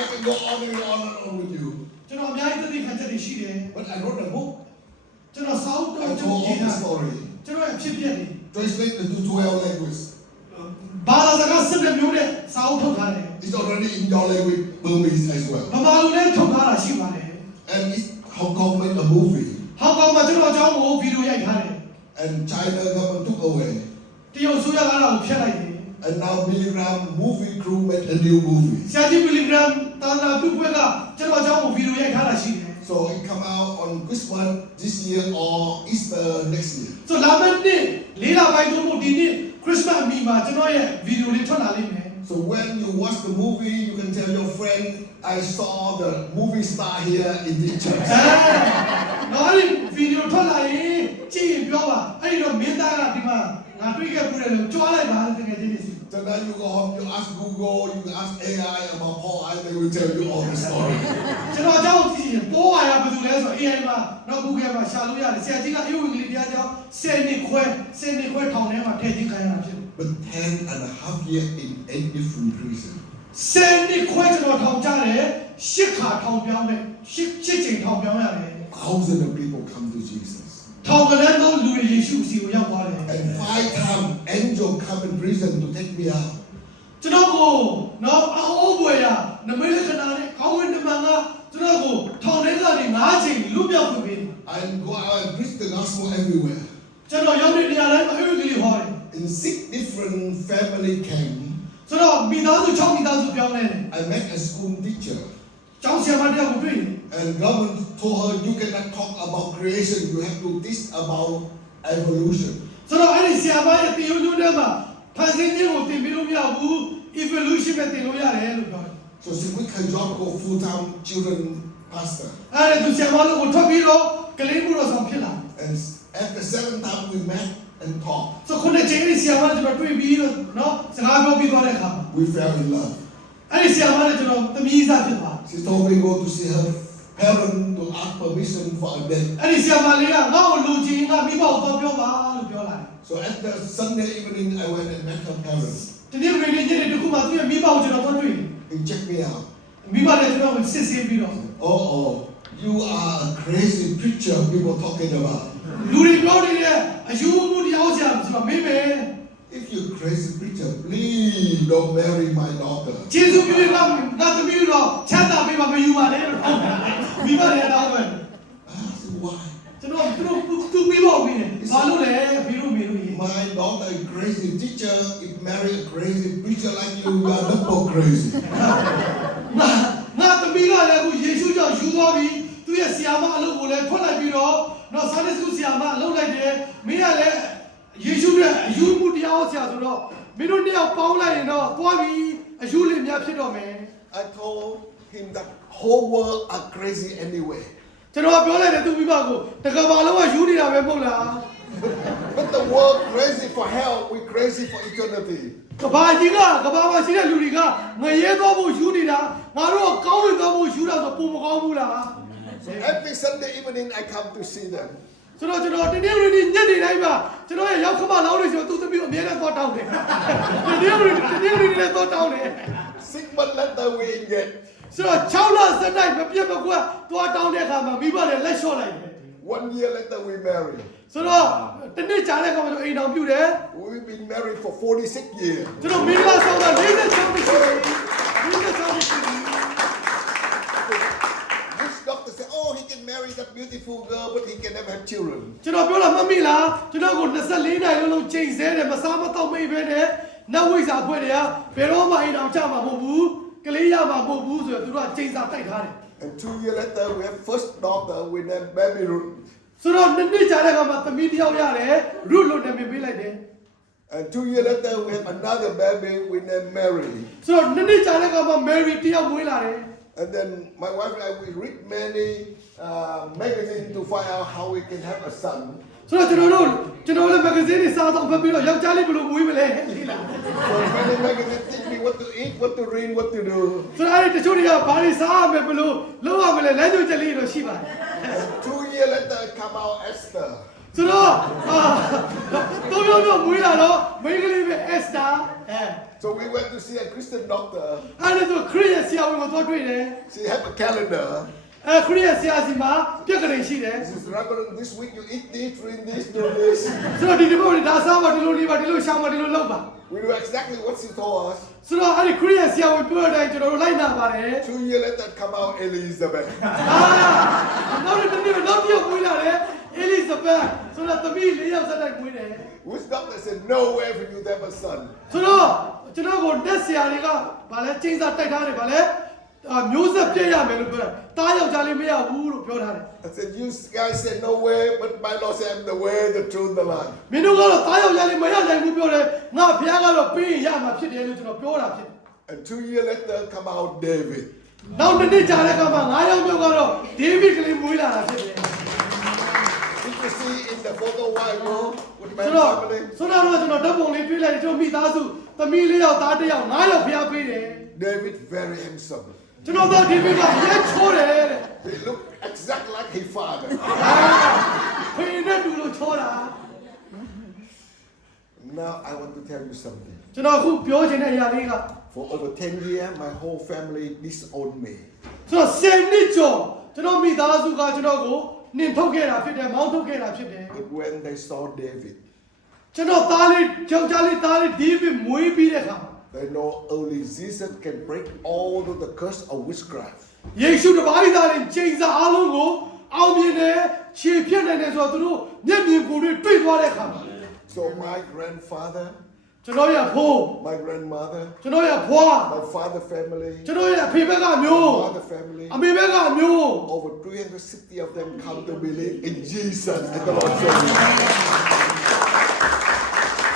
I can go on and on and on with you. ကျွန်တော်အများကြီးသိခံချက်တွေရှိတယ် But I wrote a book. ကျွန်တော်စောင့်တော့ I ကျွန် told တော် all the story. ကျွန်တော်ရဲ့အဖြစ်ပြက်တွေ Translated into 12 languages. ဘာသာစကားစစ်တဲ့မျိုးနဲ့စောင့်ထုတ်ထားတယ် It's already in your language, Burmese as well. ဗမာလူနဲ့ထုတ်ထားတာရှိပါတယ် And Hong Kong made a movie. ဟောင်ကောင်မှာကျွန်တော်အကြောင်းကိုဗီဒီယိုရိုက်ထားတယ် And China government took away. တရုတ်ဆိုရကားတော့ဖျက်လိုက်တယ် And now Billy Graham movie crew made a new movie. ဆရာကြီးဘီလီဂရမ်တာနာပြုတ်ဘက်ကကျွန်တော်အကြောင်းကိုဗီဒီယိုရိုက်ထားတာရှိတယ် So it come out on Christmas this year or Easter next year. ဆိုလာမယ့်နေ့လေးလပိုင်းသို့မဟုတ်ဒီနေ့ခရစ်စမတ်အမီမှာကျွန်တော်ရဲ့ဗီဒီယိုလေးထွက်လာလိမ့်မယ် So when you watch the movie, you can tell your friend, I saw the movie star here in this church. နော်အဲ့ဒီဗီဒီယိုထွက်လာရင်ကြည့်ရင်ပြောပါအဲ့ဒီတော့မင်းသားကဒီမှာငါတွေ့ခဲ့ဘူးတယ်လို့ကြွားလိုက်ပါတကယ်ချင်းနေစီ So then you go home, you ask Google, you ask AI about Paul, and they will tell you all the story. ကျွန်တော်အကြောင်းကြည့်ရင်ပိုးဝါရဘယ်သူလဲဆိုတော့ AI မှာတော့ Google မှာရှာလို့ရတယ်ဆရာကြီးကအေဝံဂေလိတရားကြောင့်10နှစ်ခွဲထောင်ထဲမှာထည့်ခြင်းခံရတာဖြစ်တယ် But 10 and a half years in 8 different prisons. 10နှစ်ခွဲကျွန်တော်ထောင်ကြတယ်8ခါထောင်ပြောင်းတယ်8ချိန်ထောင်ပြောင်းရတယ် Thousands of people come to Jesus. ထောင်ကလေးတော့လူတွေယေရှုစီကိုရောက်သွားတယ် And 5 times angel come in prison to take me out. ကျွန်တော်ကိုနော်အော်ဘွယ်ရနမိတ်လက္ခဏာနဲ့ခေါင်းဝင်တမန်ကကျွန်တော်ကိုထောင်ထဲကနေ9ချိန်လွတ်မြောက်ခွင့်ပေးတယ် I go out and preach the gospel everywhere. ကျွန်တော်ရောက်တဲ့နေရာတိုင်းမှာအေဝံဂေလိဟောတယ် In 6 different family came. ဆိုတော့မိသားစု6မိသားစုပြောင်းလဲတယ် I met a school teacher. ကျောင်းဆရာမတယောက်ကိုတွေ့တယ် And government told her, you cannot talk about creation, you have to teach about evolution. ဆိုတော့အဲ့ဒီဆရာမရဲ့တင်ယူညွှန်းထဲမှာဖန်ဆင်းခြင်းကိုသင်ပေးလို့မရဘူး evolution ပဲသင်လို့ရတယ်လို့ပြောတယ် So she quit her job, go full-time children pastor. အဲ့ဒီသူဆရာမလို့ကိုထွက်ပြီးတော့ကလေးမှုတော်ဆောင်ဖြစ်လာ And at the 7th time we met and talked. ဆိုခုနှစ်ချိန်ဒီဆရာမကျွန်တော်တွေ့ပြီးတော့နော်စကားပြောပြီးသွားတဲ့အခါ We fell in love. အဲ့ဒီဆရာမနဲ့ကျွန်တော်သမီးစားဖြစ်သွား She told me go to see her parents to ask permission for a date. အဲ့ဒီဆရာမလေးကငါ့ကိုလူချင်းငါမိဘကိုတော့ပြောပါလို့ပြောလာတယ် So at the Sunday evening, I went and met her parents. ဒီနေ့နေ့ညနေတခုမှသူ့ရဲ့မိဘကိုကျွန်တော်တွေ့တယ် He checked me out. မိဘလည်းကျွန်တော်ကိုစစ်ဆေးပြီးတော့ Oh, you are a crazy preacher people talking about. လူတွေပြောနေတဲ့အယူမှုတရားဆရာဆိုတော့မေးမယ် If you're a crazy preacher, please don't marry my daughter. ကျေးဇူးပြုပြီးတော့ငါသမီးတော့ချမ်းသာပေးပါမယူပါနဲ့လို့ဟောတယ်မိဘလည်းတောင်းတယ် I said, why? ကျွန်တော်သူပြီးပေါ့ပြီးတယ်ဘာလို့လဲပြီးလို့မေးလို့ရေး My daughter is crazy teacher. If marry a crazy preacher like you, you are double crazy. ငါသမီးကလည်းအခုယေရှုကြောင့်ယူသွားပြီးသူရဲ့ဆရာမအလုပ်ကိုလည်းထွက်လိုက်ပြီးတော့တော့ဆာနစ်စုဆရာမအလုပ်လိုက်တယ်မင်းကလည်းယေရှုရဲ့အယူမှုတရားဆရာဆိုတော့မင်းတို့နှစ်ယောက်ပေါင်းလိုက်ရင်တော့သွားပြီးအယူလေးများဖြစ်တော့မယ် I told him that whole world are crazy anyway. ကျွန်တော်ပြောလိုက်တယ်သူမိဘကိုတကဘာလုံးကယူနေတာပဲမဟုတ်လား But the world crazy for hell, we crazy for eternity. ကဘာကြီးကကဘာမှာရှိတဲ့လူတွေကငရဲသွားဖို့ယူနေတာငါတို့ကောင်းဝင်သွားဖို့ယူတာဆိုပုံမကောင်းဘူးလား So every Sunday evening I come to see them. ဆိုတော့ကျွန်တော်တနေ့နေ့ညနေတိုင်းမှာကျွန်တော်ရဲ့ရောက်ခမလောင်းလို့ဆိုတော့သူသမီးကိုအများနဲ့သွားတောင်းတယ်တနေ့နေ့နဲ့သွားတောင်းတယ် 6 months later we engage. ဆိုတော့6လစတိုက်မပြတ်မကွက်သွားတောင်းတဲ့အခါမှာမိဘတွေလက်လျှော့လိုက်တယ် 1 year later we marry. ဆိုတော့တနေ့ကြာတဲ့အခါမှာကျွန်တော်အိမ်တော်ပြုတယ် We've been married for 46 years. ကျွန်တော်မိဘဆောင်တာ46နှစ်ရှိပြီ46နှစ်ရှိပြီ This doctor said, oh, he can marry that beautiful girl, but he can never have children. ကျွန်တော်ပြောတာမှတ်မိလားကျွန်တော်ကို24နိုင်လုံးချိန်ဆဲတယ်မစားမတော့မိပဲနဲ့နတ်ဝိဇ္ဇာဖွဲ့တွေကဘယ်တော့မှအိမ်တော်ချမှာမဟုတ်ဘူးကလေးရမှာမဟုတ်ဘူးဆိုတော့သူတို့ကချိန်စာတိုက်ထားတယ် And 2 years later, we have first daughter, we named Baby Ruth. ဆိုတော့နှစ်ကြာတဲ့အခါမှာသမီးတစ်ယောက်ရတယ်ရုလို့နာမည်ပေးလိုက်တယ် And 2 years later, we have another baby we named Mary. ဆိုတော့နှစ်နှစ်ကြာတဲ့အခါမှာ Mary တယောက်မွေးလာတယ် And then my wife and I, we read many magazines to find out how we can have a son. ဆိုတော့ကျွန်တော်လည်း magazine တွေစားတော့ဖတ်ပြီးတော့ယောက်ျားလေးဘယ်လိုမွေးမလဲလေ့လာ So many magazines teach me what to eat, what to read, what to do. ဆိုတော့အဲ့ဒီတချို့တွေကဘာတွေစားရမလဲဘယ်လိုလုပ်ရမလဲလမ်းညွှန်ချက်လေးတော့ရှိပါတယ် And 2 years later, come out Esther. ဆိုတော့တော့ပြောမွေးလာတော့မိန်းကလေးပဲ Esther So we went to see a Christian doctor. အဲ့ဒါဆိုခရစ်ယာန်ဆရာဝန်ကိုတော့တွေ့တယ် She had a calendar. ခရစ်ယာန်ဆရာစီမှာပြက်ကလေးရှိတယ် This is Reverend, this week you eat this, drink this, do this. ဆိုတော့ဒီတစ်ပုတ်ဒါစားပါဒီလိုလေးပါဒီလိုရှောင်းပါဒီလိုလုပ်ပါ We do exactly what she told us. ဆိုတော့အဲ့ဒီခရစ်ယာန်ဆရာဝန်ပြောတဲ့အတိုင်းကျွန်တော်တို့လိုက်နာပါတယ် 2 years later, come out Elizabeth. နောက်တစ်နေ့နောက်တစ်ယောက်မွေးလာတယ် Elizabeth ဆိုတော့သမီး၄ယောက်ဆက်တိုက်မွေးတယ် Which doctor said, no way for you to have a son. ဆိုတော့ကျွန်တော်ကိုတက်ဆရာတွေကဗာလဲချိန်စာတိုက်ထားတယ်ဗာလဲမျိုးဆက်ပြည့်ရမယ်လို့ပြောတယ်တားယောက်ျားလေးမရဘူးလို့ပြောထားတယ် I said, you guys said no way, but my Lord said, I'm the way, the truth, the life. မင်းတို့ကတော့တားယောက်ျားလေးမရနိုင်ဘူးပြောတယ်ငါဖခင်ကတော့ပေးရမှာဖြစ်တယ်လို့ကျွန်တော်ပြောတာဖြစ်တယ် And 2 years later, come out David. နောက်တစ်နေ့ကြာတဲ့အခါမှာ9ယောက်မြောက်ကတော့ဒေးဗစ်ကလေးမွေးလာတာဖြစ်တယ် Did you see in the photo why I go with my ဆိုတော့ family? ဆိုတော့ကျွန်တော်ဓာတ်ပုံလေးတွေ့လိုက်တယ်ကျွန်တော်မိသားစုသမီး၄ယောက်သား၁ယောက်9ယောက်ဖျားပေးတယ် David, very handsome. ကျွန်တော်သားဒေးဗစ်ကရဲချိုးတယ်တဲ့ He looked exactly like his father. ဖေနဲ့တူလို့ချိုးတာ Now I want to tell you something. ကျွန်တော်အခုပြောချင်တဲ့အရာလေးက For over 10 years, my whole family disowned me. ဆိုတော့10နှစ်ကျော်ကျွန်တော်မိသားစုကကျွန်တော်ကိုနှင်ထုတ်ခဲ့တာဖြစ်တယ်မောင်းထုတ်ခဲ့တာဖြစ်တယ် But when they saw David, ကျွန်တော်သားလေးယောက်ျားလေးသားလေးဒေးဗစ်မွေးပြီးတဲ့အခါ they know only Jesus can break all of the curse of witchcraft. ယေရှုတပါးသားလေးချိန်စာအလုံးကိုအောင်မြင်တယ်ခြေဖြတ်နိုင်တယ်ဆိုတော့သူတို့မျက်မြင်ကိုယ်တွေ့တွေ့သွားတဲ့အခါမှာ So my grandfather, ကျွန်တော်ရဲ့ဖိုး my grandmother, ကျွန်တော်ရဲ့ဖွား my father family, ကျွန်တော်ရဲ့အဖေဘက်ကမျိုး my mother family, အမေဘက်ကမျိုး over 360 of them come to believe in Jesus as the Lord Savior.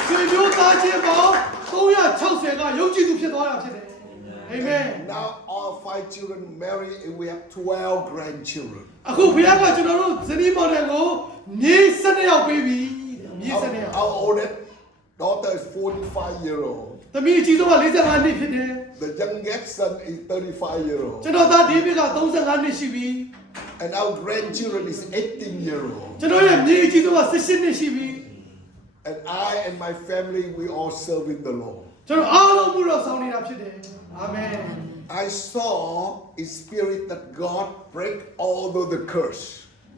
ဒီမျိုးသားချင်းပေါင်း360ကယုံကြည်သူဖြစ်သွားတာဖြစ်တယ်အာမင် Now all 5 children marry and we have 12 grandchildren. အခုဘုရားကကျွန်တော်တို့ဇနီးမောင်နှံကိုမြေ12ယောက်ပေးပြီမြေ12ယောက် Our oldest daughter is 45-year-old. သမီးအကြီးဆုံးက45နှစ်ဖြစ်တယ် The youngest son is 35-year-old. ကျွန်တော်သားဒေးဗစ်က35နှစ်ရှိပြီ And our grandchildren is 18-year-old. ကျွန်တော်ရဲ့မြေအကြီးဆုံးက18နှစ်ရှိပြီ And I and my family, we all serving the Lord. ကျွန်တော်အားလုံးမှုတော်ဆောင်နေတာဖြစ်တယ်အာမင် I saw in spirit that God break all of the curse.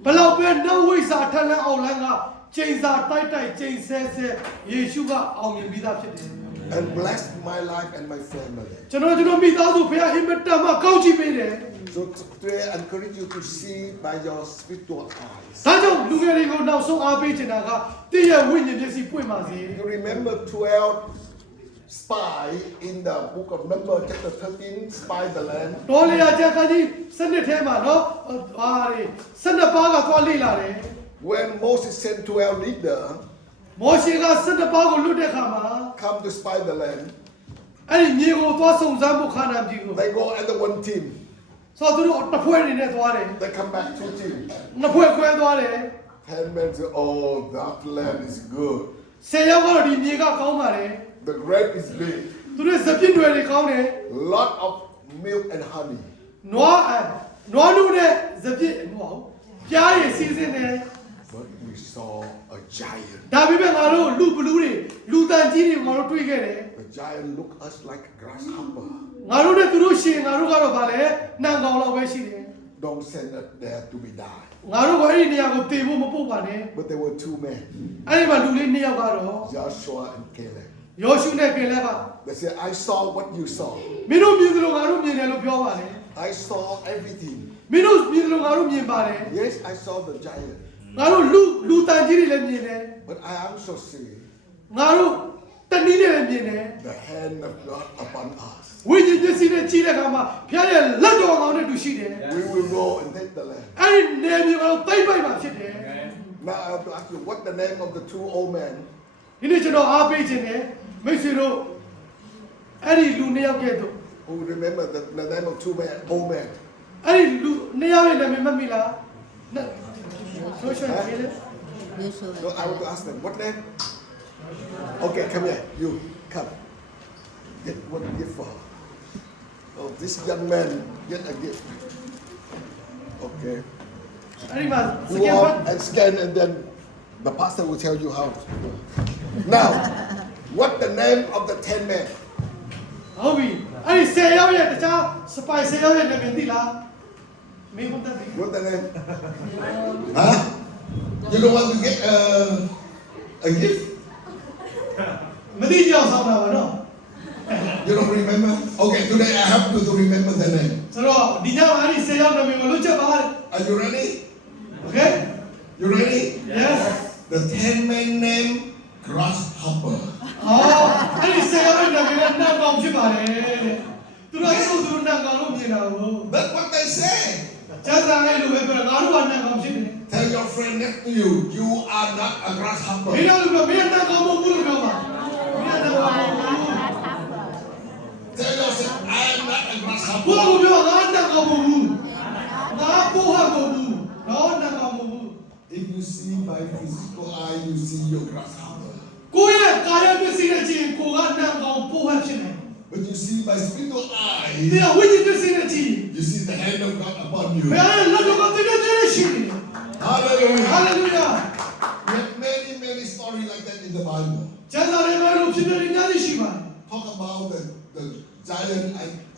ဘလောက်ပဲနှုတ်ဝိစာထက်လန်းအောင်လန်းကချိန်စာတိုက်ချိန်ဆဲယေရှုကအောင်မြင်ပြီးသားဖြစ်တယ် And bless my life and my family. ကျွန်တော်မိသားစုဘုရားအင်မတန်မှကောင်းချီးပေးတယ် So today I encourage you to see by your spiritual eyes. ဒါကြောင့်လူငယ်တွေကိုနောက်ဆုံးအားပေးချင်တာကတည့်ရဲ့ဝိညာဉ်မျက်စိပွင့်ပါစေ You remember 12 spy in the book of Numbers chapter 13, spy the land. တော်လျာကျမ်းခန်းကြီးစနစ်ထဲမှာနော်ဟာလေ12ပါးကသွားလေ့လာတယ် When Moses sent 12 leaders မောရှေက12ပါးကိုလွတ်တဲ့အခါမှာ come to spy the land, အဲ့ဒီမြေကိုသွားစုံစမ်းဖို့ခါနာပြီကို they go as the one team. ဆိုတော့သူတို့တစ်ဖွဲ့နေနဲ့သွားတယ် They come back 2 teams. နှစ်ဖွဲ့ခွဲသွားတယ် 10 men say, oh, that land is good. 10ယောက်ကတော့ဒီမြေကကောင်းပါတယ် The grape is big. သူတို့စပစ်တွေကောင်းတယ် Lot of milk and honey. နွားနုနဲ့စပစ်မဟုတ်ပြားရည်စီးစင်းတယ် But we saw a giant. ဒါပေမဲ့ငါတို့လူဘလူးတွေလူတန်ကြီးတွေငါတို့တွေ့ခဲ့တယ် The giant looked us like a grasshopper. ငါတို့နဲ့သူတို့ရှင်ငါတို့ကတော့ဗာလဲနှံကောင်လောက်ပဲရှိတယ် Don't send us there to be died. ငါတို့ကအဲ့ဒီနေရာကိုတည်ဖို့မပို့ပါနဲ့ But there were 2 men, အဲ့ဒီမှာလူလေး2ယောက်ကတော့ Joshua and Caleb. ယောရှုနဲ့ကေလက်က They said, I saw what you saw. မင်းတို့မြင်တယ်လို့ငါတို့မြင်တယ်လို့ပြောပါတယ် I saw everything. မင်းတို့မြင်တယ်လို့ငါတို့မြင်ပါတယ် Yes, I saw the giant. ငါတို့လူတန်ကြီးတွေလည်းမြင်တယ် But I also see ငါတို့တနည်းနဲ့လည်းမြင်တယ် the hand of God upon us. ဝိညာဉ်မျက်စိနဲ့ကြည့်တဲ့အခါမှာဘုရားရဲ့လက်တော်ကောင်းနဲ့တူရှိတယ် We will go and take the land. အဲ့ဒီနေမြေကတော့တိတ်ပိုက်မှာဖြစ်တယ် Now I have to ask you, what the name of the 2 old men? ဒီနေ့ကျွန်တော်အားပေးခြင်းနဲ့မိတ်ဆွေတို့အဲ့ဒီလူနှစ်ယောက်ကဲ့သို့ Who remember the name of two men, old men? အဲ့ဒီလူနှစ်ယောက်ရဲ့နာမည်မှတ်မိလားဆိုရှယ်မီဒီယာ No, I want to ask them. What name? Okay, come here. You come. Get one gift for her. Oh, this young man get a gift. Okay. အဲ့ဒီမှာစ Go ကင်ဘတ် on and scan, and then the pastor will tell you how. Now, what the name of the 10 men? ဟုတ်ပြီအဲ့ဒီ10ယောက်ရဲ့တခြားစပိုင်10ယောက်ရဲ့နာမည်သိလားမင်းဟုတ်တယ် What the name? Huh? You don't want to get a gift? မသိကြအောင်ဆောင်းတာပါနော် You don't remember? Okay, today I have to remember the name. ဆိုတော့ဒီညမှာအဲ့ဒီ10ယောက်နာမည်ကိုလွတ်ချက်ပါတဲ့ Are you ready? Okay You ready? Yes The 10 men name Grasshopper. အော်အဲ့ဒီ10ယောက်ရဲ့နာမည်ကနတ်ကောင်ဖြစ်ပါတယ်တဲ့သူတို့ကသူတို့နတ်ကောင်လို့မြင်တာကို That's what they say. ကျမ်းစာရဲ့လူပဲပြောငါတို့ကနတ်ကောင်ဖြစ်တယ် Tell your friend next to you, you are not a grasshopper. မင်းတို့ကမင်းနတ်ကောင်မဟုတ်ဘူးလို့ပြောပါမင်းနတ်ကောင်မဟုတ်ဘူး Tell yourself, I am not a ဘု grasshopper. ရားပြောငါနတ်ကောင်မဟုတ်ဘူးငါပိုးဟမဟုတ်ဘူးတော့နတ်ကောင်မဟုတ်ဘူး If you see by physical eye, you see your grasshopper. ကိုယ့်ရဲ့ကာယပစ္စည်းနဲ့ကြည့်ရင်ကိုကနတ်ကောင်ပိုးဟဖြစ်နေ But you see by spiritual ဒီ eye, ကဝိညာဉ်ပစ္စည်းနဲ့ကြည့် you see the hand of God upon ဘ you. ယ်လက်တော်ကတကယ်ကြည့်ရှိနေ Hallelujah. ဟာလေလုယာ We have many stories like that in the Bible. ကျမ်းစာထဲမှာလို့ဖြစ်ဖြစ်များရှိပါတယ် Talk about the giant,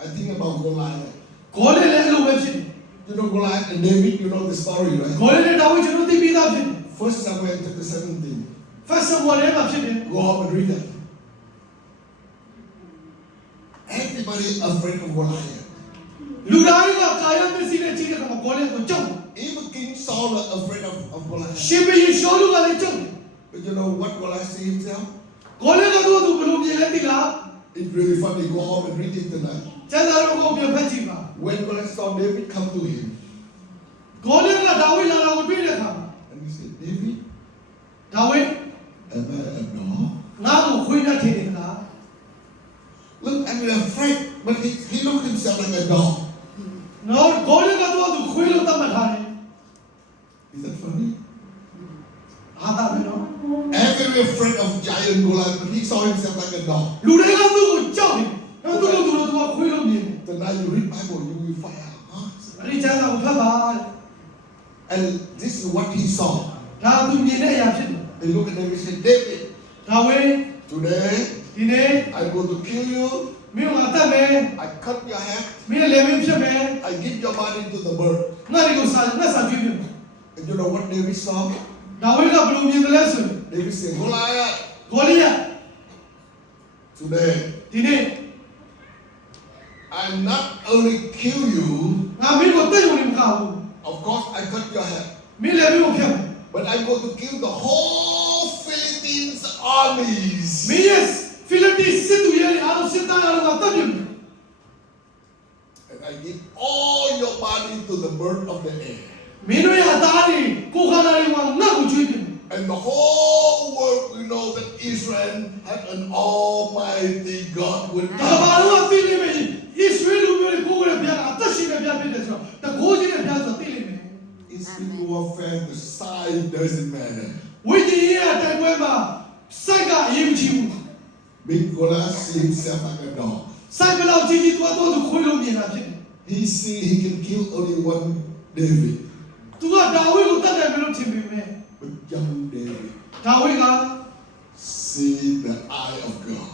I think about Goliath. ခေါ်လေလည်းအဲ့လိုပဲဖြစ်တယ် You know Goliath and David, you know the story, right? ခေါ်လေလည်းဒါဝိကျွန်တော်သိပြီးသားဖြစ်တယ် First Samuel chapter 17. First Samuel ထဲမှာဖြစ်တယ် Go home and read it. Everybody afraid of Goliath. လူတိုင်းကကာယပစ္စည်းနဲ့ကြည့်တဲ့အခါမှာခေါ်လေကိုကြောက်တယ် Even King Saul was afraid of Goliath. ရှင်ဘုရင်ရှောလူကလည်းကြောက်တယ် But you know what Goliath said himself? ခေါ်လေကတော့သူဘယ်လိုမြင်လဲသိလား It's really funny. Go home and read it tonight. ကျမ်းစာထဲမှာပြန်ဖတ်ကြည့်ပါ When Goliath saw David come to him, ခေါ်လေကဒါဝိလာလာကိုတွေ့တဲ့အခါ and he said, David, ဒါဝိ am I a dog? ငါ့ကိုခွေးနဲ့ထင်တယ်လား Look, I'm afraid, but he looked himself like a dog. နော်ခေါ်လေကတော့သူခွေးလို့သတ်မှတ်ထားတယ် Is that funny? ဟာတာပဲနော် Everybody afraid of giant Goliath, but he saw himself like a dog. လူတွေကသူ့ကိုကြောက်တယ်နော်သူတို့ကခွေးလို့မြင်တယ် Tonight you read Bible, you will find out. Huh? အဲ့ဒီကျမ်းစာကိုဖတ်ပါ And this is what he saw. ဒါသူမြင်တဲ့အရာဖြစ်တယ် They look at him and say, David, ဒါဝိ today ဒီနေ့ I'm going to kill you. မင်းကတတ်မယ် I cut your head. မင်းလည်းမင်းဖြစ်မယ် I give your body to the bird. ငါ့ကိုစားကြည့်ပြီ And you know what David saw? ဒါဝိကဘယ်လိုမြင်တယ်လဲဆိုရင် David said, Goliath, ဂေါလိယ today ဒီနေ့ I not only kill you, ငါမင်းကိုတိတ်ဝင်မကောက်ဘူး of course I cut your head, မင်းလည်းမင်းကိုဖျက်မယ် but I'm going to kill the whole Philippines armies. မင်းရဲ့ဖိလိပ္ပိစစ်သူရဲ့အားလုံးစစ်သားအားလုံးကတတ်ပြီ And I give all your body to the bird of the air. မင်းတို့ရဲ့အသားတွေကိုခန္ဓာတွေမှာငါ့ကိုကျွေးပြီ And the whole world will know that Israel had an almighty God with ဒါ them. ဘာလို့သိနေမလဲဣသရေလလူမျိုးတွေကိုယ်ရဲ့ဘုရားအသက်ရှင်တဲ့ဘုရားဖြစ်တယ်ဆိုတော့တကိုးကြီးတဲ့ဘုရားဆိုသိနေမယ် In spiritual warfare, the size doesn't matter. ဝိညာဉ်ရဲ့တိုက်ပွဲမှာစိုက်ကအရေးမကြီးဘူး Big Goliath see himself like a dog. စိုက်ဘလောက်ကြီးကြီးသွားသူခွေးလို့မြင်တာဖြစ်တယ် He see he can kill only one David,သူကဒါဝိကိုတတ်တယ်မလို့ထင်ပေမဲ့ but young David ဒါဝိက see the eye of God.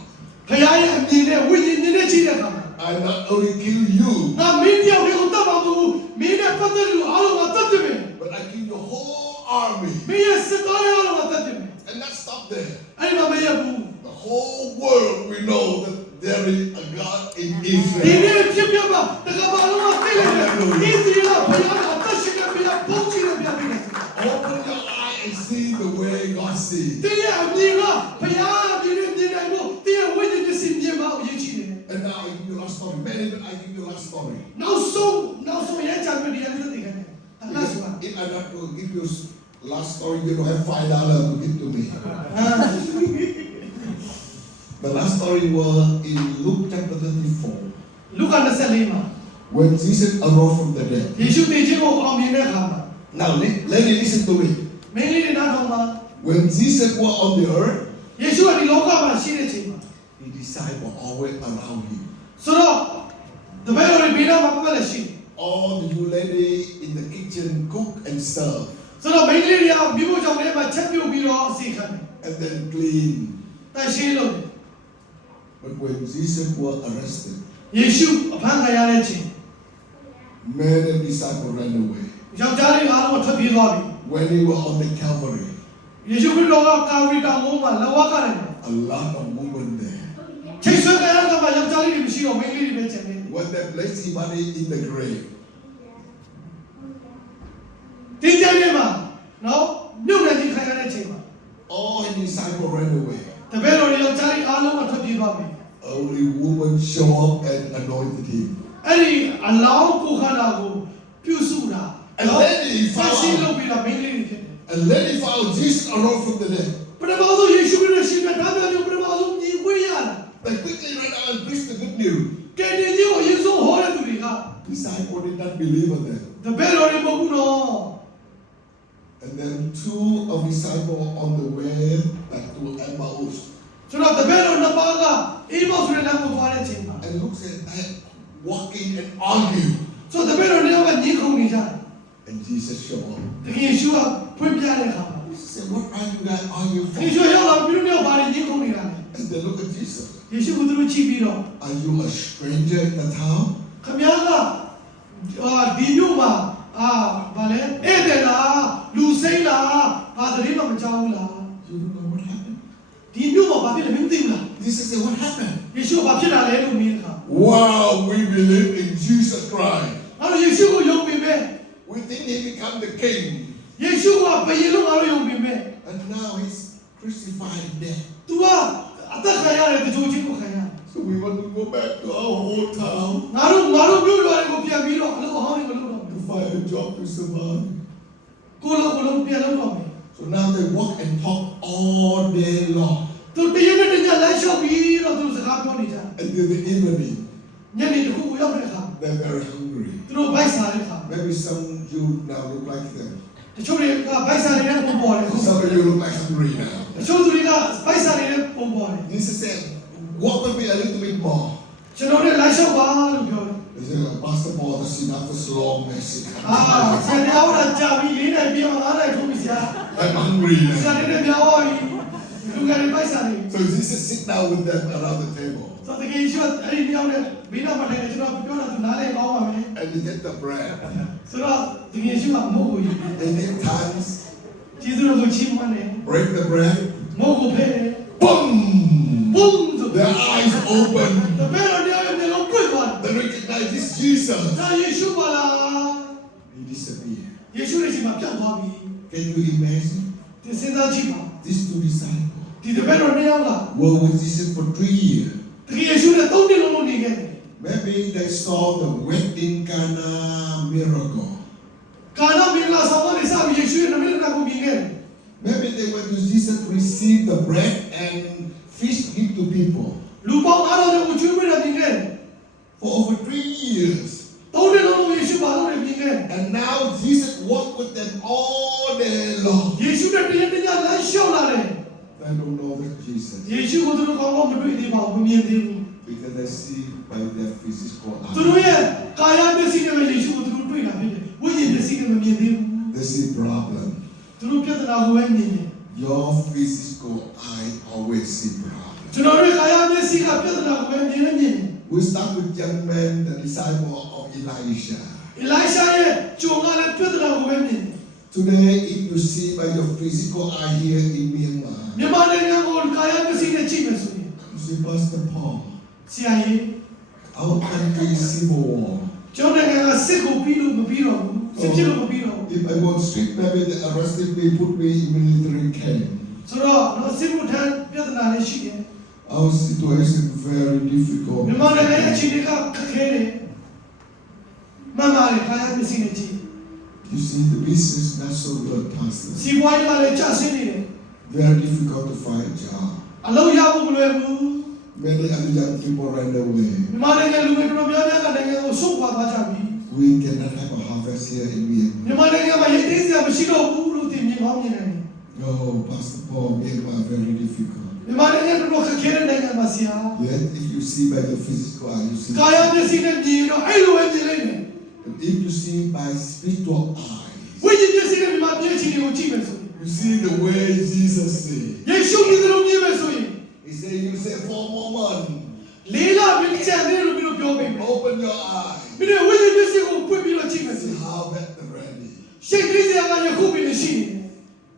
ဘုရားရဲ့အမြင်နဲ့ဝိညာဉ်နဲ့ကြည့်တဲ့အခါမှာ I not only kill you, ငါမင်းတယောက်တည်းကိုတတ်ပါဘူးမင်းနဲ့ပတ်သက်လို့အားလုံးကတတ်တယ်မယ် but I kill your whole army. မင်းရဲ့စစ်သားတွေအားလုံးကတတ်တယ်မယ် And not stop there. အဲ့ဒီမှာမရဘူး The whole world will know that there is a God in ဒီ Israel. နေ့ဖြစ်ပြမှာတကဘာလုံးကသိလိမ့်မယ်ဒီစီလာဘုရားကအသက်ရှင်တဲ့ဘုရားပုံကြည့်တဲ့ဘုရားဖြစ်တယ် Open your eye and see the way God sees. ဒီရဲ့အမြင်ကဘုရားအမြင်နဲ့မြင်နိုင်ဖို့ဒီရဲ့ဝိညာဉ်ပစ္စည်းမြင်ပါအရေးကြီးတယ် And now I give you last story. Many, but I give you last story. နောက်ဆုံးရဲ့ဂျာမနီရဲ့လက်တွေကနေအလတ်ဆိုတာ If I not to give you Last story, you don't have $5 to give to me. အာ The last story was in Luke chapter 24. လူက24မှာ When Jesus arose from the dead. ယေရှုတည်ခြင်းကိုအောင်မြင်တဲ့အခါမှာ Now let me listen to me. မင်းလေးတွေနားထောင်ပါ When Jesus was on the earth, ယေရှုကဒီလောကမှာရှိတဲ့အချိန်မှာ his disciples always around him. ဆိုတော့တပည့်တော်တွေဘေးနားမှာပတ်လက်ရှိတယ် All the new lady in the kitchen cook and serve ဆိုတော့မိန်းကလေးတွေကမြို့ကြောင်ထဲမှာချက်ပြုတ်ပြီးတော့အစီခံတယ် and then clean. တန်ရှင်းလို့ But when Jesus was arrested, ယေရှုအဖမ်းခံရတဲ့အချိန် many disciples ran away. ယောက်ျားလေးအားလုံးထွက်ပြေးသွားပြီ When he was on the Calvary, ယေရှုခရစ်တော်ကကာဝရီတောင်ပေါ်မှာလက်ဝါးကတယ် a lot of women there. ချိတ်ဆွဲကြရတဲ့မှာယောက်ျားလေးတွေမရှိတော့မိန်းကလေးတွေပဲကျန်တယ် When they placed his body in the grave, တင်းကြပ်နေမှာနော်မြုပ်နေကြီးခံရတဲ့အချိန်မှာ all his disciples ran away. တပည့်တော်တွေယောက်ျားလေးအားလုံးကထွက်ပြေးသွားပြီ Only women show up and anointed him. အဲ့ဒီအလောင်းကိုခန္ဓာကိုပြုစုတာ And then he ဖတ်ရှင်း found, လုပ်ပြီးတော့မိန်းကလေးတွေဖြစ်တယ် and then he found Jesus arose from the dead. ပထမဆုံးယေရှုခရစ်တော်ရှင်ကဒါပြောလို့ပထမဆုံးမြင်ခွင့်ရတာ They quickly ran out and preached the good news. ကယ်တင်ခြင်းကိုယေရှုဟောတဲ့သူတွေက Disciples did not believe in them. တပည့်တော်တွေမဟုတ်ဘူးနော် And then two of disciples on the way back to Emmaus. ဆိုတော့တပည့်တော်နှစ်ပါးကအိမ်မောက်ဆိုတဲ့လမ်းကိုသွားတဲ့အချိန်မှာ And look at that, walking and argue. ဆိုတော့တပည့်တော်တွေကညှိခုံနေကြတယ် And Jesus showed up. တကယ်ယေရှုကဖွင့်ပြတဲ့အခါမှာ He said, what are you guys arguing ယေရှု for? ရောက်လာပြီးတော့ဘာတွေညှိခုံနေတာလဲ And they look at Jesus. ယေရှုကသူတို့ကြည့်ပြီးတော့ Are you a stranger in the town? ခမည်းကဒီမြို့မှာဗာလဲဧည့်သည်လားလူစိမ့်လားဘာသတင်းမှမကြောက်ဘူးလား You don't know what happened. ဒီမြို့မှာဘာဖြစ်လဲမသိဘူးလား Jesus said, what happened? ယေရှုဘာဖြစ်တာလဲလို့မေးတဲ့အခါ Wow, we believe in Jesus Christ. အဲ့တော့ယေရှုကိုယုံပြီပဲ We think he become the king. ယေရှုကဘယ်လိုအားလုံးယုံပြီပဲ And now he's crucified and dead. तू ကအသက်ခံရတယ်တချို့ချင်းကိုခံရတယ် So we want to go back to our old town ငါတို့မြို့ရွာတွေကိုပြန်ပြီးတော့အလုပ်အဟောင်းတွေမလုပ်တော့ဘူး to find a job to survive. ကိုလိုပြန်လုပ်တော့မယ် So now they walk and talk all day long သူတရက်နဲ့တညလမ်းလျှောက်ပြီးတော့သူစကားပြောနေကြတယ် until the evening. ညနေတစ်ခုကိုရောက်တဲ့အခါ They're very hungry. သူတို့ဗိုက်စားတဲ့အခါ Maybe some you now look like them. တချို့တွေကဗိုက်စားနေတဲ့ပုံပေါ်တယ် Some of you look like hungry now. တချို့သူတွေကဗိုက်စားနေတဲ့ပုံပေါ်တယ် Jesus said, walk with me a little bit more. ကျွန်တော်တို့လမ်းလျှောက်ပါလို့ပြောတယ် They said, Pastor Paul, that's enough for long message. ဆရာတော်ကကြာပြီး၄နိုင်ပြီးတော့၅နိုင်ထုတ်ပြီဆရာ I'm hungry ဆရာ now. တွေပြောပြီလူကလည်းဗိုက်စားနေ So Jesus sit down with them around the table. ဆိုတော့တကယ်ရှိအဲ့ဒီမြောက်နဲ့ဘီနာမထိုင်ကျွန်တော်ပြောတာသူနားလဲကောင်းပါမယ် And he get the bread. ဆိုတော့တကယ်ရှိမှာမဟုတ်ဘူး And in times, ကျေးဇူးတော်ကိုချီးမွမ်းတယ် break the bread. မဟုတ်ဘူးဖဲ့တယ် Boom! ဘုံဆို Their eyes open. တပည့်တော်တရားရဲ့မျက်လုံးပွင့်သွားတယ် They recognize this Jesus. ဒါယေရှုပါလား He disappeared. ယေရှုရဲ့ရှိမှာပြတ်သွားပြီ Can you imagine? ဒီစဉ်းစားကြည့်ပါ These two disciples ဒီတပည့်တော်နှစ်ယောက်က were with Jesus for 3 years. တကယ်ယေရှုနဲ့၃နှစ်လုံးနေခဲ့တယ် Maybe they saw the wedding Cana miracle. ကာနာမင်္ဂလာဆောင်ကနေစပြီးယေရှုရဲ့နမိတ်နာကိုမြင်ခဲ့တယ် Maybe they went to Jesus to receive the bread and fish give to people. လူပေါင်းအားလုံးကိုကျွေးမွေးတာမြင်ခဲ့တယ် For over 3 years. ၃နှစ်လုံးယေရှုဘာလို့လဲမြင်ခဲ့တယ် And now Jesus walked with them all day long. ယေရှုနဲ့တရက်တညလမ်းလျှောက်လာတယ် They don't know that Jesus ယေရှုကိုသူတို့ကောင်းကောင်းမတွေ့သေးပါဘူးမမြင်သေးဘူး because they see by their physical သူတို့ eyes. ရဲ့ကာယမျက်စိနဲ့ပဲယေရှုကိုသူတို့တွေ့တာဖြစ်တယ်ဝိညာဉ်မျက်စိနဲ့မမြင်သေးဘူး They see problem. သူတို့ပြဿနာကိုပဲမြင်တယ် Your physical eye always see problem. ကျွန်တော်တို့ကာယမျက်စိကပြဿနာကိုပဲမြင်နေမြင်တယ် We start with young man, the disciple of Elisha. အီလိုက်ရှာရဲ့ဂျုံကလည်းပြဿနာကိုပဲမြင်တယ် Today, if you see by your physical eye here in Myanmar, မြန်မာနိုင်ငံကိုကာယမျက်စိနဲ့ကြည့်မယ်ဆိုရင် you see Pastor Paul, ဆရာကြီး our country is civil war. ကျွန်တော်နိုင်ငံကစစ်ကိုပြီးလို့မပြီးတော့ဘူးစစ်ဖြစ်လို့မပြီးတော့ဘူး If I go street, maybe they arrested me, put me in military camp. ဆိုတော့တော့စစ်မှုထမ်းပြဿနာလည်းရှိတယ် Our situation very difficult. မြန်မာနိုင်ငံရဲ့အခြေအနေကခက်ခဲတယ်မှန်ပါတယ်ကာယမျက်စိနဲ့ကြည့် You see, the business not so good, Pastor. စီးပွားရေးမှာလည်းကျဆင်းနေတယ် Very difficult to find a job. အလုပ်ရဖို့မလွယ်ဘူး Many other young people ran away. မြန်မာနိုင်ငံလူငယ်တော်များများကနိုင်ငံကိုဆုတ်ခွာသွားကြပြီ We cannot have a harvest here in Myanmar. မြန်မာနိုင်ငံမှာရည်တည်စရာမရှိတော့ဘူးလို့သိမြင်ကောင်းမြင်တယ် No, Pastor Paul, Myanmar very difficult. မြန်မာနိုင်ငံတော်ခက်ခဲတဲ့နိုင်ငံမှာဆရာ Yet, if you see by the physical eye, you see. ကာယမျက်စိနဲ့မြင်တော့အဲ့လိုပဲမြင်လိုက်တယ် But if you see by spiritual eyes, ဝိညာဉ်မျက်စိနဲ့မြန်မာမျက်စိတွေကိုကြည့်မယ်ဆိုရင် you see the way Jesus said. ယေရှုခရစ်တော်မြင်မယ်ဆိုရင် He said, you say for a moment, လေးလာမြင်ချင်တယ်လို့ပြောပေးမယ် open your eyes. မင်းဝိညာဉ်မျက်စိကိုဖွင့်ပြီးတော့ကြည့်မယ်ဆို See ရင် how that ready. ရှေ့ကလေးစရာကယခုပဲရှိနေတယ်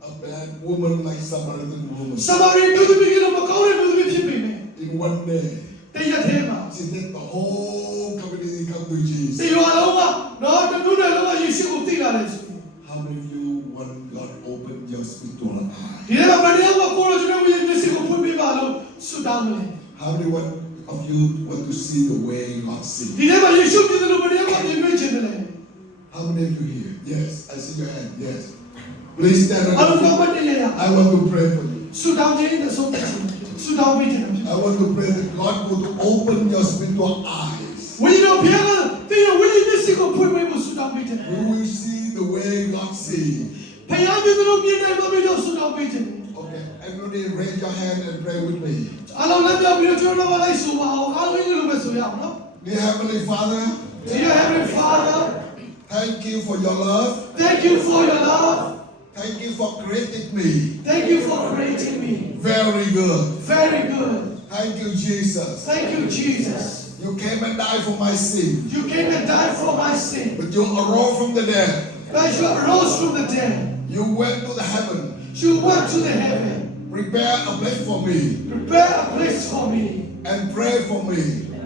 A bad woman like Samaritan woman. စမာရိပြည်သူပြည်တော်မကောင်းတဲ့ပြည်သူဖြစ်ပေမဲ့ In one day, တရက်ထဲမှာ she said the whole community come to ဒီ Jesus. ရွာလုံးကတော့တမျိုးနဲ့လုံးဝယေရှုကိုသိလာတယ်ဆိုရင် How many of you want God open your spiritual eye? ဒီထဲမှာဘယ်နှယောက်ကကိုလိုချင်တဲ့ဝိညာဉ်မျက်စိကိုဖွင့်ပေးပါလို့ဆုတောင်းတယ် How many of you want to see the way God ဒီ sees? ထဲမှာယေရှုပြည်သူဘယ်နှယောက်ကမြင်တွေ့ချင်တယ် How many of you here? Yes, I see your hand. Yes. Please stand အလုံးစုံ up. မတည်ရ I want to pray for you. ဆုတောင်းခြင်းနဲ့ဆုံးဖြတ်ခြင်းဆုတောင်းပေးခြင်း I want to pray that God would open your spiritual eyes. ဝိညာဉ်တော်ဘုရားကသင်ရဲ့ဝိညာဉ်မျက်စိကိုဖွင့်ပေးဖို့ဆုတောင်းပေးခြင်း You will see the way God sees. ဘုရားပြည်သူမြင်နိုင်ပါမယ်လို့ဆုတောင်းပေးခြင်း Okay, everybody raise your hand and pray with me. အလုံးလည်းပြောပြီးတော့ကျွန်တော်တို့လိုက်ဆိုပါအောင်အားလုံးလိုပဲဆိုရအောင်နော် Dear Heavenly Father, Dear Heavenly Father thank you for your love. thank you for your love Thank you for creating me. thank you for creating me Very good. very good Thank you, Jesus. thank you Jesus You came and died for my sin, you came and died for my sin but you arose from the dead. but you arose from the dead You went to the heaven. you went to the heaven Prepare a place for me prepare a place for me and pray for me.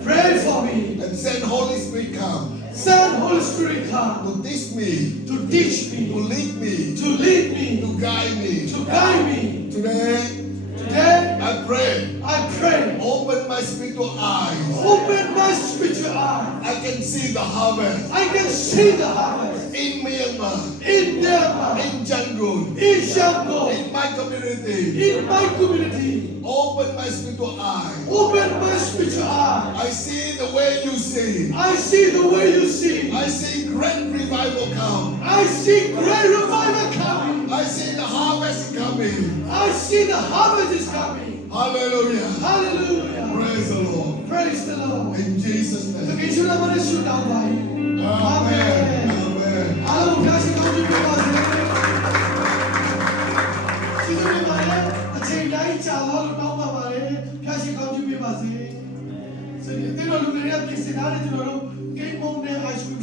pray for me And send Holy Spirit come send Holy Spirit come to teach me, to teach me to lead me, to lead me to guide me. to guide me Today, today I pray, I pray open my spiritual eyes. open my spiritual eye I can see the harvest I can see the harvest in Myanmar, in Myanmar in Yangon, in Shango in my community. in my community Open my spiritual eyes. open my spiritual eye I see the way you see. I see the way you see I see great revival come. I see great revival coming I see the harvest coming. I see the harvest is coming Hallelujah. hallelujah Praise the Lord. praise the Lord In Jesus' တ name. ကယ်ရှင်နာမနဲ့ဆုတောင်းပါ၏အာမင် Amen. Amen. အားလုံးဖျားရှင်ကောင်းကြီးပေးပါစေကျေးဇူးတင်ပါတယ်အချိန်တိုင်းကြာလာလို့တောင်းပါပါတယ်ဖျားရှင်ကောင်းကြီးပေးပါစေဆိုရင်ဒီလိုလူတွေပြင်ဆင်ထားတဲ့ကျွန်တော်တို့ဂိမ်းမုန်းတဲ့ ice cream